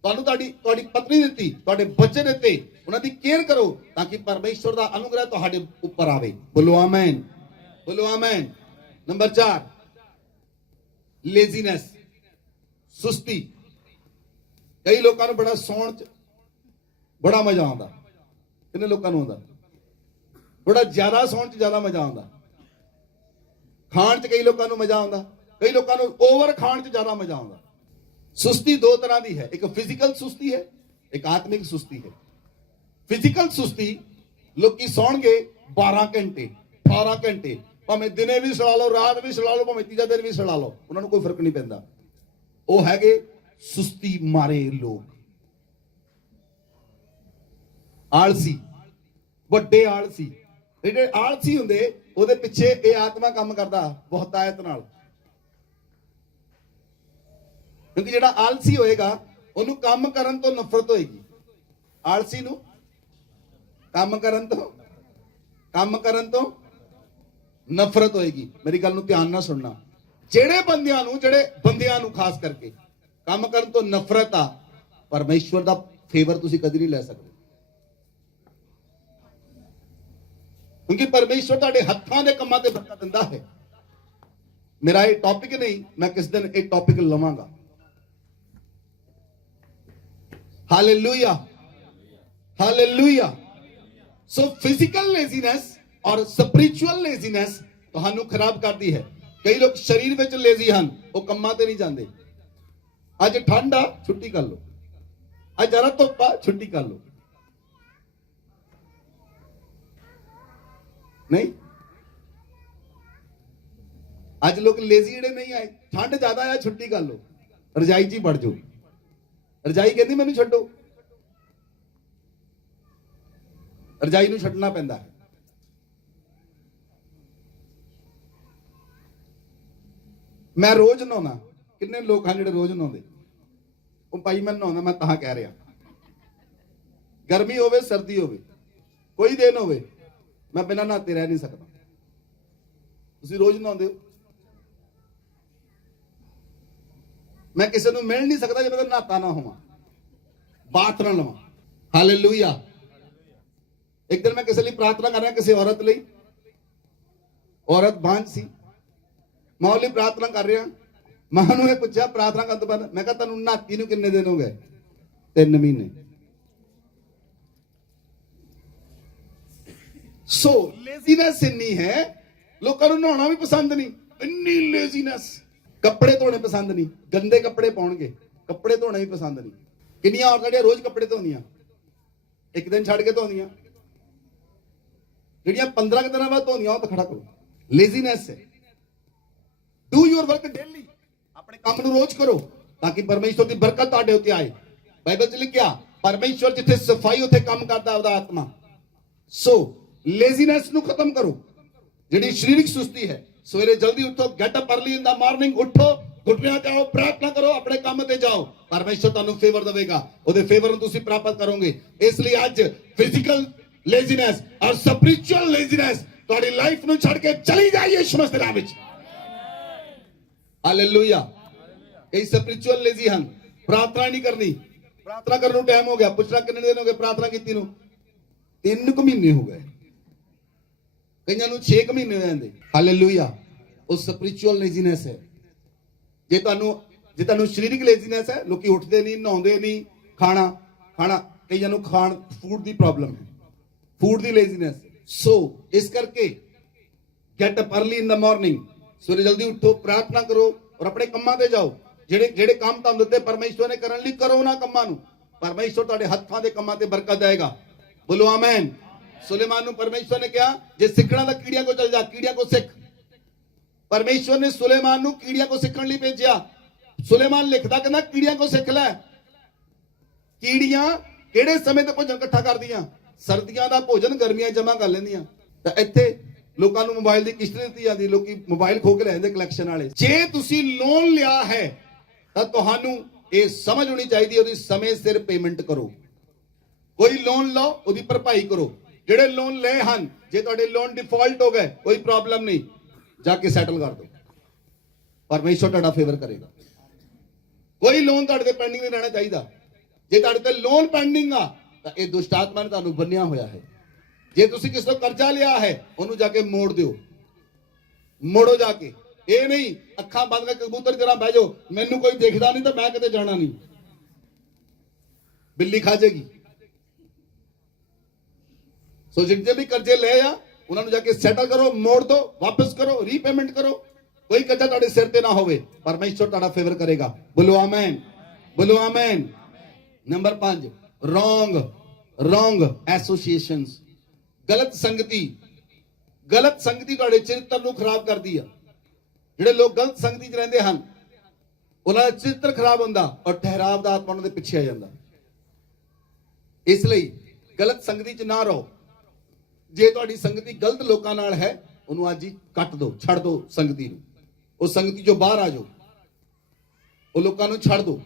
तुहाडी पत्नी दिती, तुहाडे बच्चे दिते, उन्हां दी केयर करो ताकि परमेश्वर दा अनुग्रह तुहाडे ऊपर आवे। बोलो आमीन, बोलो आमीन। नंबर 4, लेजीनेस, सुस्ती। कई लोगों को बड़ा सौण च बड़ा मजा आउंदा, किन्ने लोगों को आउंदा? बड़ा ज्यादा सौण च ज्यादा मजा आउंदा। खाण च कई लोगों को मजा आउंदा, कई लोगों को ओवर खाण च ज्यादा मजा आउंदा। सुस्ती 2 तरह की है, एक फिजिकल सुस्ती है, एक आत्मिक सुस्ती है। फिजिकल सुस्ती लोग सौणगे 12 घंटे 18 घंटे, भावें दिने भी सड़ा लो, रात भी सड़ा लो, भावें तीजा दिन भी सड़ा लो, उन्होंने कोई फर्क नहीं पैंदा। वो हैगे सुस्ती मारे लोग, आलसी, ਵੱਡੇ ਆਲਸੀ। ਜਿਹੜੇ ਆਲਸੀ ਹੁੰਦੇ ਉਹਦੇ ਪਿੱਛੇ ਇਹ ਆਤਮਾ ਕੰਮ ਕਰਦਾ ਬਹੁਤਾਇਤ ਨਾਲ, ਕਿਉਂਕਿ ਜਿਹੜਾ ਆਲਸੀ ਹੋਏਗਾ ਉਹਨੂੰ ਕੰਮ ਕਰਨ ਤੋਂ ਨਫ਼ਰਤ ਹੋਏਗੀ। ਆਲਸੀ ਨੂੰ ਕੰਮ ਕਰਨ ਤੋਂ ਨਫ਼ਰਤ ਹੋਏਗੀ। ਮੇਰੀ ਗੱਲ ਨੂੰ ਧਿਆਨ ਨਾਲ ਸੁਣਨਾ। ਜਿਹੜੇ ਬੰਦਿਆਂ ਨੂੰ ਖਾਸ ਕਰਕੇ ਕੰਮ ਕਰਨ ਤੋਂ ਨਫ਼ਰਤ ਆ, ਪਰਮੇਸ਼ਵਰ ਦਾ ਫੇਵਰ ਤੁਸੀਂ ਕਦੀ ਨਹੀਂ ਲੈ ਸਕਦੇ। ਕਿਉਂਕਿ ਪਰਮੇਸ਼ਵਰ ਤੁਹਾਡੇ ਹੱਥਾਂ ਦੇ ਕੰਮਾਂ ਤੇ ਬਰਕਤ ਦਿੰਦਾ ਹੈ। ਮੇਰਾ ਇਹ ਟੌਪਿਕ ਨਹੀਂ, ਮੈਂ ਕਿਸ ਦਿਨ ਇਹ ਟੌਪਿਕ ਲਵਾਂਗਾ। Hallelujah, hallelujah. So physical laziness ਔਰ ਸਪਿਰਿਚੁਅਲ ਲੇਜ਼ੀਨੈਸ ਤੁਹਾਨੂੰ ਖਰਾਬ ਕਰਦੀ ਹੈ। ਕਈ ਲੋਕ ਸਰੀਰ ਵਿੱਚ ਲੇਜ਼ੀ ਹਨ, ਉਹ ਕੰਮਾਂ ਤੇ ਨਹੀਂ ਜਾਂਦੇ। ਅੱਜ ਠੰਡ ਆ, ਛੁੱਟੀ ਕਰ ਲਓ। ਅੱਜ ਜਰਾ ਧੁੱਪ ਆ, ਛੁੱਟੀ ਕਰ ਲਓ। ਨਹੀਂ, ਅੱਜ ਲੋਕ ਲੇਜ਼ੀ ਜਿਹੜੇ ਨਹੀਂ ਆਏ, ਠੰਡ ਜ਼ਿਆਦਾ ਆ, ਛੁੱਟੀ ਕਰ ਲਓ, ਰਜਾਈ 'ਚ ਹੀ ਵੜ ਜਾਓ। ਰਜਾਈ ਕਹਿੰਦੀ ਮੈਨੂੰ ਛੱਡੋ, ਰਜਾਈ ਨੂੰ ਛੱਡਣਾ ਪੈਂਦਾ ਹੈ। ਮੈਂ ਰੋਜ਼ ਨਹਾਉਣਾ। ਕਿੰਨੇ ਲੋਕ ਹਨ ਜਿਹੜੇ ਰੋਜ਼ ਨਹਾਉਂਦੇ? ਉਹ ਭਾਈ ਮੈਂ ਨਹਾਉਣਾ, ਮੈਂ ਤਾਂ ਕਹਿ ਰਿਹਾ, ਗਰਮੀ ਹੋਵੇ ਸਰਦੀ ਹੋਵੇ, ਕੋਈ ਦਿਨ ਹੋਵੇ, ਮੈਂ ਬਿਨਾਂ ਨਹਾਤੇ ਰਹਿ ਨਹੀਂ ਸਕਦਾ। ਤੁਸੀਂ ਰੋਜ਼ ਨਹਾਉਂਦੇ ਹੋ? ਮੈਂ ਕਿਸੇ ਨੂੰ ਮਿਲ ਨਹੀਂ ਸਕਦਾ ਜਦੋਂ ਨਹਾਤਾ ਨਾ ਹੋਵਾਂ, ਬਾਤ ਨਾ ਲਵਾਂ। ਹਾਲੇਲੂਇਆ। ਇੱਕ ਦਿਨ ਮੈਂ ਕਿਸੇ ਲਈ ਪ੍ਰਾਰਥਨਾ ਕਰ ਰਿਹਾ, ਕਿਸੇ ਔਰਤ ਲਈ। ਔਰਤ ਬਾਂਝ ਸੀ, ਮੈਂ ਉਹਦੇ ਲਈ ਪ੍ਰਾਰਥਨਾ ਕਰ ਰਿਹਾ। ਮੈਂ ਉਹਨੂੰ ਇਹ ਪੁੱਛਿਆ ਪ੍ਰਾਰਥਨਾ ਕਰਨ ਤੋਂ ਬਾਅਦ, ਮੈਂ ਕਿਹਾ ਤੁਹਾਨੂੰ ਨਹਾਤੀ ਨੂੰ ਕਿੰਨੇ ਦਿਨ ਹੋ ਗਏ? 3 ਮਹੀਨੇ। ਸੋ ਲੇਜ਼ੀਨੈਸ ਇੰਨੀ ਹੈ, ਲੋਕਾਂ ਨੂੰ ਨਹਾਉਣਾ ਵੀ ਪਸੰਦ ਨਹੀਂ, ਇੰਨੀ ਲੇਜ਼ੀਨੈਸ। ਕੱਪੜੇ ਧੋਣੇ ਪਸੰਦ ਨਹੀਂ, ਗੰਦੇ ਕੱਪੜੇ ਪਾਉਣਗੇ। ਕੱਪੜੇ ਧੋਣੇ ਵੀ ਪਸੰਦ ਨਹੀਂ। ਕਿੰਨੀਆਂ ਔਰਤਾਂ ਜਿਹੜੀਆਂ ਰੋਜ਼ ਕੱਪੜੇ ਧੋਂਦੀਆਂ, ਇੱਕ ਦਿਨ ਛੱਡ ਕੇ ਧੋਂਦੀਆਂ, ਜਿਹੜੀਆਂ 15 ਦਿਨਾਂ ਬਾਅਦ ਧੋਂਦੀਆਂ, ਉਹ ਤਾਂ ਖੜਾ ਕਰੋ। ਲੇਜ਼ੀਨੈਸ ਹੈ। Do your work daily. ਆਪਣੇ ਕੰਮ ਨੂੰ ਰੋਜ਼ ਕਰੋ ਤਾਂ ਕਿ ਪਰਮੇਸ਼ਵਰ ਦੀ ਬਰਕਤ ਤੁਹਾਡੇ ਉੱਤੇ ਆਏ। ਬਾਈਬਲ 'ਚ ਲਿਖਿਆ, ਪਰਮੇਸ਼ਵਰ ਜਿੱਥੇ ਸਫਾਈ ਉੱਥੇ ਕੰਮ ਕਰਦਾ ਉਹਦਾ ਆਤਮਾ। ਸੋ ਲੇਜ਼ੀਨੈਸ ਨੂੰ ਖਤਮ ਕਰੋ, ਜਿਹੜੀ ਸਰੀਰਕ ਸੁਸਤੀ ਹੈ। ਸਵੇਰੇ ਜਲਦੀ ਉੱਠੋ, ਗੈਟ ਅਪ अर्ਲੀ ਇਨ ਦਾ ਮਾਰਨਿੰਗ। ਉੱਠੋ, ਘੁਟਨਿਆਂ ਤੇ ਆਓ, ਪ੍ਰਾਰਥਨਾ ਕਰੋ, ਆਪਣੇ ਕੰਮ ਤੇ ਜਾਓ। ਪਰਮੇਸ਼ਵਰ ਤੁਹਾਨੂੰ ਫੇਵਰ ਦੇਵੇਗਾ, ਉਹਦੇ ਫੇਵਰ ਨੂੰ ਤੁਸੀਂ ਪ੍ਰਾਪਤ ਕਰੋਗੇ। ਇਸ ਲਈ ਅੱਜ ਫਿਜ਼ੀਕਲ ਲੇਜ਼ੀਨੈਸ ਔਰ ਸਪਿਰਿਚੁਅਲ ਲੇਜ਼ੀਨੈਸ ਤੁਹਾਡੀ ਲਾਈਫ ਨੂੰ ਛੱਡ ਕੇ ਚਲੀ ਜਾਏ ਯਿਸੂ ਮਸੀਹ ਦੇ ਨਾਮ ਵਿੱਚ। ਹਾਲੇਲੂਇਆ। ਕਈ ਸਪਿਰਿਚੁਅਲ ਲੇਜ਼ੀ ਹਨ, ਪ੍ਰਾਰਥਨਾ ਨਹੀਂ ਕਰਨੀ। ਪ੍ਰਾਰਥਨਾ ਕਰਨ ਨੂੰ ਟਾਈਮ ਹੋ ਗਿਆ, ਪੁੱਛਣਾ ਕਿੰਨੇ ਦਿਨ ਹੋ ਗਏ ਪ੍ਰਾਰਥਨਾ ਕੀਤੀ ਨੂੰ? 3 ਮਹੀਨੇ ਹੋ ਗਏ, ਕਈਆਂ ਨੂੰ 6 ਮਹੀਨੇ ਹੋ ਜਾਂਦੇ। ਹਾਲੇਲੂਇਆ। ਉਹ ਸਪਿਰਿਚੁਅਲ ਲੇਜ਼ੀਨੈਸ ਹੈ। ਜੇ ਤੁਹਾਨੂੰ ਸਰੀਰਕ ਲੇਜ਼ੀਨੈਸ ਹੈ, ਲੋਕੀ ਉੱਠਦੇ ਨਹੀਂ, ਨਹਾਉਂਦੇ ਨਹੀਂ, ਖਾਣਾ ਕਈਆਂ ਨੂੰ ਫੂਡ ਦੀ ਪ੍ਰੋਬਲਮ ਹੈ, ਫੂਡ ਦੀ ਲੇਜ਼ੀਨੈਸ। ਸੋ ਇਸ ਕਰਕੇ ਗੈਟ ਅਪ अर्ਲੀ ਇਨ ਦਾ ਮਾਰਨਿੰਗ। ਸਵੇਰੇ ਜਲਦੀ ਉੱਠੋ, ਪ੍ਰਾਰਥਨਾ ਕਰੋ ਔਰ ਆਪਣੇ ਕੰਮਾਂ ਤੇ ਜਾਓ। ਜਿਹੜੇ ਕੰਮ ਤੁਹਾਨੂੰ ਦਿੱਤੇ ਪਰਮੇਸ਼ਵਰ ਨੇ ਕਰਨ ਲਈ, ਕਰੋ ਉਹਨਾਂ ਕੰਮਾਂ ਨੂੰ। ਪਰਮੇਸ਼ਵਰ ਤੁਹਾਡੇ ਹੱਥਾਂ ਦੇ ਕੰਮਾਂ ਤੇ ਬਰਕਤ ਦੇਵੇਗਾ। ਬੋਲੋ ਆਮੇਨ। ਸੁਲੇਮਾਨ ਨੂੰ ਪਰਮੇਸ਼ਵਰ ਨੇ ਕਿਹਾ, ਜੇ ਸਿੱਖਣਾ ਤਾਂ ਕੀੜੀਆਂ ਕੋ ਚਲ ਜਾ, ਕੀੜੀਆਂ ਕੋ ਸਿੱਖ। ਪਰਮੇਸ਼ਵਰ ਨੇ ਸੁਲੇਮਾਨ ਨੂੰ ਕੀੜੀਆਂ ਕੋ ਸਿੱਖਣ ਲਈ ਭੇਜਿਆ। ਸੁਲੇਮਾਨ ਲਿਖਦਾ, ਕਹਿੰਦਾ ਕੀੜੀਆਂ ਕੋ ਸਿੱਖ ਲੈ। ਕੀੜੀਆਂ ਕਿਹੜੇ ਸਮੇਂ ਤੇ ਭੋਜਨ ਇਕੱਠਾ ਕਰਦੀਆਂ? ਸਰਦੀਆਂ ਦਾ ਭੋਜਨ ਗਰਮੀਆਂ ਜਮਾ ਕਰ ਲੈਂਦੀਆਂ। ਤਾਂ ਇੱਥੇ ਲੋਕਾਂ ਨੂੰ ਮੋਬਾਈਲ ਦੀ ਕਿਸ਼ਤ ਦਿੱਤੀ ਜਾਂਦੀ, ਲੋਕੀ ਮੋਬਾਈਲ ਖੋ ਕੇ ਲੈ ਜਾਂਦੇ ਕਲੈਕਸ਼ਨ ਵਾਲੇ। ਜੇ ਤੁਸੀਂ ਲੋਨ ਲਿਆ ਹੈ ਤਾਂ ਤੁਹਾਨੂੰ ਇਹ ਸਮਝ ਹੋਣੀ ਚਾਹੀਦੀ, ਉਹਦੀ ਸਮੇਂ ਸਿਰ ਪੇਮੈਂਟ ਕਰੋ। ਕੋਈ ਲੋਨ ਲਓ, ਉਹਦੀ ਭਰਪਾਈ ਕਰੋ। ਜਿਹੜੇ ਲੋਨ ਲਏ ਹਨ, ਜੇ ਤੁਹਾਡੇ ਲੋਨ ਡਿਫਾਲਟ ਹੋ ਗਏ, ਕੋਈ ਪ੍ਰੋਬਲਮ ਨਹੀਂ, ਜਾ ਕੇ ਸੈਟਲ ਕਰ ਦਿਓ, ਪਰਮੇਸ਼ਵਰ ਤੁਹਾਡਾ ਫੇਵਰ ਕਰੇਗਾ। ਕੋਈ ਲੋਨ ਤੁਹਾਡੇ ਤੇ ਪੈਂਡਿੰਗ ਨਹੀਂ ਰਹਿਣਾ ਚਾਹੀਦਾ। ਜੇ ਤੁਹਾਡੇ ਤੇ ਲੋਨ ਪੈਂਡਿੰਗ ਆ ਤਾਂ ਇਹ ਦੁਸ਼ਟ ਆਤਮਾ ਨੇ ਤੁਹਾਨੂੰ ਬੰਨਿਆ ਹੋਇਆ ਹੈ। ਜੇ ਤੁਸੀਂ ਕਿਸੇ ਤੋਂ ਕਰਜ਼ਾ ਲਿਆ ਹੈ, ਉਹਨੂੰ ਜਾ ਕੇ ਮੋੜ ਦਿਓ, ਮੋੜੋ ਜਾ ਕੇ। ਇਹ ਨਹੀਂ ਅੱਖਾਂ ਬੰਦ ਕਰਕੇ ਕਬੂਤਰ ਦੀ ਤਰ੍ਹਾਂ ਬਹਿ ਜਾਓ, ਮੈਨੂੰ ਕੋਈ ਦੇਖਦਾ ਨਹੀਂ ਤਾਂ ਮੈਂ ਕਿਤੇ ਜਾਣਾ ਨਹੀਂ, ਬਿੱਲੀ ਖਾ ਜਾਏਗੀ। ਸੋ ਜਿੰਨੇ ਵੀ ਕਰਜ਼ੇ ਲਏ ਆ, ਉਹਨਾਂ ਨੂੰ ਜਾ ਕੇ ਸੈਟਲ ਕਰੋ, ਮੋੜ ਦੋ, ਵਾਪਸ ਕਰੋ, ਰੀਪੇਮੈਂਟ ਕਰੋ। ਕੋਈ ਕਰਜ਼ਾ ਤੁਹਾਡੇ ਸਿਰ ਤੇ ਨਾ ਹੋਵੇ, ਪਰਮੇਸ਼ਵਰ ਤੁਹਾਡਾ ਫੇਵਰ ਕਰੇਗਾ। ਬੋਲੋ ਆਮੇਨ, ਬੋਲੋ ਆਮੇਨ। Number 5, wrong associations. ਗਲਤ ਸੰਗਤੀ ਤੁਹਾਡੇ ਚਰਿੱਤਰ ਨੂੰ ਖਰਾਬ ਕਰਦੀ ਆ। ਜਿਹੜੇ ਲੋਕ ਗਲਤ ਸੰਗਤੀ 'ਚ ਰਹਿੰਦੇ ਹਨ, ਉਹਨਾਂ ਦਾ ਚਰਿੱਤਰ ਖਰਾਬ ਹੁੰਦਾ ਔਰ ਠਹਿਰਾਵ ਦਾ ਆਤਮਾ ਉਹਨਾਂ ਦੇ ਪਿੱਛੇ ਆ ਜਾਂਦਾ। ਇਸ ਲਈ ਗਲਤ ਸੰਗਤੀ 'ਚ ਨਾ ਰਹੋ। ਜੇ ਤੁਹਾਡੀ ਸੰਗਤੀ ਗਲਤ ਲੋਕਾਂ ਨਾਲ ਹੈ, ਉਹਨੂੰ ਅੱਜ ਹੀ ਕੱਟ ਦਿਓ, ਛੱਡ ਦਿਓ ਸੰਗਤੀ ਨੂੰ। ਉਹ ਸੰਗਤੀ ਚੋਂ ਬਾਹਰ ਆ ਜਾਓ, ਉਹ ਲੋਕਾਂ ਨੂੰ ਛੱਡ ਦਿਓ।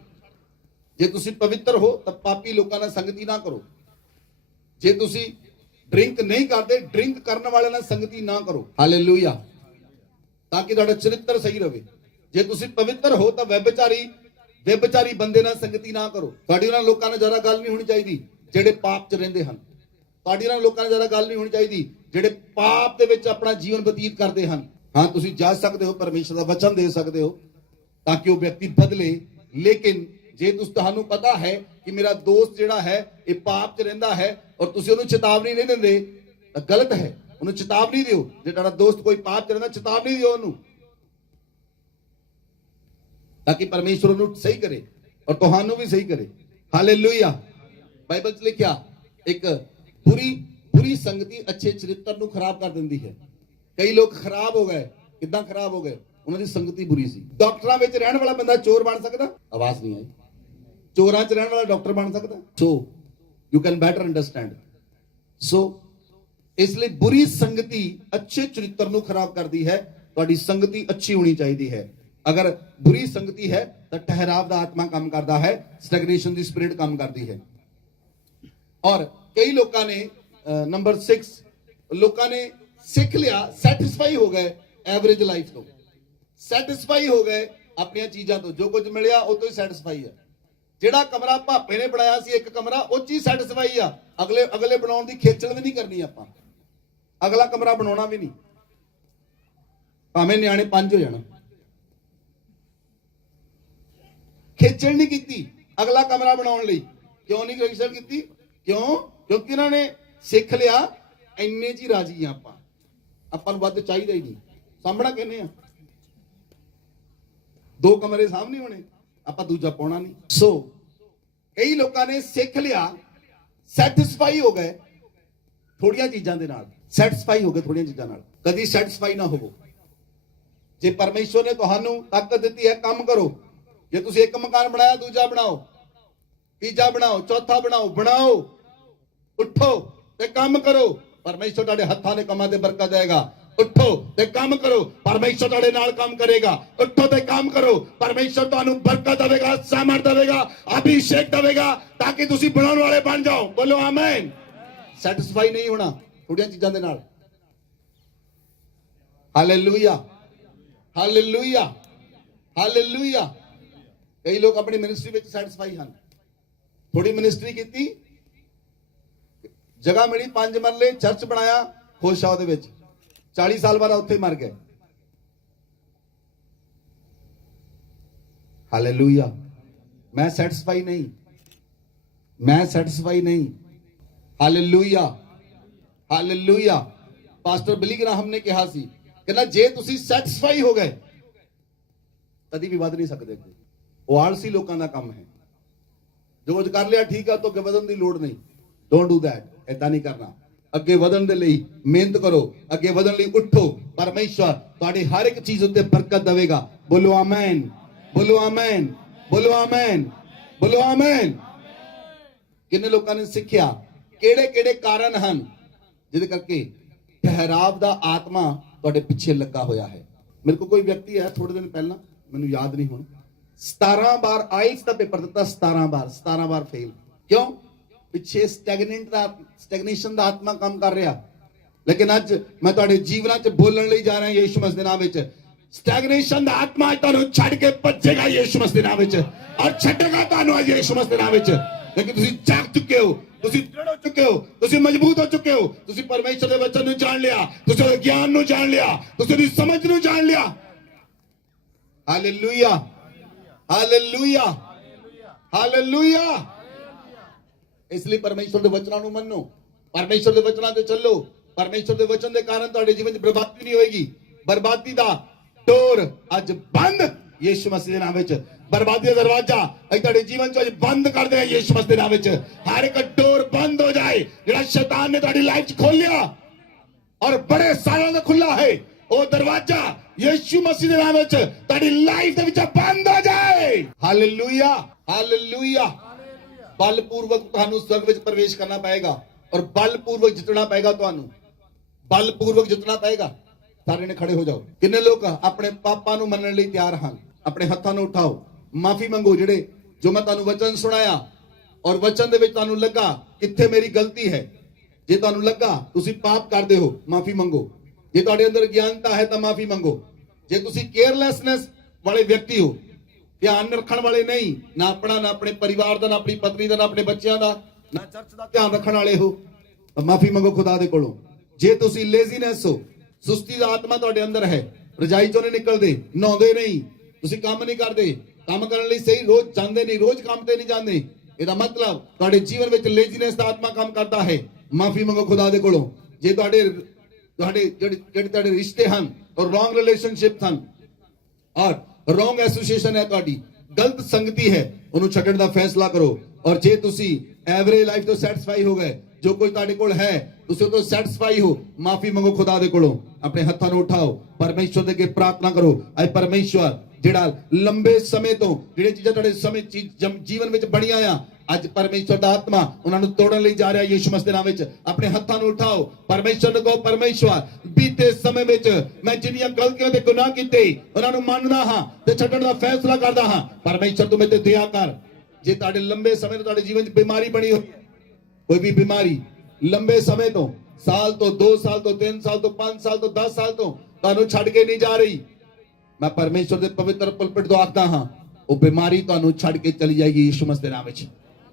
ਜੇ ਤੁਸੀਂ ਪਵਿੱਤਰ ਹੋ ਤਾਂ ਪਾਪੀ ਲੋਕਾਂ ਨਾਲ ਸੰਗਤੀ ਨਾ ਕਰੋ। ਜੇ ਤੁਸੀਂ ਡਰਿੰਕ ਨਹੀਂ ਕਰਦੇ, ਡਰਿੰਕ ਕਰਨ ਵਾਲਿਆਂ ਨਾਲ ਸੰਗਤੀ ਨਾ ਕਰੋ। ਹਾਲੇਲੂਇਆ। ਤਾਂ ਕਿ ਤੁਹਾਡਾ ਚਰਿੱਤਰ ਸਹੀ ਰਹੇ। ਜੇ ਤੁਸੀਂ ਪਵਿੱਤਰ ਹੋ ਤਾਂ ਵਿਭਚਾਰੀ ਬੰਦੇ ਨਾਲ ਸੰਗਤੀ ਨਾ ਕਰੋ। ਤੁਹਾਡੀ ਉਹਨਾਂ ਲੋਕਾਂ ਨਾਲ ਜ਼ਿਆਦਾ ਗੱਲ ਨਹੀਂ ਹੋਣੀ ਚਾਹੀਦੀ ਜਿਹੜੇ ਪਾਪ 'ਚ ਰਹਿੰਦੇ ਹਨ। ਤੁਹਾਡੀ ਨਾਲ ਲੋਕਾਂ ਨਾਲ ਜ਼ਿਆਦਾ ਗੱਲ ਨਹੀਂ ਹੋਣੀ ਚਾਹੀਦੀ ਜਿਹੜੇ ਪਾਪ ਦੇ ਵਿੱਚ ਆਪਣਾ ਜੀਵਨ ਬਤੀਤ ਕਰਦੇ ਹਨ। ਹਾਂ, ਤੁਸੀਂ ਜਾ ਸਕਦੇ ਹੋ, ਪਰਮੇਸ਼ਰ ਦਾ ਵਚਨ ਦੇ ਸਕਦੇ ਹੋ ਤਾਂ ਕਿ ਉਹ ਵਿਅਕਤੀ ਬਦਲੇ। ਲੇਕਿਨ ਜੇ ਤੁਹਾਨੂੰ ਪਤਾ ਹੈ ਕਿ ਮੇਰਾ ਦੋਸਤ ਜਿਹੜਾ ਹੈ ਇਹ ਪਾਪ 'ਚ ਰਹਿੰਦਾ ਹੈ ਔਰ ਤੁਸੀਂ ਉਹਨੂੰ ਚੇਤਾਵਨੀ ਨਹੀਂ ਦਿੰਦੇ ਤਾਂ ਗਲਤ ਹੈ। ਉਹਨੂੰ ਚੇਤਾਵਨੀ ਦਿਓ। ਜੇ ਤੁਹਾਡਾ ਦੋਸਤ ਕੋਈ ਪਾਪ 'ਚ ਰਹਿੰਦਾ, ਚੇਤਾਵਨੀ ਦਿਓ ਉਹਨੂੰ, ਤਾਂ ਕਿ ਪਰਮੇਸ਼ਰ ਉਹਨੂੰ ਸਹੀ ਕਰੇ ਔਰ ਤੁਹਾਨੂੰ ਵੀ ਸਹੀ ਕਰੇ। ਹਾਲੇਲੂਇਆ। ਬਾਈਬਲ 'ਚ ਲਿਖਿਆ ਇੱਕ ਬੁਰੀ ਸੰਗਤੀ ਅੱਛੇ ਚਰਿੱਤਰ ਨੂੰ ਖਰਾਬ ਕਰ ਦਿੰਦੀ ਹੈ। ਕਈ ਲੋਕ ਖਰਾਬ ਹੋ ਗਏ। ਕਿੱਦਾਂ ਖਰਾਬ ਹੋ ਗਏ? ਉਹਨਾਂ ਦੀ ਸੰਗਤੀ ਬੁਰੀ ਸੀ। ਡਾਕਟਰਾਂ ਵਿੱਚ ਰਹਿਣ ਵਾਲਾ ਬੰਦਾ ਚੋਰ ਬਣ ਸਕਦਾ? ਆਵਾਜ਼ ਨਹੀਂ ਆਈ। ਚੋਰਾਂ 'ਚ ਰਹਿਣ ਵਾਲਾ ਡਾਕਟਰ ਬਣ ਸਕਦਾ? So you can better understand. ਸੋ ਇਸ ਲਈ ਬੁਰੀ ਸੰਗਤੀ ਅੱਛੇ ਚਰਿੱਤਰ ਨੂੰ ਖਰਾਬ ਕਰਦੀ ਹੈ। ਤੁਹਾਡੀ ਸੰਗਤੀ ਅੱਛੀ ਹੋਣੀ ਚਾਹੀਦੀ ਹੈ। ਅਗਰ ਬੁਰੀ ਸੰਗਤੀ ਹੈ ਤਾਂ ਠਹਿਰਾਵ ਦਾ ਆਤਮਾ ਕੰਮ ਕਰਦਾ ਹੈ, ਸਟੈਗਨੇਸ਼ਨ ਦੀ ਸਪਿਰਿਟ ਕੰਮ ਕਰਦੀ ਹੈ। ਔਰ ਕਈ ਲੋਕਾਂ ਨੇ ਨੰਬਰ 6 ਲੋਕਾਂ ਨੇ ਸਿੱਖ ਲਿਆ, ਸੈਟੀਸਫਾਈ ਹੋ ਗਏ ਐਵਰੇਜ ਲਾਈਫ ਤੋਂ, ਸੈਟੀਸਫਾਈ ਹੋ ਗਏ ਆਪਣੀਆਂ ਚੀਜ਼ਾਂ ਤੋਂ। ਜੋ ਕੁਝ ਮਿਲਿਆ ਉਹ ਤੋਂ ਹੀ ਸੈਟੀਸਫਾਈ ਹੈ। ਜਿਹੜਾ ਕਮਰਾ ਭਾਪੇ ਨੇ ਬਣਾਇਆ ਸੀ ਇੱਕ ਕਮਰਾ, ਉਹ 'ਚ ਹੀ ਸੈਟੀਸਫਾਈ ਆ। ਅਗਲੇ ਬਣਾਉਣ ਦੀ ਖੇਚਲ ਵੀ ਨਹੀਂ ਕਰਨੀ ਆਪਾਂ। ਅਗਲਾ ਕਮਰਾ ਬਣਾਉਣਾ ਵੀ ਨਹੀਂ, ਭਾਵੇਂ ਨਿਆਣੇ 5 ਹੋ ਜਾਣ। ਖੇਚਲ ਨਹੀਂ ਕੀਤੀ ਅਗਲਾ ਕਮਰਾ ਬਣਾਉਣ ਲਈ। ਕਿਉਂ ਨਹੀਂ ਖੇਚਲ ਕੀਤੀ? ਕਿਉਂਕਿ ਉਹਨਾਂ ਨੇ ਸਿੱਖ ਲਿਆ ਇੰਨੇ 'ਚ ਹੀ ਰਾਜੀ ਆ ਆਪਾਂ ਨੂੰ ਵੱਧ ਚਾਹੀਦਾ ਹੀ ਨਹੀਂ। ਸਾਹਮਣਾ ਕਹਿੰਦੇ ਆ 2 ਕਮਰੇ ਸਾਹਮਣੇ ਹੋਣੇ, ਆਪਾਂ ਦੂਜਾ ਪਾਉਣਾ ਨਹੀਂ। ਸੋ ਕਈ ਲੋਕਾਂ ਨੇ ਸਿੱਖ ਲਿਆ, ਸੈਟੀਸਫਾਈ ਹੋ ਗਏ ਥੋੜੀਆਂ ਚੀਜ਼ਾਂ ਦੇ ਨਾਲ, ਸੈਟੀਸਫਾਈ ਹੋ ਗਏ ਥੋੜੀਆਂ ਚੀਜ਼ਾਂ ਨਾਲ। ਕਦੀ ਸੈਟੀਸਫਾਈ ਨਾ ਹੋਵੋ। ਜੇ ਪਰਮੇਸ਼ਵਰ ਨੇ ਤੁਹਾਨੂੰ ਤਾਕਤ ਦਿੱਤੀ ਹੈ, ਕੰਮ ਕਰੋ। ਜੇ ਤੁਸੀਂ ਇੱਕ ਮਕਾਨ ਬਣਾਇਆ, ਦੂਜਾ ਬਣਾਓ, ਤੀਜਾ ਬਣਾਓ, ਚੌਥਾ ਬਣਾਓ। ਉੱਠੋ ਤੇ ਕੰਮ ਕਰੋ, ਪਰਮੇਸ਼ਵਰ ਤੁਹਾਡੇ ਹੱਥਾਂ ਦੇ ਕੰਮਾਂ ਤੇ ਬਰਕਤ ਦੇਗਾ। ਉੱਠੋ ਤੇ ਕੰਮ ਕਰੋ, ਪਰਮੇਸ਼ਵਰ ਤੁਹਾਡੇ ਨਾਲ ਕੰਮ ਕਰੇਗਾ। ਉੱਠੋ ਤੇ ਕੰਮ ਕਰੋ, ਪਰਮੇਸ਼ਵਰ ਤੁਹਾਨੂੰ ਬਰਕਤ ਦੇਵੇਗਾ, ਸਾਮਰਥ ਦੇਵੇਗਾ, ਅਭਿਸ਼ੇਕ ਦੇਵੇਗਾ, ਤਾਂ ਕਿ ਤੁਸੀਂ ਬਣਾਉਣ ਵਾਲੇ ਬਣ ਜਾਓ। ਬੋਲੋ ਆਮੇਨ। ਸੈਟੀਸਫਾਈ ਨਹੀਂ ਹੋਣਾ ਥੋੜੀਆਂ ਚੀਜ਼ਾਂ ਦੇ ਨਾਲ। Hallelujah, hallelujah, hallelujah. ਕਈ ਲੋਕ ਆਪਣੀ ਮਿਨਿਸਟਰੀ ਵਿੱਚ ਸੈਟੀਸਫਾਈ ਹਨ। ਥੋੜੀ ਮਿਨਿਸਟਰੀ ਕੀਤੀ, ਜਗ੍ਹਾ ਮਿਲੀ 5 ਮਰਲੇ, ਚਰਚ ਬਣਾਇਆ, ਖੁਸ਼ ਆ ਉਹਦੇ ਵਿੱਚ। 40 ਸਾਲ ਬਾਅਦ ਉੱਥੇ ਮਰ ਗਏ। ਹਾਲੇਲੂਇਆ। ਮੈਂ ਸੈਟੀਸਫਾਈ ਨਹੀਂ। Hallelujah, hallelujah. ਪਾਸਟਰ ਬਿਲੀ ਗ੍ਰਾਹਮ ਨੇ ਕਿਹਾ ਸੀ ਕਿ ਜੇ ਤੁਸੀਂ ਸੈਟੀਸਫਾਈ ਹੋ ਗਏ ਕਦੀ ਵੀ ਵੱਧ ਨਹੀਂ ਸਕਦੇ। ਉਹ ਆਲਸੀ ਲੋਕਾਂ ਦਾ ਕੰਮ ਹੈ। ਜੋ ਕੁਝ ਕਰ ਲਿਆ ਠੀਕ ਆ, ਤਾਂ ਅੱਗੇ ਵਧਣ ਦੀ ਲੋੜ ਨਹੀਂ। Don't do that. ਏਦਾਂ ਨਹੀਂ ਕਰਨਾ। ਅੱਗੇ ਵਧਣ ਦੇ ਲਈ ਮਿਹਨਤ ਕਰੋ, ਅੱਗੇ ਵਧਣ ਲਈ ਉੱਠੋ। ਪਰਮੇਸ਼ਵਰ ਤੁਹਾਡੀ ਹਰ ਇੱਕ ਚੀਜ਼ ਉੱਤੇ ਬਰਕਤ ਦੇਵੇਗਾ। ਬੋਲੋ ਆਮੇਨ, ਬੋਲੋ ਆਮੇਨ, ਬੋਲੋ ਆਮੇਨ, ਬੋਲੋ ਆਮੇਨ। ਕਿੰਨੇ ਲੋਕਾਂ ਨੇ ਸਿੱਖਿਆ ਕਿਹੜੇ ਕਾਰਨ ਹਨ ਜਿਹਦੇ ਕਰਕੇ ਠਹਿਰਾਵ ਦਾ ਆਤਮਾ ਤੁਹਾਡੇ ਪਿੱਛੇ ਲੱਗਾ ਹੋਇਆ ਹੈ। ਮੇਰੇ ਕੋਲ ਕੋਈ ਵਿਅਕਤੀ ਹੈ ਥੋੜੇ ਦਿਨ ਪਹਿਲਾਂ, ਮੈਨੂੰ ਯਾਦ ਨਹੀਂ ਹੁਣ, 17 ਵਾਰ ਆਇਲਸ ਦਾ ਪੇਪਰ ਦਿੱਤਾ, 17 ਵਾਰ ਫੇਲ। ਕਿਉਂ? ਪਿੱਛੇ ਸਟੈਗਨੇਸ਼ਨ ਦਾ ਆਤਮਾ ਕੰਮ ਕਰ ਰਿਹਾ। ਲੇਕਿਨ ਅੱਜ ਮੈਂ ਤੁਹਾਡੇ ਜੀਵਨਾਂ 'ਚ ਬੋਲਣ ਲਈ ਜਾ ਰਿਹਾ ਯਿਸੂ ਮਸੀਹ ਦੇ ਨਾਮ ਵਿੱਚ। ਸਟੈਗਨੇਸ਼ਨ ਦਾ ਆਤਮਾ ਤੁਹਾਨੂੰ ਛੱਡ ਕੇ ਭੱਜੇਗਾ ਯਿਸੂ ਮਸੀਹ ਦੇ ਨਾਮ ਵਿੱਚ, ਔਰ ਛੱਡੇਗਾ ਤੁਹਾਨੂੰ ਅੱਜ ਯਿਸੂ ਮਸੀਹ ਦੇ ਨਾਮ ਵਿੱਚ। ਲੇਕਿਨ ਤੁਸੀਂ ਜਾਗ ਚੁੱਕੇ ਹੋ, ਤੁਸੀਂ ਦ੍ਰਿੜ ਹੋ ਚੁੱਕੇ ਹੋ, ਤੁਸੀਂ ਮਜ਼ਬੂਤ ਹੋ ਚੁੱਕੇ ਹੋ। ਤੁਸੀਂ ਪਰਮੇਸ਼ਰ ਦੇ ਵਚਨ ਨੂੰ ਜਾਣ ਲਿਆ, ਤੁਸੀਂ ਉਹਦੇ ਗਿਆਨ ਨੂੰ ਜਾਣ ਲਿਆ, ਤੁਸੀਂ ਉਹਦੀ ਸਮਝ ਨੂੰ ਜਾਣ ਲਿਆ। Hallelujah, hallelujah, hallelujah. ਇਸ ਲਈ ਪਰਮੇਸ਼ਰ ਦੇ ਵਚਨਾਂ ਨੂੰ ਮੰਨੋ, ਪਰਮੇਸ਼ਰ ਦੇ ਵਚਨਾਂ ਤੇ ਚੱਲੋ। ਪਰਮੇਸ਼ਰ ਦੇ ਵਚਨ ਦੇ ਕਾਰਨ ਤੁਹਾਡੇ ਜੀਵਨ 'ਚ ਬਰਬਾਦੀ ਨਹੀਂ ਹੋਏਗੀ। ਬਰਬਾਦੀ ਦਾ ਡੋਰ ਅੱਜ ਬੰਦ ਯਿਸੂ ਮਸੀਹ ਦੇ ਨਾਮ ਵਿੱਚ। ਬਰਬਾਦੀ ਦਾ ਦਰਵਾਜ਼ਾ ਅਸੀਂ ਤੁਹਾਡੇ ਜੀਵਨ 'ਚ ਅੱਜ ਬੰਦ ਕਰਦੇ ਹਾਂ ਯਿਸੂ ਮਸੀਹ ਦੇ ਨਾਮ ਵਿੱਚ। ਹਰ ਇੱਕ ਡੋਰ ਬੰਦ ਹੋ ਜਾਏ ਜਿਹੜਾ ਸ਼ੈਤਾਨ ਨੇ ਤੁਹਾਡੀ ਲਾਈਫ 'ਚ ਖੋਲਿਆ, ਔਰ ਬੜੇ ਸਾਲਾਂ ਦਾ ਖੁੱਲਾ ਹੈ ਉਹ ਦਰਵਾਜ਼ਾ ਯਿਸੂ ਮਸੀਹ ਦੇ ਨਾਮ ਵਿੱਚ ਤੁਹਾਡੀ ਲਾਈਫ ਦੇ ਵਿੱਚ ਬੰਦ ਹੋ ਜਾਏ। Hallelujah, hallelujah. ਬਲਪੂਰਵਕ ਤੁਹਾਨੂੰ ਸਵਰਗ ਵਿੱਚ ਪ੍ਰਵੇਸ਼ ਕਰਨਾ ਪਏਗਾ, ਔਰ ਬਲਪੂਰਵਕ ਜਿੱਤਣਾ ਪਏਗਾ। ਤੁਹਾਨੂੰ ਬਲਪੂਰਵਕ ਜਿੱਤਣਾ ਪਏਗਾ। ਸਾਰੇ ਨੇ ਖੜੇ ਹੋ ਜਾਓ। ਕਿੰਨੇ ਲੋਕ ਆਪਣੇ ਪਾਪਾਂ ਨੂੰ ਮੰਨਣ ਲਈ ਤਿਆਰ ਹਨ? ਆਪਣੇ ਹੱਥਾਂ ਨੂੰ ਉਠਾਓ, ਮਾਫੀ ਮੰਗੋ। ਜੋ ਮੈਂ ਤੁਹਾਨੂੰ ਵਚਨ ਸੁਣਾਇਆ ਔਰ ਵਚਨ ਦੇ ਵਿੱਚ ਤੁਹਾਨੂੰ ਲੱਗਾ ਕਿੱਥੇ ਮੇਰੀ ਗਲਤੀ ਹੈ, ਜੇ ਤੁਹਾਨੂੰ ਲੱਗਾ ਤੁਸੀਂ ਪਾਪ ਕਰਦੇ ਹੋ, ਮਾਫੀ ਮੰਗੋ। ਜੇ ਤੁਹਾਡੇ ਅੰਦਰ ਗਿਆਨਤਾ ਹੈ ਤਾਂ ਮਾਫੀ ਮੰਗੋ। ਜੇ ਤੁਸੀਂ ਕੇਅਰਲੈਸਨੈਸ ਵਾਲੇ ਵਿਅਕਤੀ ਹੋ, ਧਿਆਨ ਰੱਖਣ ਵਾਲੇ ਨਹੀਂ, ਨਾ ਆਪਣਾ, ਨਾ ਆਪਣੇ ਪਰਿਵਾਰ ਦਾ, ਨਾ ਆਪਣੀ ਪਤਨੀ ਦਾ, ਨਾ ਆਪਣੇ ਬੱਚਿਆਂ ਦਾ, ਨਾ ਚਰਚ ਦਾ ਧਿਆਨ ਰੱਖਣ ਵਾਲੇ ਹੋ, ਤਾਂ ਮਾਫੀ ਮੰਗੋ ਖੁਦਾ ਦੇ ਕੋਲੋਂ। ਜੇ ਤੁਸੀਂ ਲੇਜ਼ੀਨੈਸ ਹੋ, ਸੁਸਤੀ ਦਾ ਆਤਮਾ ਤੁਹਾਡੇ ਅੰਦਰ ਹੈ, ਰਜਾਈ ਚੋਂ ਨਹੀਂ ਨਿਕਲਦੇ, ਨਹਾਉਂਦੇ ਨਹੀਂ, ਤੁਸੀਂ ਕੰਮ ਨਹੀਂ ਕਰਦੇ, ਕੰਮ ਕਰਨ ਲਈ ਸਹੀ ਰੋਜ਼ ਜਾਂਦੇ ਨਹੀਂ, ਰੋਜ਼ ਕੰਮ ਤੇ ਨਹੀਂ ਜਾਂਦੇ, ਇਹਦਾ ਮਤਲਬ ਤੁਹਾਡੇ ਜੀਵਨ ਵਿੱਚ ਲੇਜ਼ੀਨੈਸ ਦਾ ਆਤਮਾ ਕੰਮ ਕਰਦਾ ਹੈ। ਮਾਫੀ ਮੰਗੋ ਖੁਦਾ ਦੇ ਕੋਲੋਂ। ਜੇ ਤੁਹਾਡੇ ਜਿਹੜੇ ਰਿਸ਼ਤੇ ਹਨ ਔਰ ਰੋਂਗ ਰਿਲੇਸ਼ਨਸ਼ਿਪ ਹਨ ਔਰ ਰੋਂਗ ਐਸੋਸੀਏਸ਼ਨ ਹੈ, ਤੁਹਾਡੀ ਗਲਤ ਸੰਗਤੀ ਹੈ, ਉਹਨੂੰ ਛੱਡਣ ਦਾ ਫੈਸਲਾ ਕਰੋ। ਔਰ ਜੇ ਤੁਸੀਂ ਐਵਰੇਜ ਲਾਈਫ ਤੋਂ ਸੈਟੀਸਫਾਈ ਹੋ ਗਏ, ਜੋ ਕੁਝ ਤੁਹਾਡੇ ਕੋਲ ਹੈ ਤੁਸੀਂ ਉਹ ਤੋਂ ਸੈਟੀਸਫਾਈ ਹੋ, ਮਾਫੀ ਮੰਗੋ ਖੁਦਾ ਦੇ ਕੋਲੋਂ। ਆਪਣੇ ਹੱਥਾਂ ਨੂੰ ਉਠਾਓ, ਪਰਮੇਸ਼ਵਰ ਦੇ ਅੱਗੇ ਪ੍ਰਾਰਥਨਾ ਕਰੋ। ਐ ਪਰਮੇਸ਼ਵਰ, ਜਿਹੜਾ ਲੰਬੇ ਸਮੇਂ ਤੋਂ ਜਿਹੜੇ ਚੀਜ਼ਾਂ ਤੁਹਾਡੇ ਸਮੇਂ ਜੀਵਨ ਵਿੱਚ ਬਣੀਆਂ ਆ, ਅੱਜ ਪਰਮੇਸ਼ਵਰ ਦਾ ਆਤਮਾ ਉਹਨਾਂ ਨੂੰ ਤੋੜਨ ਲਈ ਜਾ ਰਿਹਾ ਯਿਸੂ ਮਸੀਹ ਦੇ ਨਾਮ ਵਿੱਚ। ਆਪਣੇ ਹੱਥਾਂ ਨੂੰ ਉਠਾਓ, ਪਰਮੇਸ਼ਵਰ ਨੂੰ ਕਹੋ, ਪਰਮੇਸ਼ਵਰ ਬੀਤੇ ਸਮੇਂ ਵਿੱਚ ਮੈਂ ਜਿੰਨੀਆਂ ਗਲਤੀਆਂ ਤੇ ਗੁਨਾਹ ਕੀਤੇ ਉਹਨਾਂ ਨੂੰ ਮੰਨਦਾ ਹਾਂ ਤੇ ਛੱਡਣ ਦਾ ਫੈਸਲਾ ਕਰਦਾ ਹਾਂ। ਪਰਮੇਸ਼ਵਰ ਤੂੰ ਮੇਰੇ ਤੇ ਦਇਆ ਕਰ। ਜੇ ਤੁਹਾਡੇ ਲੰਬੇ ਸਮੇਂ ਤੋਂ ਤੁਹਾਡੇ ਜੀਵਨ 'ਚ ਬਿਮਾਰੀ ਬਣੀ ਹੋਈ ਹੈ, ਕੋਈ ਵੀ ਬਿਮਾਰੀ ਲੰਬੇ ਸਮੇਂ ਤੋਂ, ਸਾਲ ਤੋਂ, 2 ਸਾਲ ਤੋਂ, 3 ਸਾਲ ਤੋਂ, 5 ਸਾਲ ਤੋਂ, 10 ਸਾਲ ਤੋਂ ਤੁਹਾਨੂੰ ਛੱਡ ਕੇ ਨਹੀਂ ਜਾ ਰਹੀ, ਮੈਂ ਪਰਮੇਸ਼ਵਰ ਦੇ ਪਵਿੱਤਰ ਪੁਲਪਿਟ ਤੋਂ ਆਖਦਾ ਹਾਂ, ਉਹ ਬਿਮਾਰੀ ਤੁਹਾਨੂੰ ਛੱਡ ਕੇ ਚਲੀ ਜਾਏਗੀ ਯਿਸੂ ਮਸੀਹ ਦੇ ਨਾਮ ਵਿੱਚ।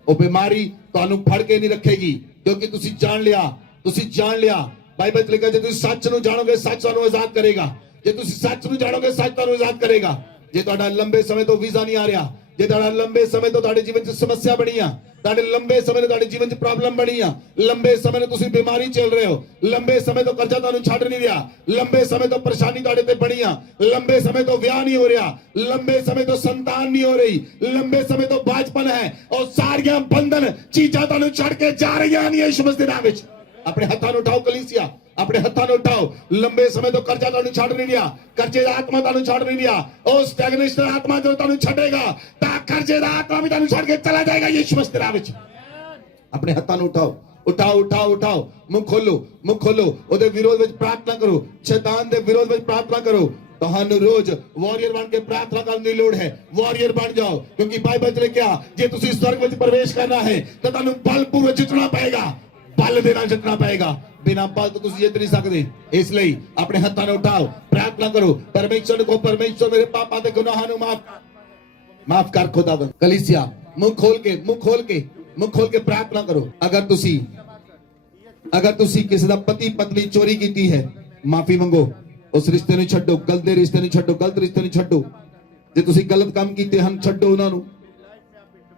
ਉਹ ਬਿਮਾਰੀ ਤੁਹਾਨੂੰ ਫੜ ਕੇ ਨਹੀਂ ਰੱਖੇਗੀ, ਕਿਉਂਕਿ ਤੁਸੀਂ ਜਾਣ ਲਿਆ, ਤੁਸੀਂ ਜਾਣ ਲਿਆ। ਬਾਈਬਲ 'ਚ ਲਿਖਿਆ, ਜੇ ਤੁਸੀਂ ਸੱਚ ਨੂੰ ਜਾਣੋਗੇ ਸੱਚ ਤੁਹਾਨੂੰ ਆਜ਼ਾਦ ਕਰੇਗਾ। ਜੇ ਤੁਸੀਂ ਸੱਚ ਨੂੰ ਜਾਣੋਗੇ ਸੱਚ ਤੁਹਾਨੂੰ ਆਜ਼ਾਦ ਕਰੇਗਾ। ਜੇ ਤੁਹਾਡਾ ਲੰਬੇ ਸਮੇਂ ਤੋਂ ਵੀਜ਼ਾ ਨਹੀਂ ਆ ਰਿਹਾ, ਜੇ ਤੁਹਾਡਾ ਲੰਬੇ ਸਮੇਂ ਤੋਂ ਤੁਹਾਡੇ ਜੀਵਨ 'ਚ ਸਮੱਸਿਆ ਬਣੀ ਆ, ਤੁਹਾਡੇ ਲੰਬੇ ਸਮੇਂ ਤੋਂ ਤੁਹਾਡੇ ਜੀਵਨ 'ਚ ਪ੍ਰੋਬਲਮ ਬਣੀ ਆ, ਲੰਬੇ ਸਮੇਂ ਤੋਂ ਤੁਸੀਂ ਬਿਮਾਰੀ ਚੱਲ ਰਹੇ ਹੋ, ਲੰਬੇ ਸਮੇਂ ਤੋਂ ਕਰਜ਼ਾ ਤੁਹਾਨੂੰ ਛੱਡ ਨਹੀਂ ਰਿਹਾ, ਲੰਬੇ ਸਮੇਂ ਤੋਂ ਪਰੇਸ਼ਾਨੀ ਤੁਹਾਡੇ ਤੇ ਬਣੀ ਆ, ਲੰਬੇ ਸਮੇਂ ਤੋਂ ਵਿਆਹ ਨਹੀਂ ਹੋ ਰਿਹਾ, ਲੰਬੇ ਸਮੇਂ ਤੋਂ ਸੰਤਾਨ ਨਹੀਂ ਹੋ ਰਹੀ, ਲੰਬੇ ਸਮੇਂ ਤੋਂ ਬਾਝਪਨ ਹੈ, ਉਹ ਸਾਰੀਆਂ ਬੰਧਨ ਚੀਜ਼ਾਂ ਤੁਹਾਨੂੰ ਛੱਡ ਕੇ ਜਾ ਰਹੀਆਂ ਨੇ ਯਿਸੂ ਮਸੀਹ ਦੇ ਨਾਮ ਵਿੱਚ। ਆਪਣੇ ਹੱਥਾਂ ਨੂੰ ਉਠਾਓ ਕਲੀਸਿਆ, ਆਪਣੇ ਹੱਥਾਂ ਨੂੰ ਉਠਾਓ। ਲੰਬੇ ਸਮੇਂ ਤੋਂ ਕਰਜ਼ਾ ਤੁਹਾਨੂੰ ਛੱਡ ਨਹੀਂ ਰਿਹਾ, ਕਰਜ਼ੇ ਦਾ ਆਤਮਾ ਤੁਹਾਨੂੰ ਛੱਡ ਨਹੀਂ ਰਿਹਾ, ਉਹ ਸਟੈਗਨੇਸ਼ਨ ਦਾ ਆਤਮਾ ਜਦੋਂ ਤੁਹਾਨੂੰ ਛੱਡੇਗਾ ਤਾਂ ਕਰਜ਼ੇ ਦਾ ਆਤਮਾ ਵੀ ਤੁਹਾਨੂੰ ਛੱਡ ਕੇ ਚਲਾ ਜਾਏਗਾ ਯਿਸੂ ਮਸੀਹ ਦੇ ਨਾਮ ਵਿੱਚ। ਆਪਣੇ ਹੱਥਾਂ ਨੂੰ ਉਠਾਓ, ਉਠਾਓ, ਉਠਾਓ, ਉਠਾਓ। ਮੁੱਖ ਖੋਲੋ, ਮੁੱਖ ਖੋਲੋ। ਉਹਦੇ ਵਿਰੋਧ ਵਿੱਚ ਪ੍ਰਾਰਥਨਾ ਕਰੋ, ਸ਼ੈਤਾਨ ਦੇ ਵਿਰੋਧ ਵਿੱਚ ਪ੍ਰਾਰਥਨਾ ਕਰੋ। ਤੁਹਾਨੂੰ ਰੋਜ਼ ਵਾਰੀਅਰ ਬਣ ਕੇ ਪ੍ਰਾਰਥਨਾ ਕਰਨ ਦੀ ਲੋੜ ਹੈ। ਵਾਰੀਅਰ ਬਣ ਜਾਓ, ਕਿਉਂਕਿ ਬਾਈਬਲ 'ਚ ਲਿਖਿਆ, ਜੇ ਤੁਸੀਂ ਸਵਰਗ ਵਿੱਚ ਪ੍ਰਵੇਸ਼ ਕਰਨਾ ਹੈ ਤਾਂ ਤੁਹਾਨੂੰ ਬਲਪੂਰਵਕ ਜਿੱਤਣਾ ਪਏਗਾ, ਬਲ ਦੇ ਨਾਲ ਜਿੱਤਣਾ ਪਏਗਾ। ਬਿਨਾਂ ਬਲ ਤੋਂ ਤੁਸੀਂ ਜਿੱਤ ਨਹੀਂ ਸਕਦੇ। ਇਸ ਲਈ ਆਪਣੇ ਹੱਥਾਂ ਨੂੰ ਉਠਾਓ, ਪ੍ਰਾਰਥਨਾ ਕਰੋ। ਪਰਮੇਸ਼ਵਰ ਕੋ, ਪਰਮੇਸ਼ਵਰ ਮੇਰੇ ਪਾਪਾਂ ਤੇ ਗੁਨਾਹਾਂ ਨੂੰ ਮਾਫ ਕਰ ਖੁਦਾਵੰਦ। ਕਲੀਸਿਆ ਮੁੱਖ ਖੋਲ ਕੇ, ਮੁੱਖ ਖੋਲ ਕੇ, ਮੁੱਖ ਖੋਲ ਕੇ ਪ੍ਰਾਰਥਨਾ ਕਰੋ। ਅਗਰ ਤੁਸੀਂ ਕਿਸੇ ਦਾ ਪਤੀ ਪਤਨੀ ਚੋਰੀ ਕੀਤੀ ਹੈ, ਮਾਫੀ ਮੰਗੋ। ਉਸ ਰਿਸ਼ਤੇ ਨੂੰ ਛੱਡੋ, ਗਲਤ ਦੇ ਰਿਸ਼ਤੇ ਨੂੰ ਛੱਡੋ, ਗਲਤ ਰਿਸ਼ਤੇ ਨੂੰ ਛੱਡੋ। ਜੇ ਤੁਸੀਂ ਗਲਤ ਕੰਮ ਕੀਤੇ ਹਨ, ਛੱਡੋ ਉਹਨਾਂ ਨੂੰ।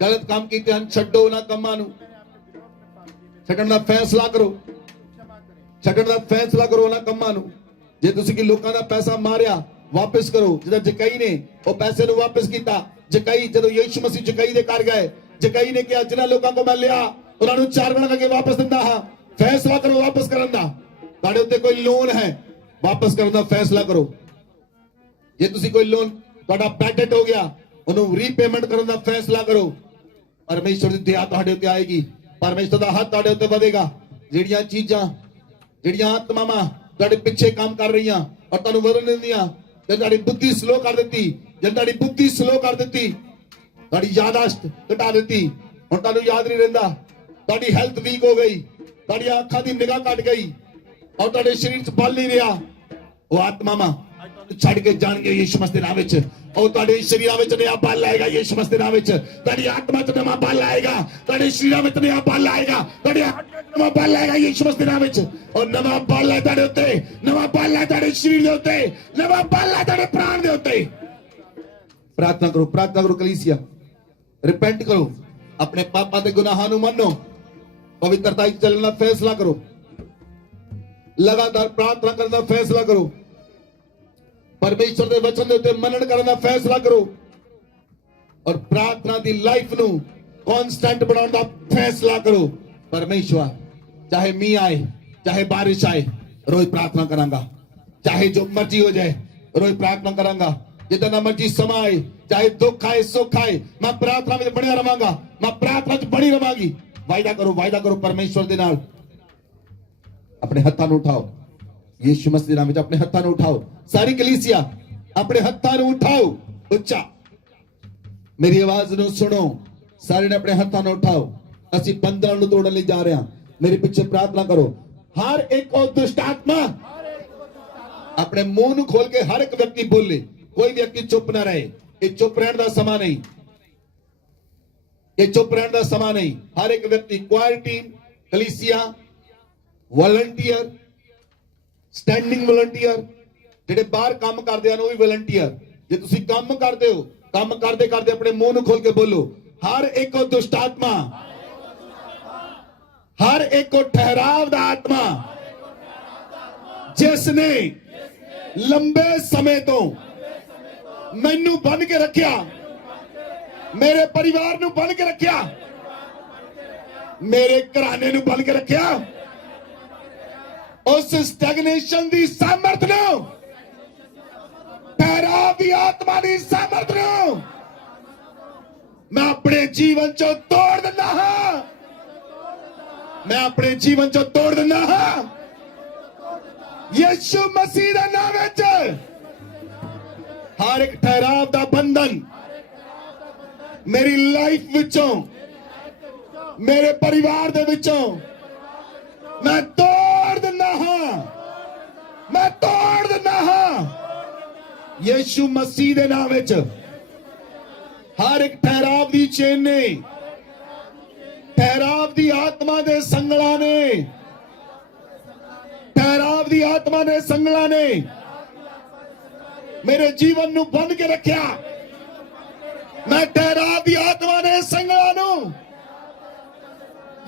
ਗਲਤ ਕੰਮ ਕੀਤੇ ਹਨ, ਛੱਡੋ ਉਹਨਾਂ ਕੰਮਾਂ ਨੂੰ। ਛੱਡਣ ਦਾ ਫੈਸਲਾ ਕਰੋ, ਛੱਡਣ ਦਾ ਫੈਸਲਾ ਕਰੋ ਉਹਨਾਂ ਕੰਮਾਂ ਨੂੰ। ਜੇ ਤੁਸੀਂ ਕਿ ਲੋਕਾਂ ਦਾ ਪੈਸਾ ਮਾਰਿਆ, ਵਾਪਸ ਕਰੋ। ਜਿਹਦਾ ਜਕਈ ਨੇ ਉਹ ਪੈਸੇ ਨੂੰ ਵਾਪਸ ਕੀਤਾ। ਜਕਈ, ਜਦੋਂ ਯਿਸੂ ਮਸੀਹ ਜਕਈ ਦੇ ਘਰ ਗਏ, ਜਕਈ ਨੇ ਕਿਹਾ, ਜਿਨ੍ਹਾਂ ਲੋਕਾਂ ਕੋਲ ਮੈਂ ਲਿਆ ਉਹਨਾਂ ਨੂੰ 4 ਗੁਣਾ ਕਰਕੇ ਵਾਪਸ ਦਿੰਦਾ ਹਾਂ। ਫੈਸਲਾ ਕਰੋ ਵਾਪਸ ਕਰਨ ਦਾ। ਤੁਹਾਡੇ ਉੱਤੇ ਕੋਈ ਲੋਨ ਹੈ, ਵਾਪਸ ਕਰਨ ਦਾ ਫੈਸਲਾ ਕਰੋ। ਜੇ ਤੁਸੀਂ ਕੋਈ ਲੋਨ ਤੁਹਾਡਾ ਬੈਡਟ ਹੋ ਗਿਆ, ਉਹਨੂੰ ਰੀਪੇਮੈਂਟ ਕਰਨ ਦਾ ਫੈਸਲਾ ਕਰੋ। ਪਰਮੇਸ਼ਵਰ ਦੀ ਦਇਆ ਤੁਹਾਡੇ ਉੱਤੇ ਆਏਗੀ, ਪਰਮੇਸ਼ਵਰ ਦਾ ਹੱਥ ਤੁਹਾਡੇ ਉੱਤੇ ਵਧੇਗਾ। ਜਿਹੜੀਆਂ ਚੀਜ਼ਾਂ, ਜਿਹੜੀਆਂ ਆਤਮਾਵਾਂ ਤੁਹਾਡੇ ਪਿੱਛੇ ਕੰਮ ਕਰ ਰਹੀਆਂ ਔਰ ਤੁਹਾਨੂੰ ਵਧਣ ਦਿੰਦੀਆਂ, ਤੇ ਤੁਹਾਡੀ ਬੁੱਧੀ ਸਲੋ ਕਰ ਦਿੱਤੀ, ਜੇ ਤੁਹਾਡੀ ਬੁੱਧੀ ਸਲੋ ਕਰ ਦਿੱਤੀ, ਤੁਹਾਡੀ ਯਾਦਾਸ਼ਤ ਘਟਾ ਦਿੱਤੀ, ਹੁਣ ਤੁਹਾਨੂੰ ਯਾਦ ਨਹੀਂ ਰਹਿੰਦਾ, ਤੁਹਾਡੀ ਹੈਲਥ ਵੀਕ ਹੋ ਗਈ, ਤੁਹਾਡੀਆਂ ਅੱਖਾਂ ਦੀ ਨਿਗਾਹ ਘਟ ਗਈ ਔਰ ਤੁਹਾਡੇ ਸਰੀਰ 'ਚ ਬਲ ਨਹੀਂ ਰਿਹਾ, ਉਹ ਆਤਮਾਵਾਂ ਛੱਡ ਕੇ ਜਾਣਗੇ ਯਿਸੂ ਮਸੀਹ ਦੇ ਨਾਮ ਵਿੱਚ। ਉਹ ਤੁਹਾਡੇ ਸਰੀਰਾਂ ਵਿੱਚ ਨਵਾਂ ਬਲ ਆਏਗਾ ਯਿਸੂ ਮਸੀਹ ਦੇ ਨਾਮ ਵਿੱਚ। ਤੁਹਾਡੀ ਆਤਮਾ 'ਚ ਨਵਾਂ ਬਲ ਆਏਗਾ, ਤੁਹਾਡੇ ਸਰੀਰਾਂ ਵਿੱਚ ਨਵਾਂ ਬਲ ਆਏਗਾ, ਤੁਹਾਡੇ ਨਵਾਂ ਬਲ ਆਏਗਾ ਯਿਸੂ ਮਸੀਹ ਦੇ ਨਾਮ ਵਿੱਚ। ਔਰ ਨਵਾਂ ਬਲ ਹੈ ਤੁਹਾਡੇ ਉੱਤੇ, ਨਵਾਂ ਬਲ ਹੈ ਤੁਹਾਡੇ ਸਰੀਰ ਦੇ ਉੱਤੇ, ਨਵਾਂ ਬਲ ਹੈ ਤੁਹਾਡੇ ਪ੍ਰਾਣ ਦੇ ਉੱਤੇ। ਪ੍ਰਾਰਥਨਾ ਕਰੋ, ਪ੍ਰਾਰਥਨਾ ਕਰੋ ਕਲੀਸਿਆ। ਰਿਪੈਂਟ ਕਰੋ, ਆਪਣੇ ਪਾਪਾਂ ਦੇ ਗੁਨਾਹਾਂ ਨੂੰ ਮੰਨੋ, ਪਵਿੱਤਰਤਾ 'ਚ ਚੱਲਣ ਦਾ ਫੈਸਲਾ ਕਰੋ, ਲਗਾਤਾਰ ਪ੍ਰਾਰਥਨਾ ਕਰਨ ਦਾ ਫੈਸਲਾ ਕਰੋ, ਪਰਮੇਸ਼ਵਰ ਦੇ ਵਚਨ ਦੇ ਉੱਤੇ ਮੰਨਣ ਕਰਨ ਦਾ ਫੈਸਲਾ ਕਰੋ ਔਰ ਪ੍ਰਾਰਥਨਾ ਦੀ ਲਾਈਫ ਨੂੰ ਕਨਸਟੈਂਟ ਬਣਾਉਣ ਦਾ ਫੈਸਲਾ ਕਰੋ। ਪਰਮੇਸ਼ਵਰ, ਚਾਹੇ ਮੀਂਹ ਆਏ, ਚਾਹੇ ਬਾਰਿਸ਼ ਆਏ, ਰੋਜ਼ ਪ੍ਰਾਰਥਨਾ ਕਰਾਂਗਾ। ਚਾਹੇ ਜੋ ਮਰਜ਼ੀ ਹੋ ਜਾਏ, ਰੋਜ਼ ਪ੍ਰਾਰਥਨਾ ਕਰਾਂਗਾ। ਜਿੱਦਾਂ ਮਰਜ਼ੀ ਸਮਾਂ ਆਏ, ਚਾਹੇ ਦੁੱਖ ਆਏ, ਸੁੱਖ ਆਏ, ਮੈਂ ਪ੍ਰਾਰਥਨਾ ਵਿੱਚ ਬਣਿਆ ਰਵਾਂਗਾ, ਮੈਂ ਪ੍ਰਾਰਥਨਾ 'ਚ ਬਣੀ ਰਵਾਂਗੀ। ਵਾਅਦਾ ਕਰੋ, ਵਾਅਦਾ ਕਰੋ ਪਰਮੇਸ਼ਵਰ ਦੇ ਨਾਲ। ਆਪਣੇ ਹੱਥਾਂ ਨੂੰ ਉਠਾਓ, ਯਿਸੂ ਮਸੀਹ ਦੇ ਨਾਮ ਵਿੱਚ ਆਪਣੇ ਹੱਥਾਂ ਨੂੰ ਉਠਾਓ। ਸਾਰੀ ਕਲੀਸਿਆ ਆਪਣੇ ਹੱਥਾਂ ਨੂੰ ਉਠਾਓ ਉੱਚਾ, ਮੇਰੀ ਆਵਾਜ਼ ਨੂੰ ਸੁਣੋ। ਸਾਰੇ ਨੇ ਆਪਣੇ ਹੱਥਾਂ ਨੂੰ ਉਠਾਓ। ਅਸੀਂ ਬੰਧਨਾਂ ਨੂੰ ਤੋੜਨ ਲਈ ਜਾ ਰਹੇ ਹਾਂ। ਮੇਰੇ ਪਿੱਛੇ ਪ੍ਰਾਰਥਨਾ ਕਰੋ। ਹਰ ਇੱਕ ਦੁਸ਼ਟ ਆਤਮਾ ਆਪਣੇ ਮੂੰਹ ਨੂੰ ਖੋਲ ਕੇ ਹਰ ਇੱਕ ਵਿਅਕਤੀ ਬੋਲੇ। ਕੋਈ ਵਿਅਕਤੀ ਚੁੱਪ ਨਾ ਰਹੇ। ਇਹ ਚੁੱਪ ਰਹਿਣ ਦਾ ਸਮਾਂ ਨਹੀਂ, ਇਹ ਚੁੱਪ ਰਹਿਣ ਦਾ ਸਮਾਂ ਨਹੀਂ। ਹਰ ਇੱਕ ਵਿਅਕਤੀ, ਕੁਆਇਰ ਟੀਮ, ਕਲੀਸਿਆ, ਵਲੰਟੀਅਰ, ਸਟੈਂਡਿੰਗ ਵਲੰਟੀਅਰ, ਜਿਹੜੇ ਬਾਹਰ ਕੰਮ ਕਰਦੇ ਹਨ ਉਹ ਵੀ ਵਲੰਟੀਅਰ। ਜੇ ਤੁਸੀਂ ਕੰਮ ਕਰਦੇ ਹੋ, ਕੰਮ ਕਰਦੇ ਕਰਦੇ ਆਪਣੇ ਮੂੰਹ ਨੂੰ ਖੋਲ ਕੇ ਬੋਲੋ, ਹਰ ਇੱਕ ਦੁਸ਼ਟ ਆਤਮਾ, हर एक को ठहराव दा आत्मा जिसने लंबे समय तो मैनू बन के रखिया, मेरे परिवार नू बन के रखिया, मेरे घराने नू बन के रखिया, उस स्टैगनेशन दी सामर्थ नू, ठहराव दी आत्मा दी सामर्थ नू मैं अपने जीवन चो तोड़ दिंदा हां, मैं अपने जीवन चो तोड़ दिंदा हां यीशु मसीह दे नाम विच। हर एक ठहराव दा बंधन मेरी लाइफ विचों, मेरे परिवार दे विचों मैं तोड़ दिंदा हां, मैं तोड़ दिंदा हां यीशु मसीह दे नाम विच। हर एक ठहराव दी चेन ने, ठहराव दी आत्मा दे संगला ने, ठहराव दी आत्मा दे संगला ने मेरे जीवन नू बंद के रखिया। मैं ठहराव दी आत्मा दे संगला नू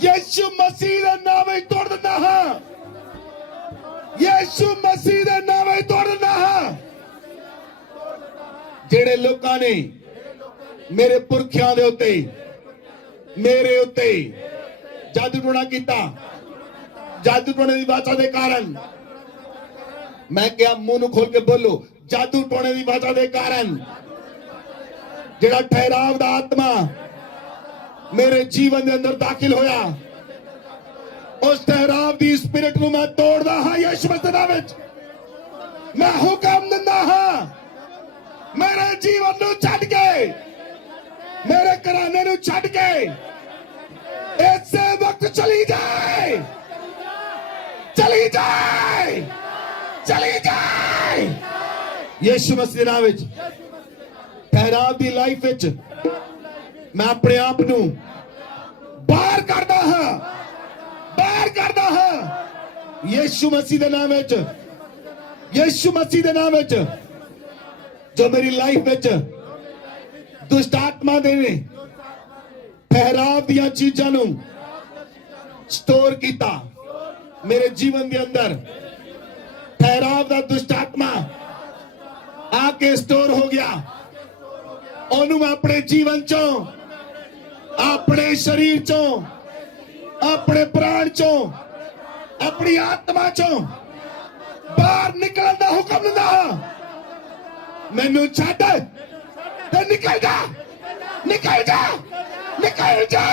यीशु मसीह दे नाम विच तोड़ दिंदा हां, यीशु मसीह दे नाम विच तोड़ दिंदा हां। जेड़े लोकां ने मेरे पुरखियां दे उत्ते, मेरे उत्ते जादू टोना किया, जादू टोने की वाचा के कारण, मैं क्या मुंह नू खोल के बोलो, जादू टोने की वाचा के कारण जेड़ा ठहराव दा आत्मा मेरे जीवन के अंदर दाखिल होया, उस ठहराव की स्पिरिट नू मैं तोड़दा हां यीशु मसीह दे नाम विच। मैं हुक्म दिंदा हां मेरे जीवन नू छड्ड के, मेरे घराने नू छड्ड के ऐसे वक्त चली जाए, चली जाए, चली जाए यीशु मसीह दे नाम विच। ठहराव दी लाइफ विच मैं अपने आप नू बाहर करदा हां, बाहर करदा हां यीशु मसीह दे नाम विच, यीशु मसीह दे नाम विच। जो मेरी लाइफ विच दुष्ट आत्मा दे ने ठहराव दिया चीजां नू स्टोर कीता, मेरे जीवन के अंदर ठहराव दा दुष्ट आत्मा आके स्टोर हो गया, ओनू मैं अपने जीवन चों, अपने शरीर चों, अपने प्राण चों, अपनी आत्मा चों बाहर निकलण दा हुक्म दिंदा हां। मैनू छड्ड ते निकल जा, निकल जा, निकल जा,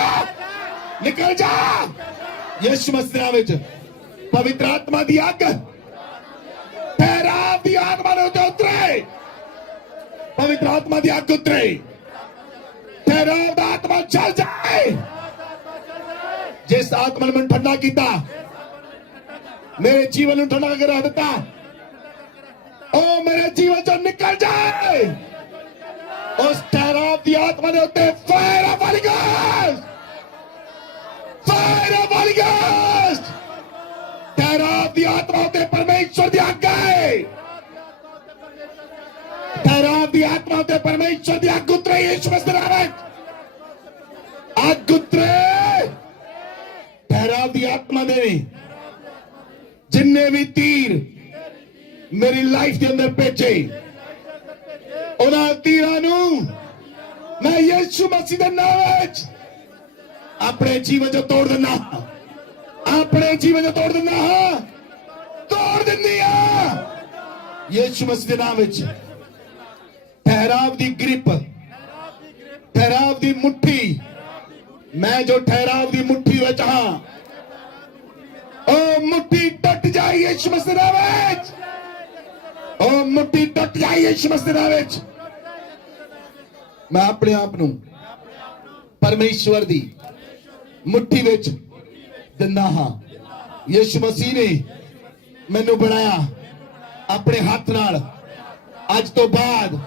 निकल जा यीशु मसीह दे नाम विच। पवित्र आत्मा दी अग ठहराव दी आत्मा दे उत्ते उतरे, पवित्र आत्मा दी अग उतरे, ठहराव दा आत्मा चल जाए। जिस आत्मा ने मैनू ठंडा किया, मेरे जीवन नू ठंडा करके रख दिता, ओ मेरे जीवन चो निकल जाए। उस ठहराव की आत्मा ने उत्ते fire of Holi ghost, fire of Holi ghost. ठहराव की आत्मा उत्ते परमेश्वर दी अग है, ठहराव की आत्मा उत्ते परमेश्वर दी अग उतरे यीशु मसीह दे नाम विच, अग उतरे। ठहराव की आत्मा दे जिन्ने भी तीर मेरी लाइफ के अंदर भेजे, उन्हां तीरां नू मैं यीशु मसीह दे नाम विच अपने जीवन चो तोड़ दिंदा, अपने जीवन चो तोड़ दिंदा हां, तोड़ दिंदी हां यीशु मसीह दे नाम विच। ठहराव दी ग्रिप, ठहराव दी मुट्ठी, मैं जो ठहराव दी मुट्ठी विच हां, ओ मुट्ठी टूट जाए यीशु मसीह दे नाम विच, ओ मुट्ठी टूट जाए यीशु मसीह दे नाम विच। मैं अपने आप नू परमेश्वर दी मुट्ठी विच दिंदा हां। यीशु मसीह ने मैनू बनाया अपने हाथ नाल, अज तो बाद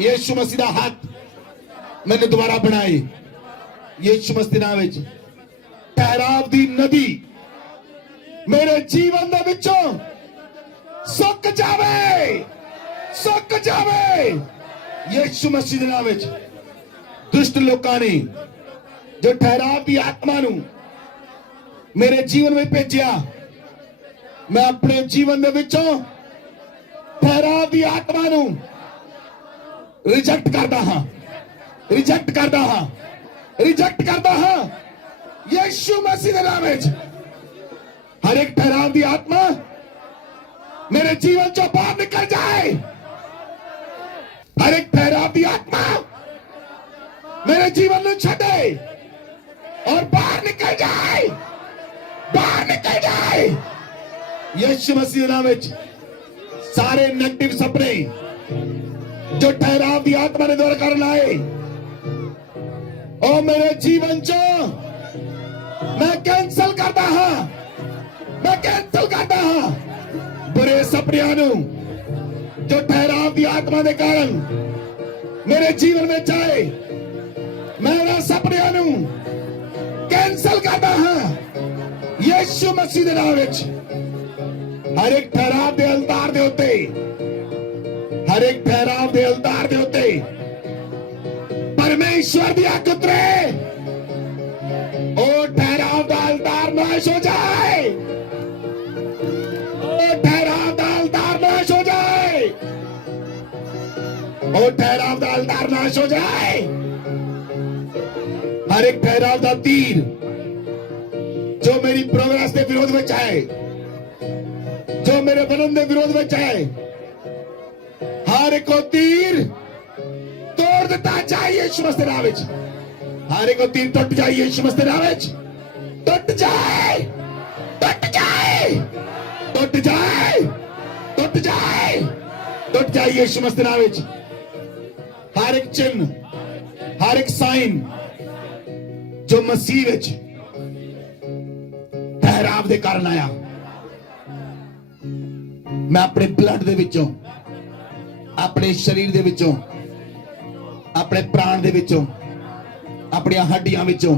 यीशु मसीह दा हाथ मैनू दोबारा बनाए यीशु मसीह दे नाम विच। ठहराव दी नदी मेरे जीवन दे विचों सुक जावे, सुक जावे यीशु मसीह दे नाम विच। दुष्ट लोकां ने जो ठहराव दी आत्मा नूं मेरे जीवन में भेजिया, मैं अपने जीवन दे विचों ठहराव दी आत्मा नूं रिजेक्ट करदा हां, रिजेक्ट करदा हां, रिजेक्ट करदा हां यीशु मसीह दे नाम विच। हर एक ठहराव दी आत्मा मेरे जीवन चों बाहर निकल जाए, हर एक ठहराव दी आत्मा मेरे जीवन में छड़े और बाहर निकल जाए, बाहर निकल जाए यीशु मसीह के नाम में। सारे नेगेटिव सपने जो ठहराव दी आत्मा ने द्वारा कर लाए और मेरे जीवन चो मैं कैंसल करता हां, मैं कैंसल करता हां बुरे सपनियां नूं जो ठहराव दी आत्मा के कारण मेरे जीवन में जाए। मैं उन्हां सपनियां नूं कैंसल करता हां यीशु मसीह दे नाम विच। हर एक ठहराव दे अलतार दे उत्ते, हर एक ठहराव दे अलतार दे उत्ते परमेश्वर दी अग उतरे, ओ ठहराव दा अलतार नाश हो जाए, ओ ठहराव दा अलतार नाश हो जाए, ओ ठहराव दा अलतार नाश हो जाए। हर एक ठहराव दा तीर जो मेरी प्रोग्रेस के विरोध में आए, जो मेरे बनन के विरोध में आए, हर एक तीर तोड़ दिता जाए यीशु मसीह दे नाम विच। हर एक तीर टुट जाए यीशु मसीह दे नाम विच, टुट जाए, टुट जाए, टुट जाए, टुट जाए, टुट जाए यीशु मसीह दे नाम विच। हर एक चिन्ह, हर एक साइन जो मसीह विच ठहराव दे कारण आया, मैं अपने ब्लड दे विचों, अपने शरीर दे विचों, अपने प्राण दे विचों, अपनी हड्डियां विचों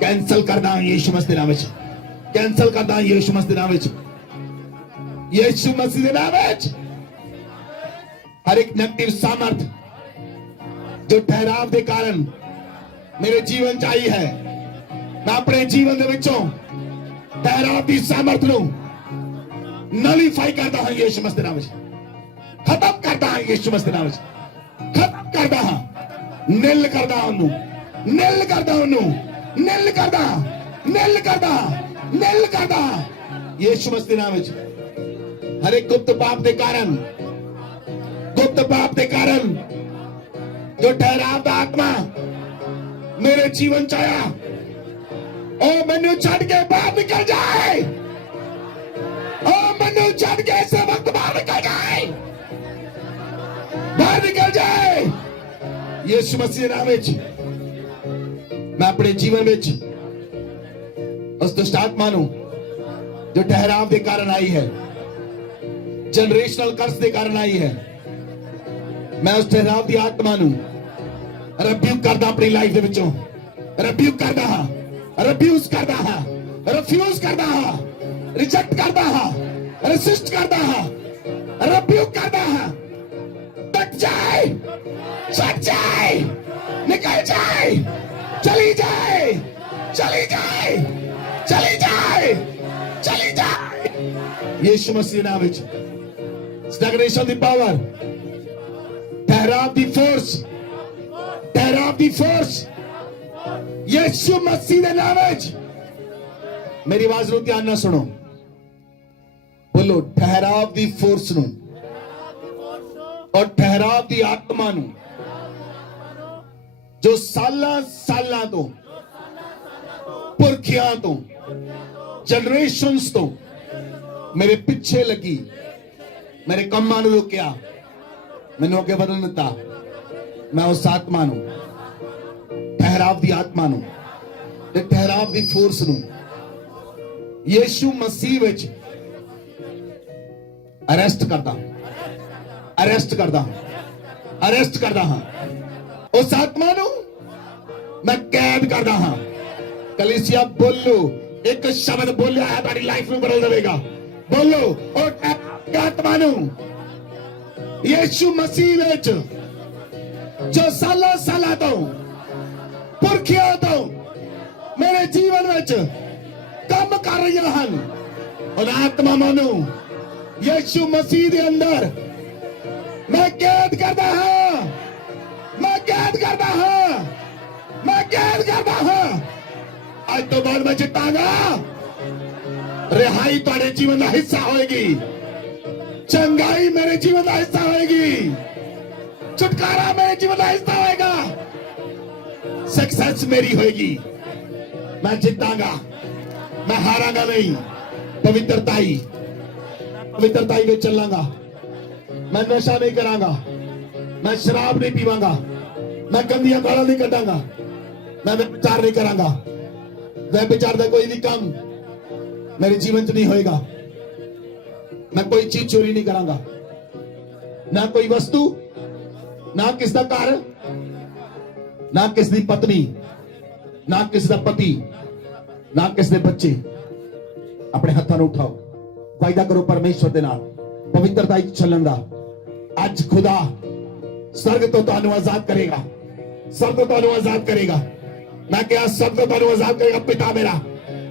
कैंसल करदा यीशु मसीह दे नाम विच, कैंसल करदा यीशु मसीह दे नाम विच, यीशु मसीह दे नाम विच। हर एक नेगेटिव सामर्थ जो ठहराव दे कारण मेरे जीवन च आई है, मैं अपने जीवन दे विचों ठहराव दी सामर्थ नूं नलीफाई करदा हां यीशु मसीह दे नाम विच, खत्म करदा हां यीशु मसीह दे नाम विच, खत्म करदा हां, निल करदा ओनू, निल करदा ओनू, निल करदा, निल करदा, निल करदा यीशु मसीह दे नाम विच। हर एक गुप्त पाप दे कारण, गुप्त पाप दे कारण जो ठहराव दा आत्मा मेरे जीवन च आया, ओ मैनू छड़ के बाहर निकल जाए, ओ मैनू छड़ के इस वक्त बाहर निकल जाए, बाहर निकल जाए यीशु मसीह दे नाम विच। मैं अपने जीवन विच उस दुष्ट आत्मा नूं जो ठहराव दे कारण आई है, जनरेशनल कर्स दे कारण आई है, मैं उस ठहराव दी आत्मा नूं रिब्यूक करदा अपनी लाइफ दे विचों, रिब्यूक करदा हां, रिफ्यूज करदा हां, रिफ्यूज करदा हां, रिजेक्ट करदा हां, रेसिस्ट करदा हां, रिब्यूक करदा हां। टट जाए, छट जाए, निकल जाए, चली जाए, चली जाए, चली जाए, चली जाए यीशु मसीह दे नाम विच। स्टैग्नेशन दी पावर, ठहराव दी फोर्स, ठहराव दी फोर्स यीशु मसीह दे नाम विच। मेरी आवाज नूं ध्यान नाल सुनो, बोलो ठहराव दी फोर्स नूं और ठहराव दी आत्मा नूं जो सालां सालां तो, पुरखियां तो, जनरेशंस तो मेरे पिछे लगी, मेरे कम्मां नूं रोकिया, मैनूं अगे वधण दित्ता, मैं उस आत्मा नूं, ठहराव दी आत्मा नूं ते ठहराव दी फोर्स नूं यीशु मसीह विच अरेस्ट करदा, अरेस्ट करदा, अरेस्ट करदा हां। उस आत्मा नूं मैं कैद करदा हां। कलीसिया बोलो ਇੱਕ ਸ਼ਬਦ ਬੋਲਿਆ ਹੈ ਤੁਹਾਡੀ ਲਾਈਫ ਨੂੰ ਬਦਲ ਦੇਵੇਗਾ। ਬੋਲੋ ਉਹ ਆਤਮਾ ਨੂੰ ਯਿਸੂ ਮਸੀਹ ਵਿੱਚ ਜੋ ਸਾਲਾਂ ਤੋਂ ਪੁਰਖਿਆਂ ਤੋਂ ਮੇਰੇ ਜੀਵਨ ਵਿੱਚ ਕੰਮ ਕਰ ਰਹੀਆਂ ਹਨ, ਉਹਨਾਂ ਆਤਮਾਵਾਂ ਨੂੰ ਯਿਸੂ ਮਸੀਹ ਦੇ ਅੰਦਰ ਮੈਂ ਕੈਦ ਕਰਦਾ ਹਾਂ, ਮੈਂ ਕੈਦ ਕਰਦਾ ਹਾਂ, ਮੈਂ ਕੈਦ ਕਰਦਾ ਹਾਂ। ਅੱਜ ਤੋਂ ਬਾਅਦ ਮੈਂ ਜਿੱਤਾਂਗਾ। ਰਿਹਾਈ ਤੁਹਾਡੇ ਜੀਵਨ ਦਾ ਹਿੱਸਾ ਹੋਏਗੀ, ਚੰਗਾਈ ਮੇਰੇ ਜੀਵਨ ਦਾ ਹਿੱਸਾ ਹੋਏਗੀ, ਛੁਟਕਾਰਾ ਮੇਰੇ ਜੀਵਨ ਦਾ ਹਿੱਸਾ ਹੋਏਗਾ, सक्सेस मेरी होएगी। मैं जीतांगा, मैं हारांगा नहीं। पवित्रताई में चलांगा, मैं नशा नहीं करांगा, मैं शराब नहीं पीवांगा, मैं गंदियां गालां नहीं कटांगा, मैं व्यभिचार नहीं करांगा। व्यभिचार का कोई भी काम मेरे जीवन च नहीं होएगा। मैं कोई चीज चोरी नहीं करांगा, ना कोई वस्तु, ना किसी का घर, ना किसी दी पत्नी, ना किसी का पति, ना किसी दे बच्चे। अपने हाथों ਨੂੰ उठाओ, वायदा करो परमेश्वर ਦੇ ਨਾਲ पवित्रता ਵਿੱਚ ਚੱਲਣ ਦਾ। ਅੱਜ खुदा स्वर्ग तो ਤੁਹਾਨੂੰ आजाद करेगा, स्वर्ग तो ਤੁਹਾਨੂੰ आजाद करेगा। मैं क्या स्वर्ग तो ਤੁਹਾਨੂੰ आजाद करेगा। पिता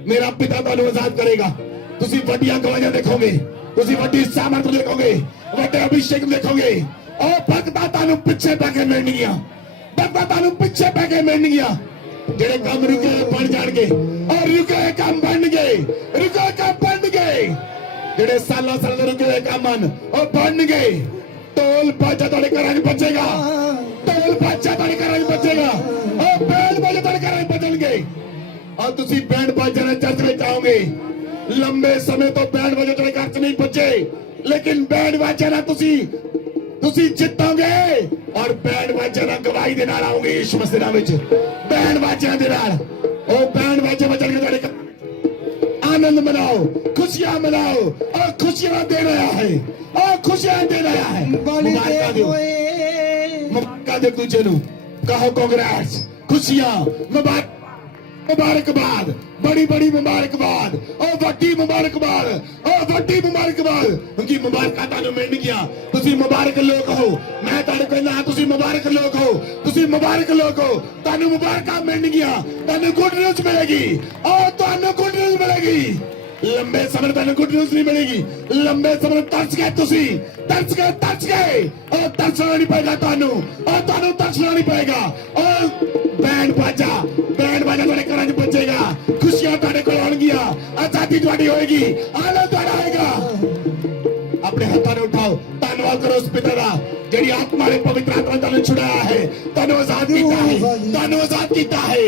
मेरा पिता ਤੁਹਾਨੂੰ आजाद करेगा। ਤੁਸੀਂ ਵੱਡੀਆਂ ਗਵਾਹੀਆਂ ਦੇਖੋਗੇ, ਤੁਸੀਂ ਵੱਡੀ ਸਾਮਰਥ ਦੇਖੋਗੇ, ਵੱਡੇ ਅਭਿਸ਼ੇਕ ਦੇਖੋਗੇ। ਉਹ ਭਗਤਾਂ ਤੁਹਾਨੂੰ ਪਿੱਛੇ ਪੈ ਕੇ ਮਿਲਣਗੀਆਂ, भगत ਤੁਹਾਨੂੰ ਪਿੱਛੇ ਪੈ ਕੇ ਮਿਲਣਗੀਆਂ। ਜਿਹੜੇ ਕੰਮ ਰੁਕੇ ਬਣ ਜਾਣਗੇ, ਔਰ ਰੁਕੇ ਕੰਮ ਬਣ ਗਏ, ਰੁਕੇ ਕੰਮ ਬਣ ਗਏ। ਜਿਹੜੇ ਸਾਲਾਂ ਦੇ ਰੁਕੇ ਕੰਮ ਹਨ ਉਹ ਬਣ ਗਏ। ਢੋਲ ਬਾਜਾ ਤੁਹਾਡੇ ਘਰਾਂ 'ਚ ਵੱਜੇਗਾ, ਢੋਲ ਬਾਜਾ ਤੁਹਾਡੇ ਘਰਾਂ 'ਚ ਵੱਜੇਗਾ, ਉਹ ਬੈਂਡ ਬਾਜਾ ਤੁਹਾਡੇ ਘਰਾਂ 'ਚ ਵੱਜਣਗੇ। ਔਰ ਤੁਸੀਂ ਬੈਂਡ ਬਾਜਾ ਨਾਲ ਚਰਚ ਵਿੱਚ ਆਓਗੇ। ਲੰਬੇ ਸਮੇਂ ਤੋਂ ਬੈਂਡ ਬਾਜਾ ਤੁਹਾਡੇ ਘਰ 'ਚ ਨਹੀਂ ਵੱਜੇ, ਲੇਕਿਨ ਬੈਂਡ ਬਾਜਾ ਨਾਲ ਤੁਸੀਂ ਜਿੱਤੋਗੇ। और बैंड बाजा ना गवाही दे नाल आओगे। यीशु मसीह नाम विच बैंड बाजा दे नाल ओ बैंड बाजा बजन के तुहाडे आनंद मनाओ, खुशियां मनाओ। और खुशियां देने आया है, और खुशियां देने आया है। मुबारक दो, मुबारक दो दूजे नु, कहो कांग्रेस, खुशियां, मुबारकबाद, बड़ी बड़ी मुबारकबाद, और वड्डी मुबारकबाद, और वड्डी मुबारकबाद। क्योंकि मुबारकां तानू मिलणगीਆਂ। ਤੁਸੀਂ मुबारक लोग हो। मैं ਤੁਹਾਡੇ ਕਹਿੰਦਾ ਤੁਸੀਂ मुबारक लोग हो, ਤੁਸੀਂ मुबारक लोग हो। ਤੁਹਾਨੂੰ ਮੁਬਾਰਕਾਂ ਮਿਲਣਗੀਆਂ, ਤੁਹਾਨੂੰ ਗੁੱਡ ਨਿਊਜ਼ ਮਿਲੇਗੀ, और ਤੁਹਾਨੂੰ ਗੁੱਡ ਨਿਊਜ਼ ਮਿਲੇਗੀ। लंबे समय तक गुड न्यूज नहीं मिलेगी। लंबे समय तरस गए, तरस गए और तरसना नहीं पाएगा तानू, और तानू तरसना नहीं पाएगा। और बैंड बाजा तुम्हारे घर च बजेगा, खुशियां तुम्हारे को आएंगियां, आजादी तुम्हारी होएगी, आनंद तुम्हारा आएगा। अपने हाथों ने उठाओ, धन्यवाद करो उस पिता का जिहड़ी आत्मा ने पवित्र आत्मा ने छुड़ाया है, तुहानू आजाद कीता है, तुहानू आजाद कीता है।